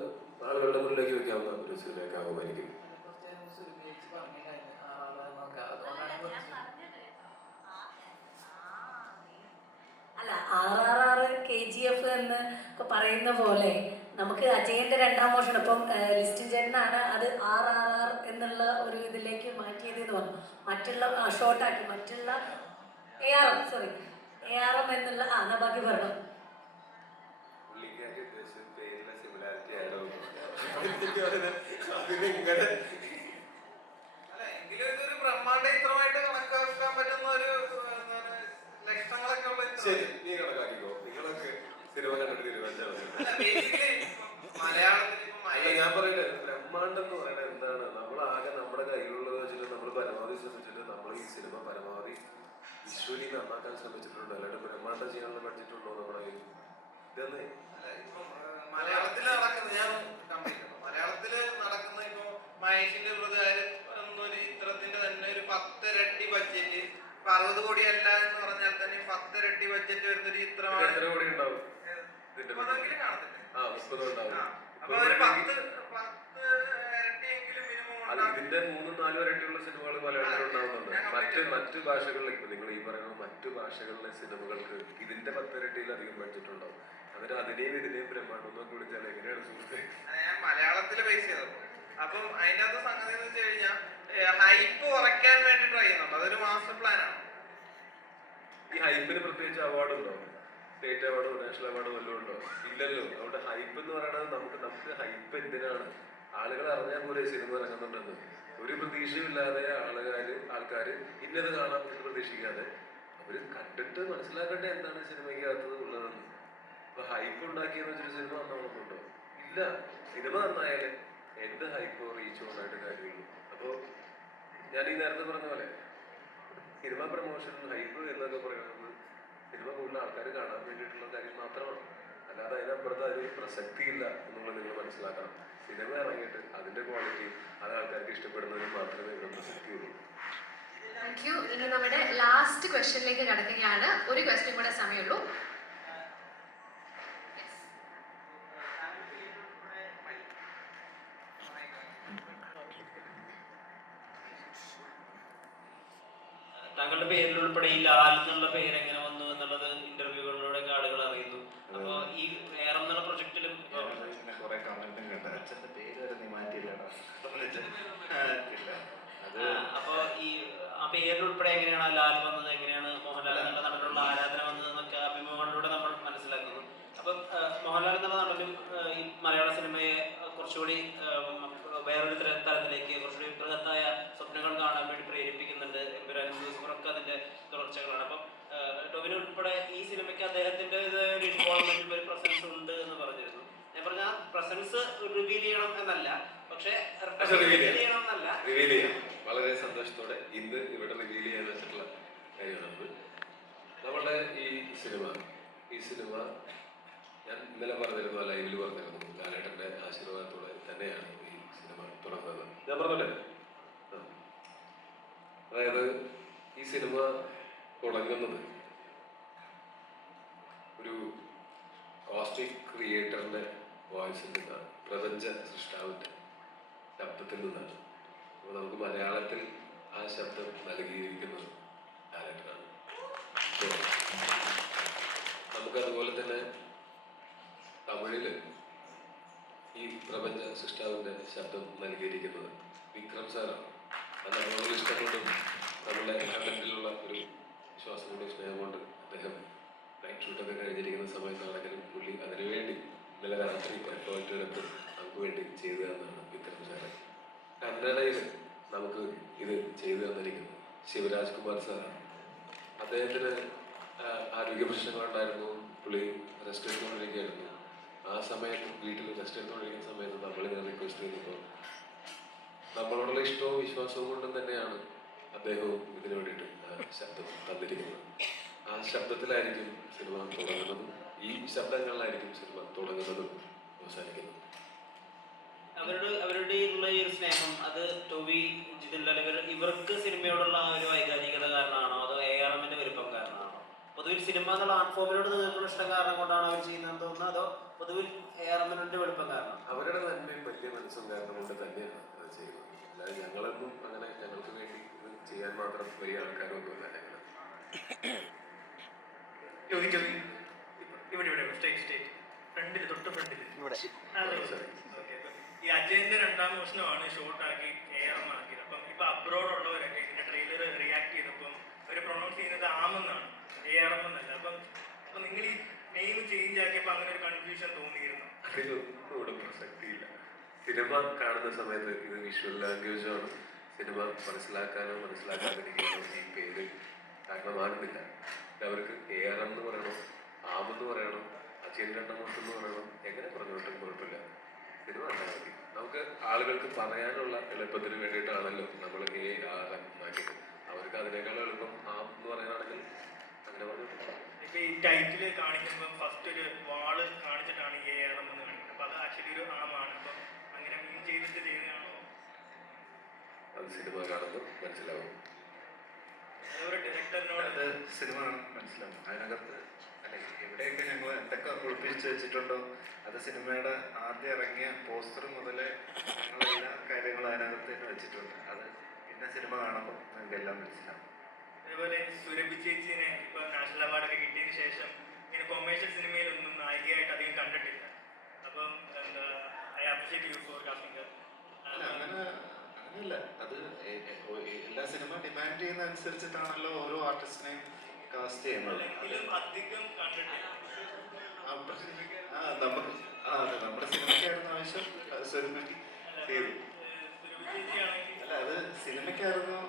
ആളുകളുടെ മുന്നിലേക്ക് വെക്കാവുന്ന ഒരു സിനിമയൊക്കെ ആകുമായിരിക്കും. അല്ല, RRR KGF എന്ന് ഒക്കെ പറയുന്ന പോലെ നമുക്ക് അജയന്റെ 2ാം മോഷണം ഇപ്പം ലിസ്റ്റിൻ ചേട്ടനാണ് അത് RRR എന്നുള്ള ഒരു ഇതിലേക്ക് മാറ്റിയതെന്ന് പറഞ്ഞു. മറ്റുള്ള ഷോർട്ടാക്കി മറ്റുള്ള ARM എന്നുള്ള എന്നാ ബാക്കി പറഞ്ഞു. എങ്കിലും ഇതൊരു ബ്രഹ്മാണ്ഡമായിട്ട് കണക്കാക്കാൻ പറ്റുന്ന ഒരു ലക്ഷണങ്ങളൊക്കെ ഉള്ള ശരി, നീ കണക്കാക്കിക്കോ. നിങ്ങളൊക്കെ സിനിമ കണ്ടിട്ട് തീരുമാനിച്ചാൽ കമേഴ്ഷ്യലി നന്നാക്കാൻ ശ്രമിച്ചിട്ടുണ്ട്, അല്ലാണ്ട് ബ്രഹ്മാണ്ടം ചെയ്യാനുള്ള ബഡ്ജറ്റ് ഉണ്ടോ നമ്മുടെ കയ്യിൽ? ഇതെന്ന് മലയാളത്തിൽ നടക്കുന്ന ഞാൻ മലയാളത്തിൽ നടക്കുന്ന ഇപ്പൊ മഹേഷിന്റെ പ്രകാരം ഒരു ചിത്രത്തിന്റെ തന്നെ ഒരു 10 ഇരട്ടി ബഡ്ജറ്റ്, 60 കോടി അല്ല എന്ന് പറഞ്ഞാൽ തന്നെ 10 ഇരട്ടി ബഡ്ജറ്റ് വരുന്ന ഒരു ചിത്രമാണ്. എത്ര കോടി ഉണ്ടാവും? അതെങ്കിലും കാണത്തില്ലേ? ആ 30 ഉണ്ടാവും. അപ്പൊ ഒരു 10 ഇരട്ടിയെങ്കിലും മിനിമം ഉണ്ടാവും. ഇതിന്റെ 3-4 ഇരട്ടിയുള്ള സിനിമകൾ മലയാളത്തിൽ ഉണ്ടാവുന്നുണ്ട്. മറ്റ് ഭാഷകളിൽ ഇപ്പൊ നിങ്ങൾ ഈ പറയുന്ന മറ്റു ഭാഷകളിലെ സിനിമകൾക്ക് ഇതിന്റെ 10 ഇരട്ടിയിലധികം ബഡ്ജറ്റ് ഉണ്ടാവും. എന്നിട്ട് അതിനെയും ഇതിനെയും ബ്രഹ്മാണ്ടം എന്നൊക്കെ വിളിച്ചാൽ എങ്ങനെയാണ് സുഹൃത്തെ? ഞാൻ മലയാളത്തില് ബേസ് ചെയ്തപ്പോ അപ്പം അതിന്റെ അകത്ത് സംഗതി എന്ന് വെച്ച് കഴിഞ്ഞാൽ ഹൈപ്പ് കുറയ്ക്കാൻ വേണ്ടി ട്രൈ ചെയ്യുന്നുണ്ട്. അതൊരു മാസ്റ്റർ പ്ലാൻ ആണ്. ഈ ഹൈപ്പിന് പ്രത്യേകിച്ച് അവാർഡ് ഉണ്ടോ? സ്റ്റേറ്റ് അവാർഡോ നാഷണൽ അവാർഡോ വല്ലതും ഉണ്ടോ? ഇല്ലല്ലോ. അവിടെ ഹൈപ്പ് എന്ന് പറയുന്നത് നമുക്ക് ഹൈപ്പ് എന്തിനാണ്? ആളുകൾ അറിഞ്ഞാൽ പോലെ സിനിമ ഇറങ്ങുന്നുണ്ടെന്ന് ഒരു പ്രതീക്ഷയില്ലാതെ ആൾക്കാർ ഇന്നത് കാണാൻ പ്രതീക്ഷിക്കാതെ അവര് കണ്ടിട്ട് മനസ്സിലാക്കട്ടെ എന്താണ് സിനിമയ്ക്കകത്ത് ഉള്ളതെന്ന്. അപ്പൊ ഹൈപ്പ് ഉണ്ടാക്കിയെന്ന് വെച്ചൊരു സിനിമ നന്നാവുന്നുണ്ടോ? ഇല്ല. സിനിമ നന്നായാലേ എന്ത് ഹൈപ്പോ റീച്ചോ ഉണ്ടായിട്ട് കാര്യമുള്ളൂ. അപ്പോൾ ഞാൻ ഈ നേരത്തെ പറഞ്ഞ പോലെ സിനിമ പ്രൊമോഷൻ ഹൈപ്പ് എന്നൊക്കെ പറയുന്നത് സിനിമ കൂടുതൽ ആൾക്കാർ കാണാൻ വേണ്ടിയിട്ടുള്ള കാര്യം മാത്രമാണ്. അല്ലാതെ അതിനപ്പുറത്ത് അതിന് പ്രസക്തിയില്ല എന്നുള്ളത് നിങ്ങൾ മനസ്സിലാക്കണം. സിനിമ ഇറങ്ങിയിട്ട് അതിന്റെ ക്വാളിറ്റി അത് ആൾക്കാർക്ക് ഇഷ്ടപ്പെടുന്നതിന് മാത്രമേ ഇവിടെ പ്രസക്തിയുള്ളൂ. Thank you. ഇനി നമ്മുടെ ലാസ്റ്റ് ക്വസ്റ്റ്യനിലേക്ക് കടക്കുകയാണ്. ഒരു ക്വസ്റ്റ്യൻ കൂടെ സമയമുള്ളൂ. താങ്കളുടെ പേരിൽ ഉൾപ്പെടെ ഈ ലാൽ എന്നുള്ള പേര് എങ്ങനെ വന്നു എന്നുള്ളത് ഇന്റർവ്യൂകളിലൂടെ ആളുകൾ അറിയുന്നു. അപ്പൊ ഈ വേറെ എന്നുള്ള പ്രൊജക്റ്റിലും കുറെ കമന്റും കണ്ട അച്ഛന്റെ പേര് വരെ നീ മാറ്റിയില്ലടാ. അപ്പൊ ഈ ആ പേരിൽ ഉൾപ്പെടെ എങ്ങനെയാണ് ലാൽ വന്നത്, എങ്ങനെയാണ് മോഹൻലാൽ എന്നുള്ള നടനുള്ള ആരാധന വന്നത് എന്നൊക്കെ അഭിമുഖങ്ങളിലൂടെ നമ്മൾ മനസ്സിലാക്കുന്നു. അപ്പൊ മോഹൻലാൽ എന്നുള്ള നടനും ഈ മലയാള സിനിമയെ കുറച്ചുകൂടി വേറൊരു തലത്തിലേക്ക് കുറച്ചുകൂടി ബൃഹത്തായ സ്വപ്നങ്ങൾ കാണാൻ വേണ്ടി പ്രേരിപ്പിക്കുന്നുണ്ട്. ഒക്കെ അതിന്റെ തുടർച്ചകളാണ്. അപ്പം ടോവിനോ ഉൾപ്പെടെ ഈ സിനിമയ്ക്ക് അദ്ദേഹത്തിന്റെ ഒരു ഇൻവോൾവ്മെന്റ് ഒരു പ്രസൻസ് ഉണ്ട് എന്ന് പറഞ്ഞിരുന്നു. ഞാൻ പറഞ്ഞ ആ പ്രസൻസ് റിവീൽ ചെയ്യണം എന്നല്ല, പക്ഷെ വളരെ സന്തോഷത്തോടെ ഇന്ന് ഇവിടെ റിവീൽ ചെയ്യാൻ വെച്ചിട്ടുള്ള കാര്യമാണ്. നമ്മളുടെ ഈ സിനിമ ഞാൻ ഇന്നലെ പറഞ്ഞിരുന്നു, ലൈവിൽ പറഞ്ഞിരുന്നു, ലാലേട്ടന്റെ ആശീർവാദത്തോടെ തന്നെയാണ് ഈ സിനിമ തുടങ്ങുന്നത്. ഞാൻ പറഞ്ഞല്ലേ, അതായത് ഈ സിനിമ തുടങ്ങുന്നത് ഒരു കോസ്മിക് ക്രിയേറ്ററിന്റെ വോയിസിൽ നിന്നാണ്, പ്രപഞ്ച സൃഷ്ടാവിന്റെ ശബ്ദത്തിൽ നിന്നാണ്. അപ്പോൾ നമുക്ക് മലയാളത്തിൽ ആ ശബ്ദം നൽകിയിരിക്കുന്നത് ലാലേട്ടനാണ്. നമുക്കതുപോലെ തന്നെ തമിഴില് ഈ പ്രപഞ്ച സൃഷ്ടാവിന്റെ ശബ്ദം നൽകിയിരിക്കുന്നത് വിക്രം സാറാണ്. അത് നമ്മളോട് ഇഷ്ടപ്പെട്ടും നമ്മുടെ കണ്ടന്റിലുള്ള ഒരു വിശ്വാസം കൊണ്ട് സ്നേഹം കൊണ്ട് അദ്ദേഹം നൈറ്റ് ഷൂട്ടൊക്കെ കഴിഞ്ഞിരിക്കുന്ന സമയത്താണെങ്കിലും പുള്ളി അതിനുവേണ്ടി ഇന്നലെ രാത്രി എഫേർട്ടുകളൊക്കെ നമുക്ക് വേണ്ടി ചെയ്തു തന്നാണ് വിക്രം സാറ്. കന്നഡയിൽ നമുക്ക് ഇത് ചെയ്തു തന്നിരിക്കുന്നത് ശിവരാജ് കുമാർ സാറാണ്. അദ്ദേഹത്തിന് ആരോഗ്യ പ്രശ്നങ്ങളുണ്ടായിരുന്നു, പുള്ളി റെസ്റ്റ് എടുത്തുകൊണ്ടിരിക്കുകയായിരുന്നു. ആ സമയത്ത് വീട്ടിൽ റെസ്റ്റ് എടുത്തുകൊണ്ടിരിക്കുന്ന സമയത്ത് നമ്മളിങ്ങനെ റിക്വസ്റ്റ് ചെയ്തപ്പോൾ നമ്മളോടുള്ള ഇഷ്ടവും വിശ്വാസവും കൊണ്ടും തന്നെയാണ് അദ്ദേഹവും ഇതിനു വേണ്ടിയിട്ട് ശബ്ദം തന്നിരിക്കുന്നത്. ആ ശബ്ദത്തിലായിരിക്കും സിനിമ തുടങ്ങുന്നതും ഈ ശബ്ദങ്ങളിലായിരിക്കും സിനിമ തുടങ്ങുന്നതും അവസാനിക്കുന്നതും. അവരുടെ ഉള്ള ഈ ഒരു സ്നേഹം അത് ടോവി, ജിതിൻ ലാൽ ഇവർക്ക് സിനിമയോടുള്ള ആ ഒരു വൈകാരികത കാരണമാണോ അതോ ARMന്റെ വലുപ്പം കാരണമാണോ? പൊതുവിൽ സിനിമ എന്നുള്ള ആർട്ട് ഫോമിനോട് നിങ്ങൾക്കുള്ള ഇഷ്ടം കാരണം കൊണ്ടാണോ അവർ ചെയ്യുന്നതെന്ന് തോന്നുന്നത്, അതോ പൊതുവിൽ ARMന്റെ വലുപ്പം കാരണം? അവരുടെ നന്മയും വലിയ മനസ്സും കാരണം കൊണ്ട് തന്നെയാണ് അത് ചെയ്യുന്നത്. അല്ലാതെ ഞങ്ങളൊന്നും അങ്ങനെ ഞങ്ങൾക്ക് വേണ്ടി ഇത് ചെയ്യാൻ മാത്രം വലിയ ആൾക്കാരൊന്നുമില്ല. ഈ അജയന്റെ രണ്ടാം മോഷണമാണ് ഷോർട്ടാക്കി ARM ആക്കിയത്. അപ്പം ഇപ്പൊ അബ്രോഡ് ഉള്ളവരൊക്കെ ഇതിന്റെ ട്രെയിലർ റിയാക്ട് ചെയ്തപ്പം അവർ പ്രൊണൗൺസ് ചെയ്യുന്നത് ആമെന്നാണ്, ARM എന്നല്ല. അപ്പം നിങ്ങൾ ഈ നെയിം ചേഞ്ച് ആക്കിയപ്പോൾ അങ്ങനെ ഒരു കൺഫ്യൂഷൻ തോന്നിയിരുന്നു? അതിലൊന്നും ഇവിടെ പ്രസക്തിയില്ല. സിനിമ കാണുന്ന സമയത്ത് ഇത് വിഷ്വൽ ലാംഗ്വേജ് ആണ്. സിനിമ മനസ്സിലാക്കാനോ മനസ്സിലാക്കാതിരിക്കാനോ ഈ പേര് കാരണമാകുന്നില്ല. അവർക്ക് ARM എന്ന് പറയണോ, ആമെന്ന് പറയണോ, അജയൻ രണ്ടാം മോഷണം എന്ന് പറയണോ, എങ്ങനെ പറഞ്ഞോട്ടും കുഴപ്പമില്ല. സിനിമ കണ്ടാൽ മതി. നമുക്ക് ആളുകൾക്ക് പറയാനുള്ള എളുപ്പത്തിന് വേണ്ടിയിട്ടാണല്ലോ നമ്മൾ ARM ആക്കിയത്. അവർക്ക് അതിനേക്കാൾ എളുപ്പം ആം എന്ന് പറയാനാണെങ്കിൽ ഇപ്പൊ ഈ ടൈറ്റിൽ കാണിക്കുമ്പോൾ ഫസ്റ്റ് ഒരു വാള് കാണിച്ചിട്ടാണ് ഈ ARM എന്ന് കാണിക്കുന്നത്. അപ്പൊ അത് ആക്ച്വലി ഒരു ആമാണ്. അപ്പം അങ്ങനെ മീൻ ചെയ്തിട്ട് ചെയ്യുന്നതാണോ? അത് സിനിമ കാണുമ്പോൾ മനസ്സിലാവും. അതേപോലെ ഡയറക്ടറിനോട് അത് സിനിമ മനസ്സിലാവും. അതിനകത്ത് അല്ലെ എവിടെയൊക്കെ ഞങ്ങൾ എന്തൊക്കെ ഒളിപ്പിച്ച് വെച്ചിട്ടുണ്ടോ അത് സിനിമയുടെ ആദ്യം ഇറങ്ങിയ പോസ്റ്റർ മുതലേ ഞങ്ങൾ എല്ലാ കാര്യങ്ങളും അതിനകത്ത് തന്നെ വെച്ചിട്ടുണ്ട്. അത് പിന്നെ സിനിമ കാണുമ്പോൾ നിങ്ങൾക്ക് എല്ലാം മനസ്സിലാവും. അതേപോലെ സുരഭി ചേച്ചിനെ ഇപ്പൊ നാഷണൽ അവാർഡൊക്കെ കിട്ടിയതിന് ശേഷം ഇങ്ങനെ കൊമേഴ്ഷ്യൽ സിനിമയിലൊന്നും നായികയായിട്ട് അധികം കണ്ടിട്ടില്ല. അപ്പം എന്താ I appreciate you for casting. അല്ല അങ്ങനെയല്ല. അത് എല്ലാ സിനിമ ഡിമാൻഡ് ചെയ്യുന്ന അനുസരിച്ചിട്ടാണല്ലോ ഓരോ ആർട്ടിസ്റ്റിനെയും കാസ്റ്റ് ചെയ്യുന്നത്. അധികം കണ്ടിട്ടില്ല. അതെ നമ്മുടെ സിനിമയ്ക്കായിരുന്നു ആവശ്യം സുരഭി ചെയ്തു. അല്ല അത് സിനിമയ്ക്കായിരുന്നു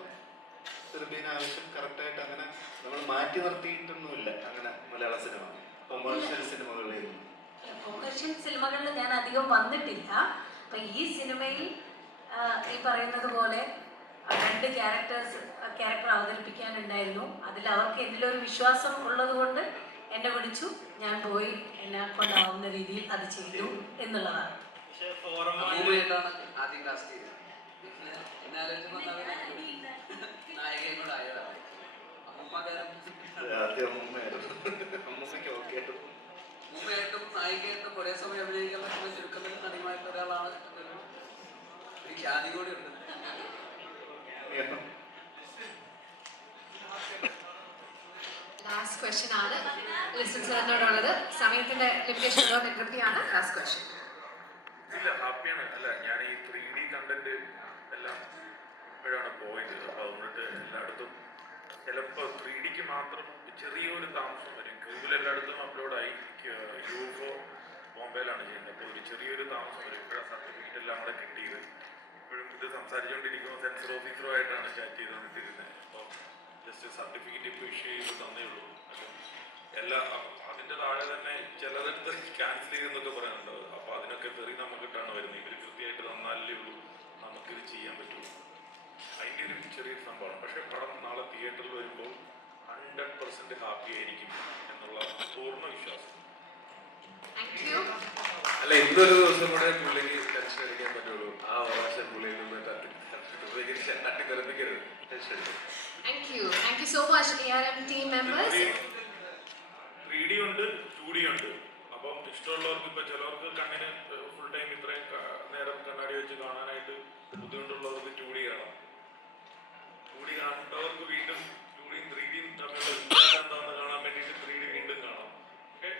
സുരഭിന് ആവശ്യം. കറക്റ്റായിട്ട് അങ്ങനെ നമ്മൾ മാറ്റി നിർത്തിയിട്ടൊന്നുമില്ല അങ്ങനെ മലയാള സിനിമ കൊമേഴ്ഷ്യൽ സിനിമകളിൽ നിന്ന്. കൊമേഴ്ഷ്യൽ സിനിമകളിൽ ഞാൻ അധികം വന്നിട്ടില്ല. അപ്പം ഈ സിനിമയിൽ ഈ പറയുന്നത് പോലെ 2 ക്യാരക്ടർ അവതരിപ്പിക്കാനുണ്ടായിരുന്നു. അതിൽ അവർക്ക് ഇതിലൊരു വിശ്വാസം ഉള്ളത് കൊണ്ട് എന്നെ വിളിച്ചു. ഞാൻ പോയി എന്നെ കൊണ്ടാവുന്ന രീതിയിൽ അത് ചെയ്തു എന്നുള്ളതാണ്. അമ്മൂമ്മയായിട്ടാണ് ആദ്യം കാസ്റ്റ് ചെയ്തത്. എന്നെ ആലോചിച്ചപ്പോൾ നായികയും കൂടെ ആയതാണ്. ആദ്യം അമ്മൂമ്മയ്ക്ക് ഓക്കെ അമ്മൂമ്മയായിട്ടും നായികയായിട്ടും ഒരേ സമയം അഭിനയിക്കാൻ പറ്റുന്ന ചുരുക്കത്തിൽ നടിമായിട്ട് ഒരാളാണ്. ഒരു ഖ്യാതി കൂടി ഉണ്ട്. ലാസ്റ്റ് ക്വസ്റ്റ്യൻ ആണ് ലിസൺ സാറിനോടുള്ളത്. സമയത്തിന്റെ ലിമിറ്റേഷൻ ഉള്ളതുകൊണ്ട് കൃത്യമാണ് ലാസ്റ്റ് ക്വസ്റ്റ്യൻ. ഇല്ല ഹാപ്പിയാണ്. അല്ല ഞാൻ ഈ 3D കണ്ടന്റ് എല്ലാം ഇപ്പോഴാണ് പോയത്. അപ്പോൾ അതുകൊണ്ടിട്ട് എല്ലായിടത്തും ചിലപ്പോൾ 3Dക്ക് മാത്രം ചെറിയൊരു താമസം വരും. ഗൂഗിൾ എല്ലായിടത്തും അപ്ലോഡായി. UFO ബോംബെയിലാണ് ചെയ്യുന്നത്. അപ്പോൾ ഒരു ചെറിയൊരു താമസം വരും. ഇപ്പോഴാണ് സർട്ടിഫിക്കറ്റ് എല്ലാം കൂടെ കിട്ടിയത്. ഇപ്പോഴും ഇത് സംസാരിച്ചുകൊണ്ടിരിക്കുമ്പോൾ സെൻസർ ഓഫീസറുമായിട്ടാണ് ചാറ്റ് ചെയ്തുകൊണ്ടിരുന്നത്. അപ്പോൾ ജസ്റ്റ് സർട്ടിഫിക്കറ്റ് ഇപ്പോൾ ഇഷ്യൂ ചെയ്ത് തന്നേ ഉള്ളൂ. എല്ലാ അതിൻ്റെ താഴെ തന്നെ ചിലതെടുത്ത് ക്യാൻസൽ ചെയ്തെന്നൊക്കെ പറയാനുണ്ട്. അപ്പോൾ അതിനൊക്കെ തെറി നമുക്കിട്ടാണ് വരുന്നത്. ഇവർ കൃത്യമായിട്ട് തന്നാലേ ഉള്ളൂ നമുക്കിത് ചെയ്യാൻ പറ്റുള്ളൂ. അതിൻ്റെ ഒരു ചെറിയൊരു സംഭവമാണ്. പക്ഷേ പടം നാളെ തിയേറ്ററിൽ വരുമ്പോൾ 100% ഹാപ്പി ആയിരിക്കും എന്നുള്ള പൂർണ്ണ വിശ്വാസം. അല്ല ഇന്നൊരു ദിവസം കൂടെ പുള്ളിക്ക് ടെൻഷൻ അടിക്കാൻ പറ്റുള്ളൂ. ആ അവകാശം പുള്ളിയിൽ നിന്ന് തട്ടിത്തെറിപ്പിക്കരുത്. Thank you so much ARM team members. 3D ഉണ്ട് 2D ഉണ്ട്. അപ്പം ഇഷ്ടമുള്ളവർക്ക് ഇപ്പം ചിലവർക്ക് കണ്ണിന് ഫുൾ ടൈം ഇത്രയും നേരം കണ്ണാടി വെച്ച് കാണാനായിട്ട് ബുദ്ധിമുട്ടുള്ളവർക്ക് 2D കാണാം. 2D കാണേണ്ടവർക്ക് വീണ്ടും 2Dയും 3Dയും തമ്മിലുള്ള വ്യത്യാസം എന്താണെന്ന് കാണാൻ വേണ്ടിയിട്ട് 3D വീണ്ടും കാണാം. ഓക്കെ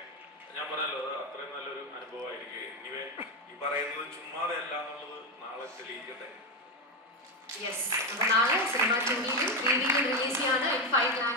ഞാൻ പറഞ്ഞല്ലോ അത് അത്രയും നല്ലൊരു അനുഭവമായിരിക്കും. എനിവേ ഈ പറയുന്നത് ചുമ്മാതെ അല്ല എന്നുള്ളത് നാളെ തെളിയിക്കട്ടെ. യെസ്, നാളെ സിനിമ 2Dയിലും 3Dയിലും റിലീസ് ചെയ്യാണ്. 5 lakh